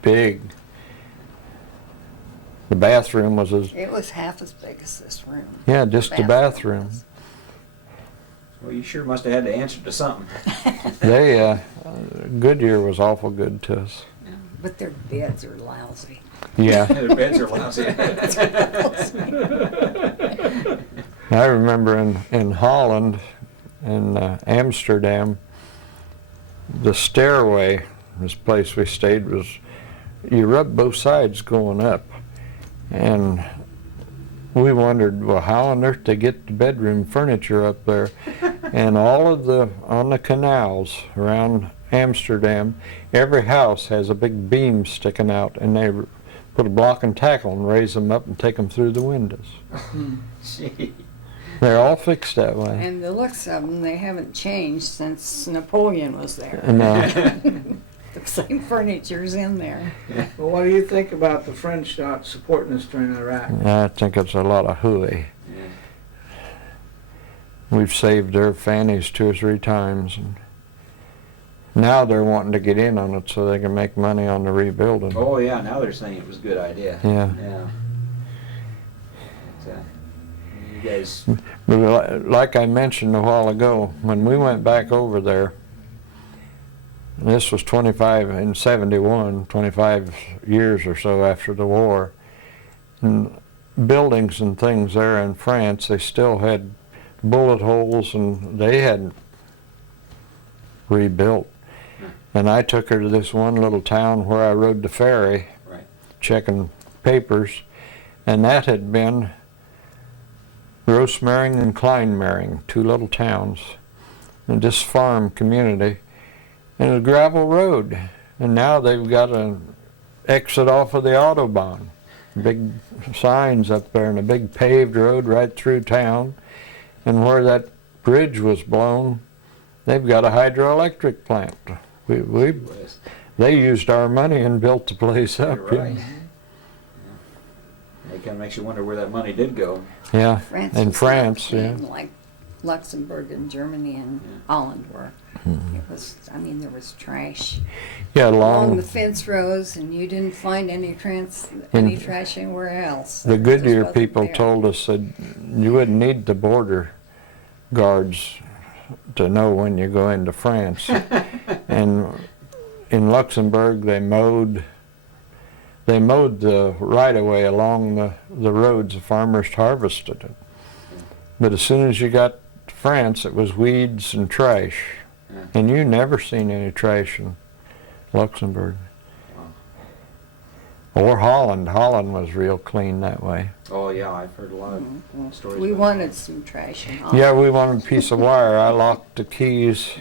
big. The bathroom was It was half as big as this room. yeah, just the bathroom. was. Well, you sure must have had to answer to something. They Goodyear was awful good to us. But their beds are lousy. Yeah. Their beds are lousy. I remember in Holland, in Amsterdam, the stairway, this place we stayed, was, you rub both sides going up. And we wondered, well, how on earth to get the bedroom furniture up there? And all of on the canals around Amsterdam, every house has a big beam sticking out, and they put a block and tackle and raise them up and take them through the windows. Gee. They're all fixed that way. And the looks of them, they haven't changed since Napoleon was there. And, The same furniture's in there. Well, what do you think about the French not supporting us during Iraq? I think it's a lot of hooey. Yeah. We've saved their fannies 2 or 3 times, and now they're wanting to get in on it so they can make money on the rebuilding. Oh yeah, now they're saying it was a good idea. Yeah. Yeah. But, you guys. But like I mentioned a while ago, when we went back over there, this was 25 years or so after the war, and buildings and things there in France, they still had bullet holes, and they hadn't rebuilt. And I took her to this one little town where I rode the ferry, Right. checking papers, and that had been Grossmering and Kleinmering, two little towns, and this farm community, and a gravel road. And now they've got an exit off of the Autobahn. Big signs up there and a big paved road right through town. And where that bridge was blown, they've got a hydroelectric plant. They used our money and built the place up. You're right. It kind of makes you wonder where that money did go. Yeah, France in was not France, yeah. clean like Luxembourg and Germany and Holland were. It was, I mean, there was trash Yeah, along the long, fence rows, and you didn't find any trash anywhere else. the It just Goodyear wasn't people there. told us that you wouldn't need the border guards to know when you go into France. And in Luxembourg, they mowed the right-of-way along the roads. The farmers harvested it. But as soon as you got to France, it was weeds and trash. And you never seen any trash in Luxembourg. Or Holland. Holland was real clean that way. Oh yeah, I've heard a lot of stories. We about wanted some trash in Holland. Yeah, we wanted a piece of wire. I locked the keys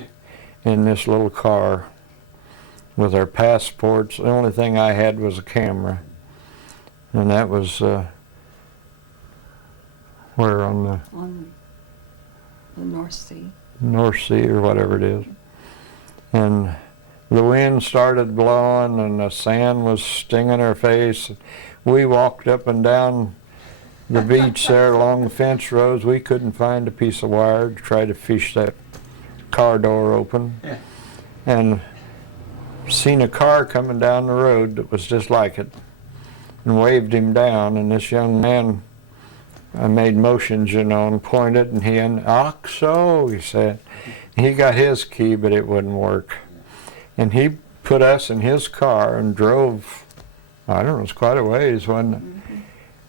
in this little car with our passports. The only thing I had was a camera. And that was where on the On the North Sea. North Sea or whatever it is. And the wind started blowing and the sand was stinging our face. We walked up and down the beach there along the fence rows. We couldn't find a piece of wire to try to fish that car door open. Yeah. And seen a car coming down the road that was just like it and waved him down, and this young man, I made motions, you know, and pointed, and "Oxo," he said. He got his key, but it wouldn't work. And he put us in his car and drove, I don't know, it was quite a ways, wasn't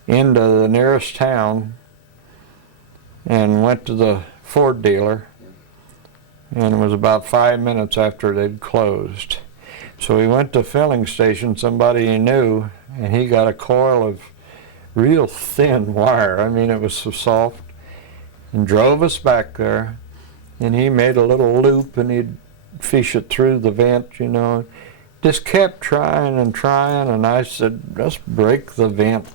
it, into the nearest town, and went to the Ford dealer, and it was about 5 minutes after they'd closed. So he went to a filling station, somebody he knew, and he got a coil of real thin wire. I mean, it was so soft, and drove us back there. And he made a little loop, and he'd fish it through the vent, you know. Just kept trying, and I said, "Just break the vent."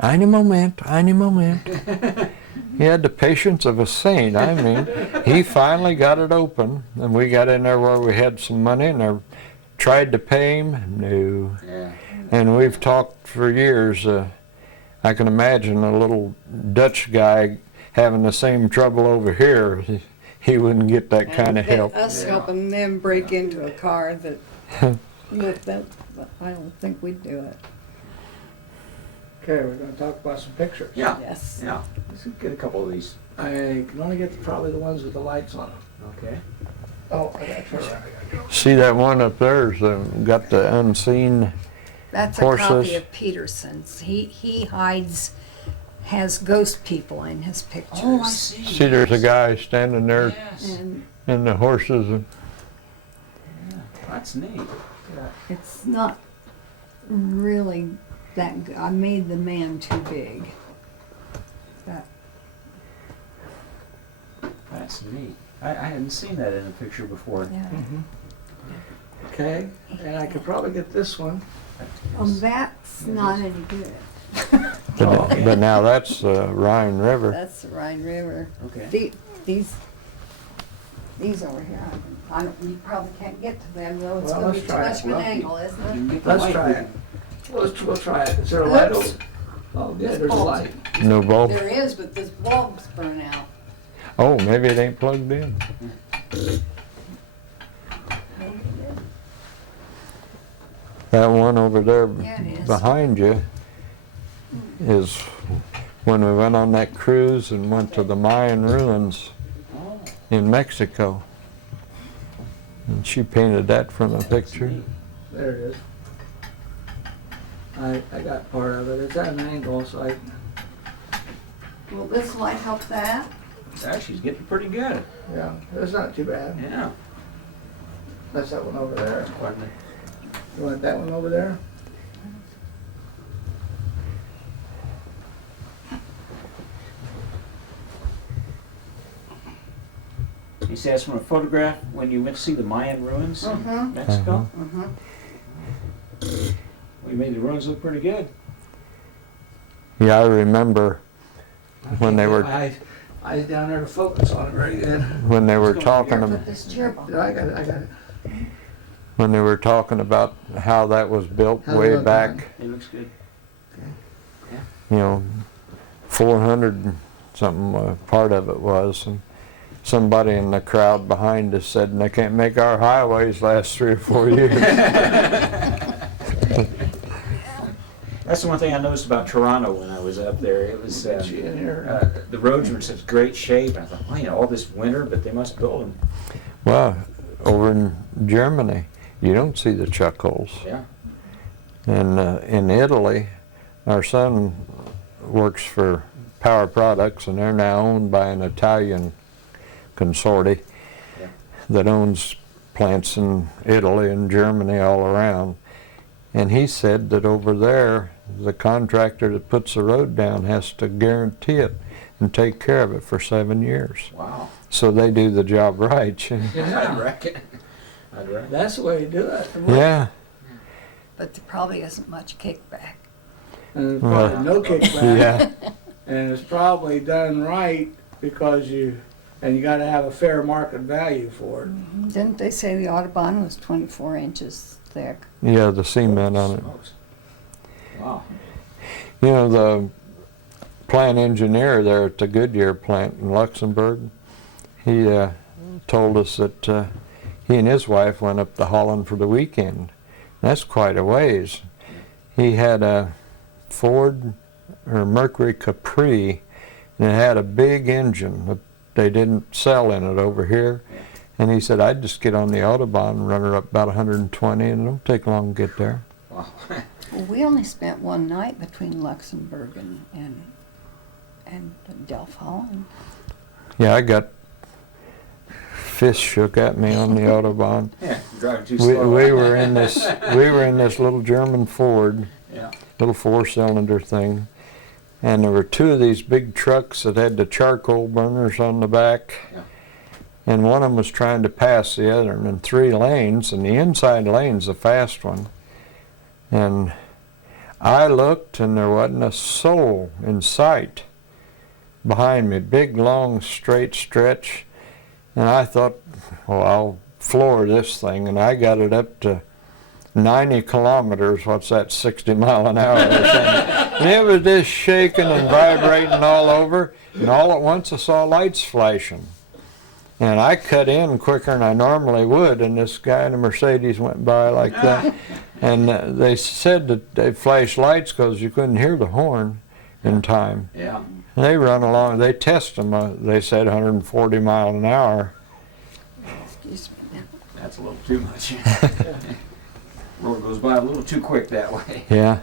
Eine Moment, eine Moment. He had the patience of a saint. I mean, he finally got it open, and we got in there where we had some money, and I tried to pay him. No. Yeah. And we've talked for years. I can imagine a little Dutch guy having the same trouble over here. He wouldn't get that kind of help. Us helping them break into a car that, with that, I don't think we'd do it. Okay, we're gonna talk about some pictures. Yeah. Yes. Yeah. Let's get a couple of these. I can only get probably the ones with the lights on them. Okay. Oh, I got her. See that one up there's got the unseen. That's a Horses. copy of Peterson's. He has ghost people in his pictures. Oh, I see. See, there's a guy standing there, Yes. And and the horses. That's neat. it's not really that good. I made the man too big. But That's neat. I hadn't seen that in a picture before. Yeah. Okay, and I could probably get this one. that's not any good. But now that's the Rhine River. That's the Rhine River. Okay. These over here, I don't, you probably can't get to them though. It's Well, gonna be let's too try much it. of an Well, angle, isn't it? You can get the Let's light try with it. We'll try it. Is there a light Oops. over? Oh, yeah, there's a light. No bulb. There is, but this bulb's burn out. Oh, maybe it ain't plugged in. That one over there Yeah, it is. behind you is when we went on that cruise and went to the Mayan ruins Oh, in Mexico. And she painted that from a that's picture. neat. There it is. I got part of it. It's at an angle, so I, Will this light help that? Actually, he's getting pretty good. yeah, it's not too bad. Yeah. That's that one over there. Pardon me. You want that one over there? You see, that's from a photograph when you went to see the Mayan ruins in Mhm. Mexico. Mm-hmm. We made the ruins look pretty good. Yeah, I remember when they were I was down there to focus on it very good. when they were Let's go over talking here. ab- This chair behind. I got it, I got it. when they were talking about how that was built How's it way look, back, It looks good. 400 and something part of it was, and somebody in the crowd behind us said, "They can't make our highways last 3 or 4 years." That's the one thing I noticed about Toronto when I was up there. It was Get you in here. the roads were in such great shape. And I thought, well, all this winter, but they must build them. Well, over in Germany, you don't see the chuck holes. Yeah. And in Italy, our son works for Power Products, and they're now owned by an Italian consortium Yeah. that owns plants in Italy and Germany all around. And he said that over there, the contractor that puts the road down has to guarantee it and take care of it for 7 years. Wow. So they do the job right. I reckon. I'd reckon. That's the way to do it. Yeah. But there probably isn't much kickback. And there's probably no kickback. Yeah. And it's probably done right because you gotta have a fair market value for it. Didn't they say the Audubon was 24 inches thick? Yeah, the cement on it. Smokes. Wow. You know, the plant engineer there at the Goodyear plant in Luxembourg, he told us that he and his wife went up to Holland for the weekend. That's quite a ways. He had a Ford or Mercury Capri, and it had a big engine that they didn't sell in it over here. And he said, I'd just get on the Autobahn and run her up about 120, and it don't take long to get there. Wow. Well, we only spent one night between Luxembourg and Delft, Holland. Yeah, I got fists shook at me on the Autobahn. Yeah, you're driving too We slow. were in this little German Ford, Yeah. little 4-cylinder thing, and there were 2 of these big trucks that had the charcoal burners on the back, Yeah. and one of them was trying to pass the other, and in 3 lanes, and the inside lane's the fast one. And I looked, and there wasn't a soul in sight behind me, big, long, straight stretch, and I thought, well, I'll floor this thing, and I got it up to 90 kilometers, what's that, 60 mile an hour or something. And it was just shaking and vibrating all over, and all at once I saw lights flashing. And I cut in quicker than I normally would, and this guy in a Mercedes went by like that. And they said that they flashed lights because you couldn't hear the horn in time. Yeah. And they run along, they test them, they said 140 mile an hour. Excuse me. That's a little too much. Road goes by a little too quick that way. Yeah.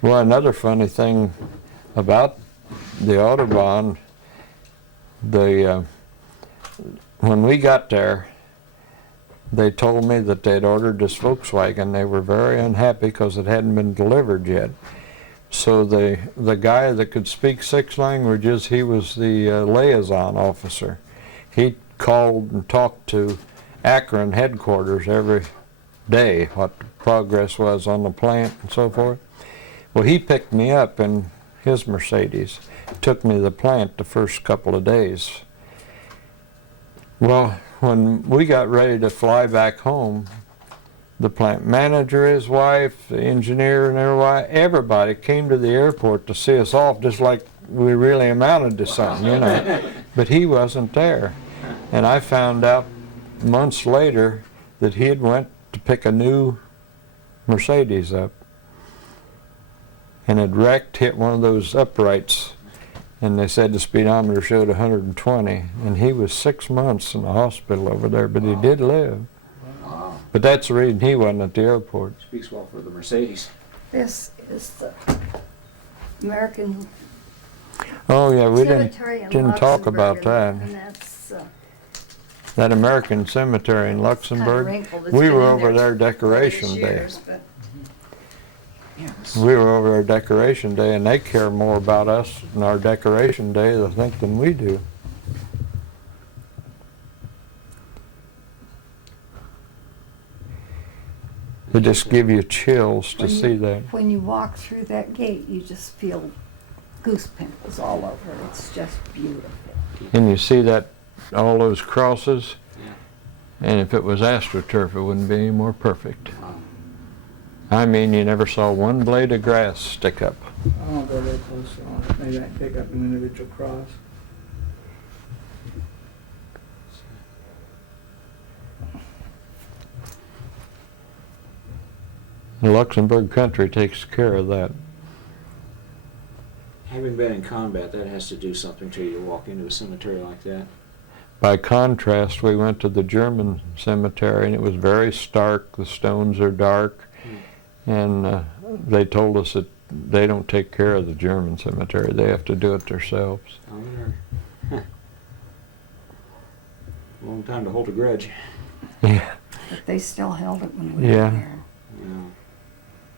Well, another funny thing about the Autobahn, when we got there, they told me that they'd ordered this Volkswagen. They were very unhappy because it hadn't been delivered yet. So the guy that could speak 6 languages, he was the liaison officer. He called and talked to Akron headquarters every day, what the progress was on the plant and so forth. Well, he picked me up in his Mercedes, took me to the plant the first couple of days. Well, when we got ready to fly back home, the plant manager, his wife, the engineer and everybody came to the airport to see us off, just like we really amounted to something, you know. But he wasn't there. And I found out months later that he had went to pick a new Mercedes up and had wrecked, hit one of those uprights, and they said the speedometer showed 120, and he was 6 months in the hospital over there, but he did live. Wow. But that's the reason he wasn't at the airport. Speaks well for the Mercedes. This is the American Oh, yeah, we Cemetery in didn't talk Luxembourg, about that. and that's That American cemetery in kinda Luxembourg. wrinkled. It's We been were in over there for decoration various day. years, but Yes. We were over there decoration day, and they care more about us and our decoration day, I think, than we do. It just give you chills to when see you- that. when you walk through that gate, you just feel goose pimples all over. It's just beautiful. And you see that, all those crosses, and if it was AstroTurf, it wouldn't be any more perfect. I mean, you never saw one blade of grass stick up. I won't go very close on it. Maybe I can pick up an individual cross. The Luxembourg country takes care of that. Having been in combat, that has to do something to you to walk into a cemetery like that. By contrast, we went to the German cemetery, and it was very stark. The stones are dark, and they told us that they don't take care of the German cemetery. They have to do it themselves. I wonder. Long time to hold a grudge. Yeah. But they still held it when we Yeah. were there. Yeah.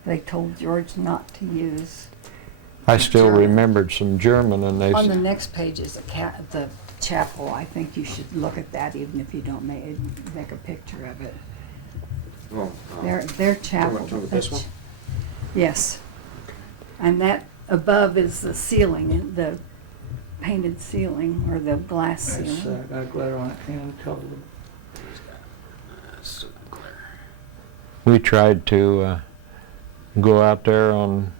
They told George not to use. I still German. remembered some German, and they On the said, next page is the chapel. I think you should look at that even if you don't make a picture of it. Well, Their chapel. talking about this one? Yes. And that above is the ceiling, the painted ceiling or the glass It's ceiling. got a glitter on it and covered. That's clear. we tried to go out there on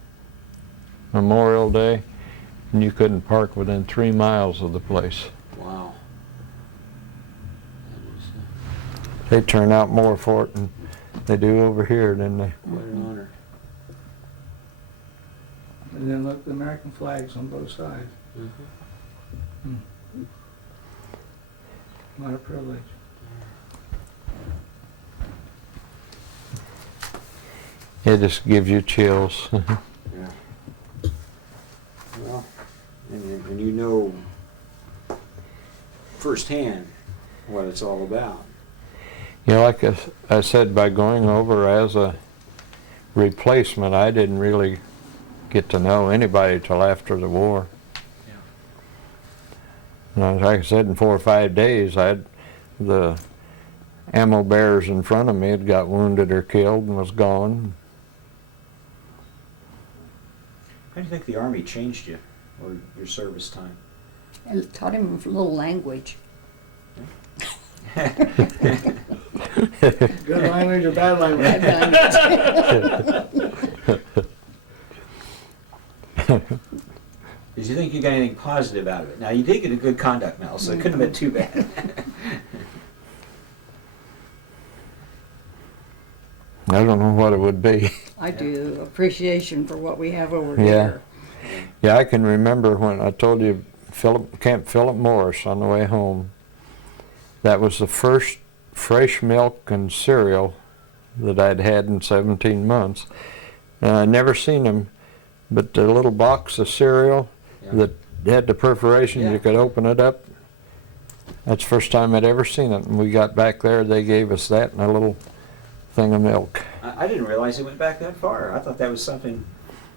Memorial Day, and you couldn't park within 3 miles of the place. Wow. They turn out more for it than they do over here, didn't they? What an honor. And then look, the American flags on both sides. What a privilege. It just gives you chills. Yeah. Well, and you know firsthand what it's all about. You know, like I said, by going over as a replacement, I didn't really get to know anybody till after the war. And like I said, in 4 or 5 days, the ammo bearers in front of me had got wounded or killed and was gone. How do you think the Army changed you or your service time? I taught him a little language. Good language or bad language? Did you think you got anything positive out of it? Now, you did get a good conduct medal, so it couldn't have been too bad. I don't know what it would be. I do. Appreciation for what we have over Yeah. here. Yeah, I can remember when I told you Camp Philip Morris on the way home. That was the first fresh milk and cereal that I'd had in 17 months. And I'd never seen them, but the little box of cereal that had the perforation, Yeah. you could open it up. That's the first time I'd ever seen it. And we got back there, they gave us that and a little thing of milk. I didn't realize it went back that far. I thought that was something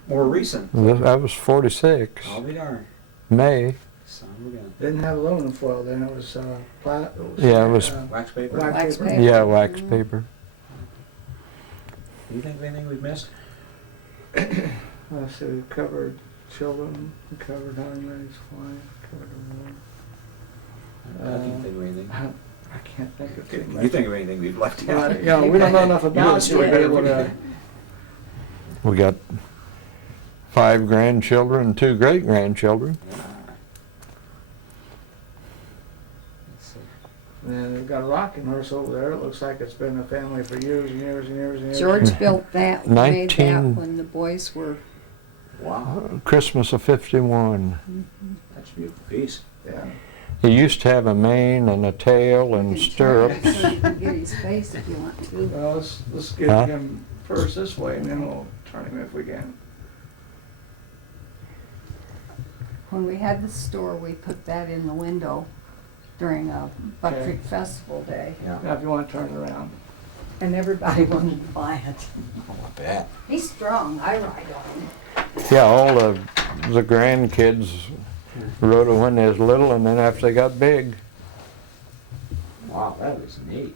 more recent. That was 46, I'll be darned. May. Son of a gun. Didn't have aluminum foil then, it was Yeah, it was- Wax paper? wax paper. paper. Yeah, wax paper. Do you think of anything we've missed? Let's see, we covered children, we covered Henry's wife, covered I can't think of anything. I can't think of too Can much. you think of anything we've left out? But, you know, we don't know enough about it to be able to. We got 5 grandchildren and 2 great-grandchildren. And they've got a rocking horse over there. It looks like it's been a family for years and years and years and years. George built that, made that 19 when the boys were. Wow, Christmas of 51. that's a beautiful piece. Yeah. He used to have a mane and a tail and You can stirrups. turn it so you can get his face if you want to. Well, let's get Huh? him first this way and then we'll turn him if we can. When we had the store, we put that in the window during a Buck Okay. Creek Festival day, Now, if you want to turn it around. and everybody wanted to buy it. I bet. He's strong, I ride on him. Yeah, all the grandkids rode it when they was little, and then after they got big. Wow, that is neat.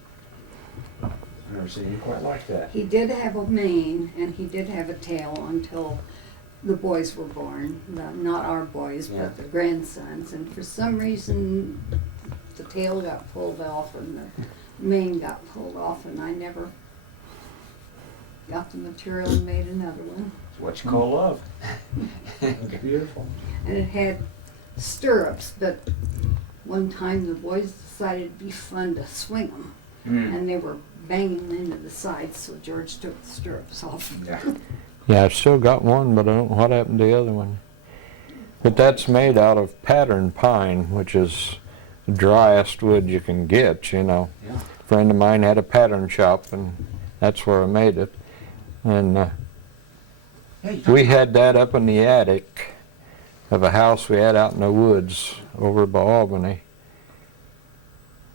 I've never seen you quite like that. He did have a mane, and he did have a tail until the boys were born. Not our boys, Yeah. but the grandsons. And for some reason, the tail got pulled off and the mane got pulled off, and I never got the material and made another one. It's what you call love. Beautiful. And it had stirrups, but one time the boys decided it'd be fun to swing them, and they were banging into the sides, so George took the stirrups off. Yeah. Yeah, I've still got one, but I don't know what happened to the other one. But that's made out of pattern pine, which is the driest wood you can get, you know. Yeah. A friend of mine had a pattern shop, and that's where I made it. And Hey, we had that up in the attic of a house we had out in the woods over by Albany.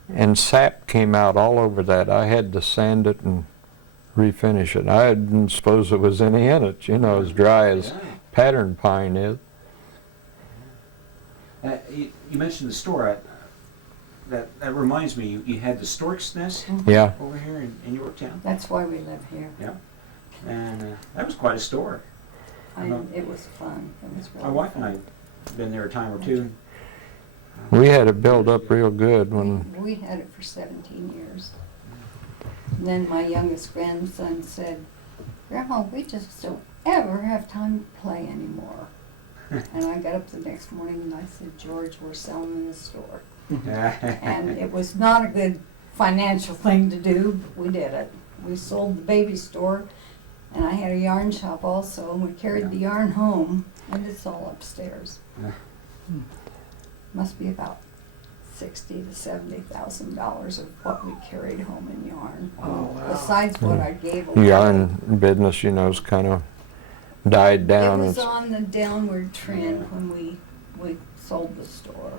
And sap came out all over that. I had to sand it and refinish it. I didn't suppose there was any in it, you know, as dry as Yeah. pattern pine is. You mentioned the store. That reminds me, you had the stork's nest Yeah, over here in Yorktown, That's why we live here. and that was quite a store. It was fun. It was really My wife and I fun. have been there a time or two. we had it built up real good when, We had it for 17 years. And then my youngest grandson said, "Grandma, we just don't ever have time to play anymore." And I got up the next morning and I said, "George, we're selling the store." And it was not a good financial thing to do, but we did it. We sold the baby store, and I had a yarn shop also, and we carried the yarn home, and it's all upstairs. Yeah. Must be about $60,000 to $70,000 of what we carried home in yarn. Oh, wow. Besides what I gave away. yarn business, you know, has kind of died It down. was It's- on the downward trend when we sold the store.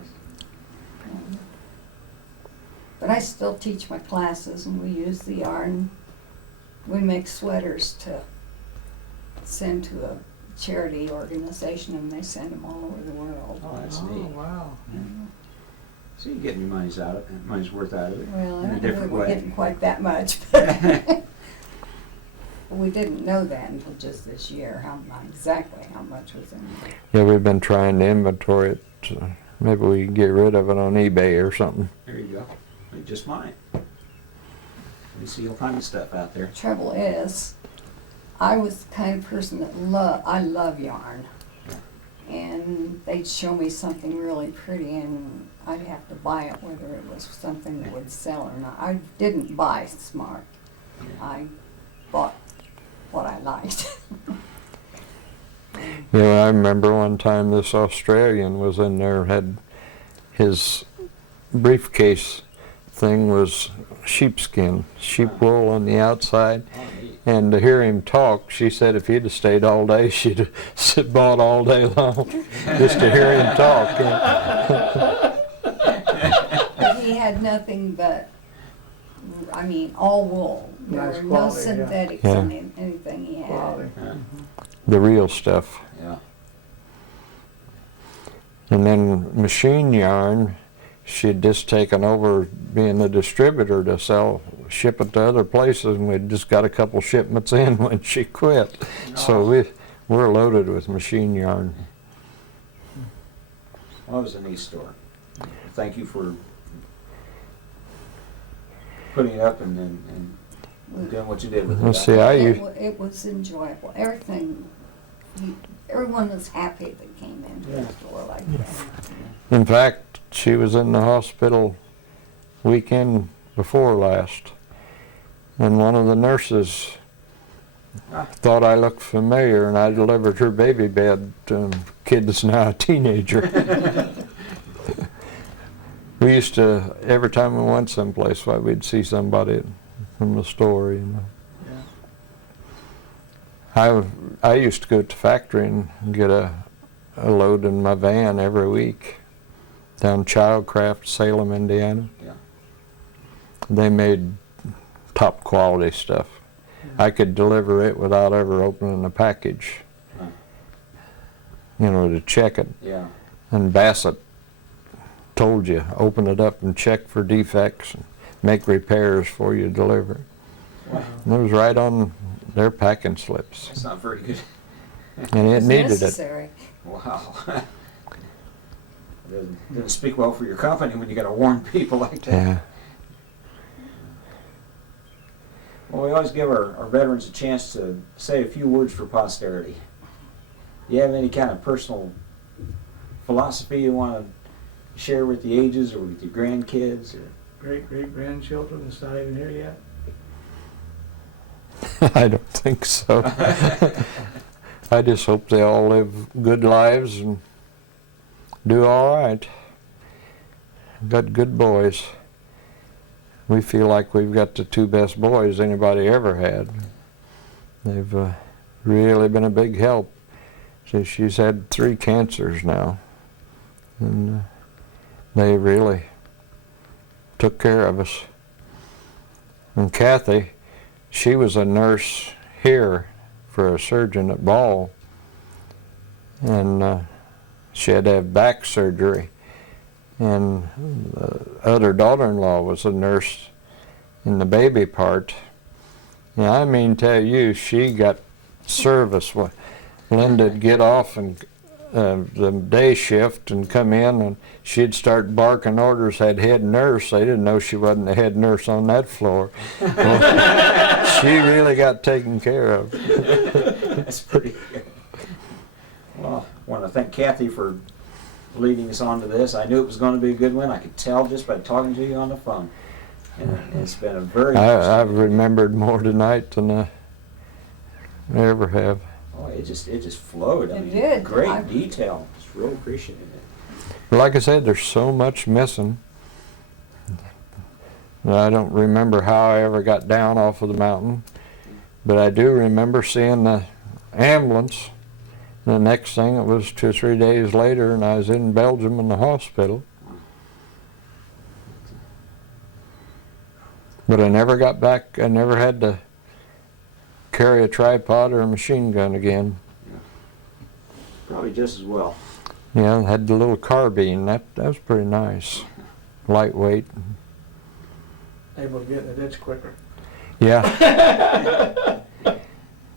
But I still teach my classes, and we use the yarn. We make sweaters to send to a charity organization, and they send them all over the world. Oh, that's Oh, neat. wow. So you're getting your money's worth out of it. Well, I In a don't know different if we're way. getting quite that much, but we didn't know that until just this year, exactly how much was in it. Yeah, we've been trying to inventory it. Maybe we can get rid of it on eBay or something. There you go. You just might. You see all kinds of stuff out there. Trouble is, I was the kind of person that I love yarn. And they'd show me something really pretty and I'd have to buy it whether it was something that would sell or not. I didn't buy smart. I bought what I liked. You know, I remember one time this Australian was in there, had his briefcase thing was sheepskin, sheep wool on the outside. Oh, neat. And to hear him talk, she said if he'd have stayed all day, she'd have bought all day long just to hear him talk. But he had nothing but, all wool. There Nice were no quality, yeah. synthetics Yeah. in anything he had. Quality. Yeah. The real stuff. Yeah. And then machine yarn, she'd just taken over being the distributor to ship it to other places, and we'd just got a couple shipments in when she quit. So we're loaded with machine yarn. Well, it was a neat store. Thank you for putting it up and doing what you did with it. Let's see, It was enjoyable. Everyone was happy that came into the store like that. in fact, she was in the hospital weekend before last, and one of the nurses thought I looked familiar, and I delivered her baby bed to a kid that's now a teenager. We used to, every time we went someplace, we'd see somebody from the store, you know. I used to go to the factory and get a load in my van every week down Childcraft, Salem, Indiana. Yeah. They made top quality stuff. I could deliver it without ever opening the package, you know, to check it. Yeah. And Bassett told you, open it up and check for defects and make repairs before you deliver it. Wow. And it was right on their packing slips. That's not very good. And it It's needed it. necessary. Wow. Doesn't speak well for your company when you got to warn people like that. Yeah. Well, we always give our veterans a chance to say a few words for posterity. Do you have any kind of personal philosophy you want to share with the ages or with your grandkids? Or? Great-great-grandchildren that's not even here yet? I don't think so. I just hope they all live good lives and do all right. Got good boys. We feel like we've got the two best boys anybody ever had. They've really been a big help. She's had 3 cancers now, and they really took care of us. And Kathy, she was a nurse here for a surgeon at Ball, and she had to have back surgery. And the other daughter-in-law was a nurse in the baby part. And I mean, tell you, she got service. Linda'd get off and the day shift and come in, and she'd start barking orders at head nurse. They didn't know she wasn't the head nurse on that floor. Well, she really got taken care of. That's pretty good. Well, I want to thank Kathy for leading us on to this. I knew it was going to be a good one. I could tell just by talking to you on the phone. And it's been a very I've remembered more tonight than I ever have. Oh, it just flowed. I It mean, did. great detail. Just real appreciated it. But like I said, there's so much missing. I don't remember how I ever got down off of the mountain, but I do remember seeing the ambulance. The next thing, it was 2 or 3 days later, and I was in Belgium in the hospital. But I never got back. I never had to carry a tripod or a machine gun again. Probably just as well. Yeah, I had the little carbine. That was pretty nice. Lightweight. Able to get in the ditch quicker. Yeah.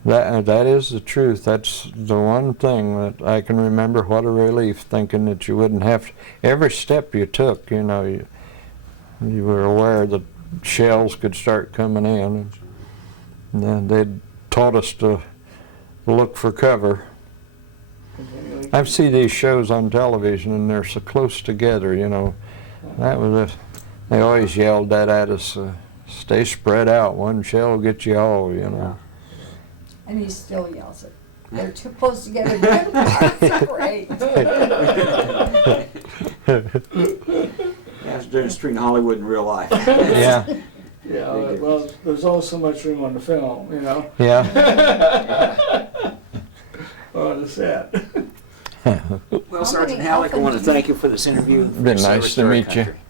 That is the truth. That's the one thing that I can remember. What a relief, thinking that you wouldn't have to. Every step you took, you know, you were aware that shells could start coming in, and then they'd taught us to look for cover. Continually. I've seen these shows on television, and they're so close together, you know. That was it. They always yelled that at us, stay spread out, one shell will get you all, you know. And he still yells it. They're too close together. They're apart, separate. Yeah, it's during the street in Hollywood in real life. Yeah, Yeah, well, there's only so much room on the film, you know, yeah. or on the set. Well, Sergeant Halleck, I want to thank you for this interview. and for Been your nice service to our meet you. country.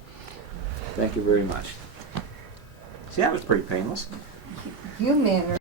Thank you very much. See, that was pretty painless. You men are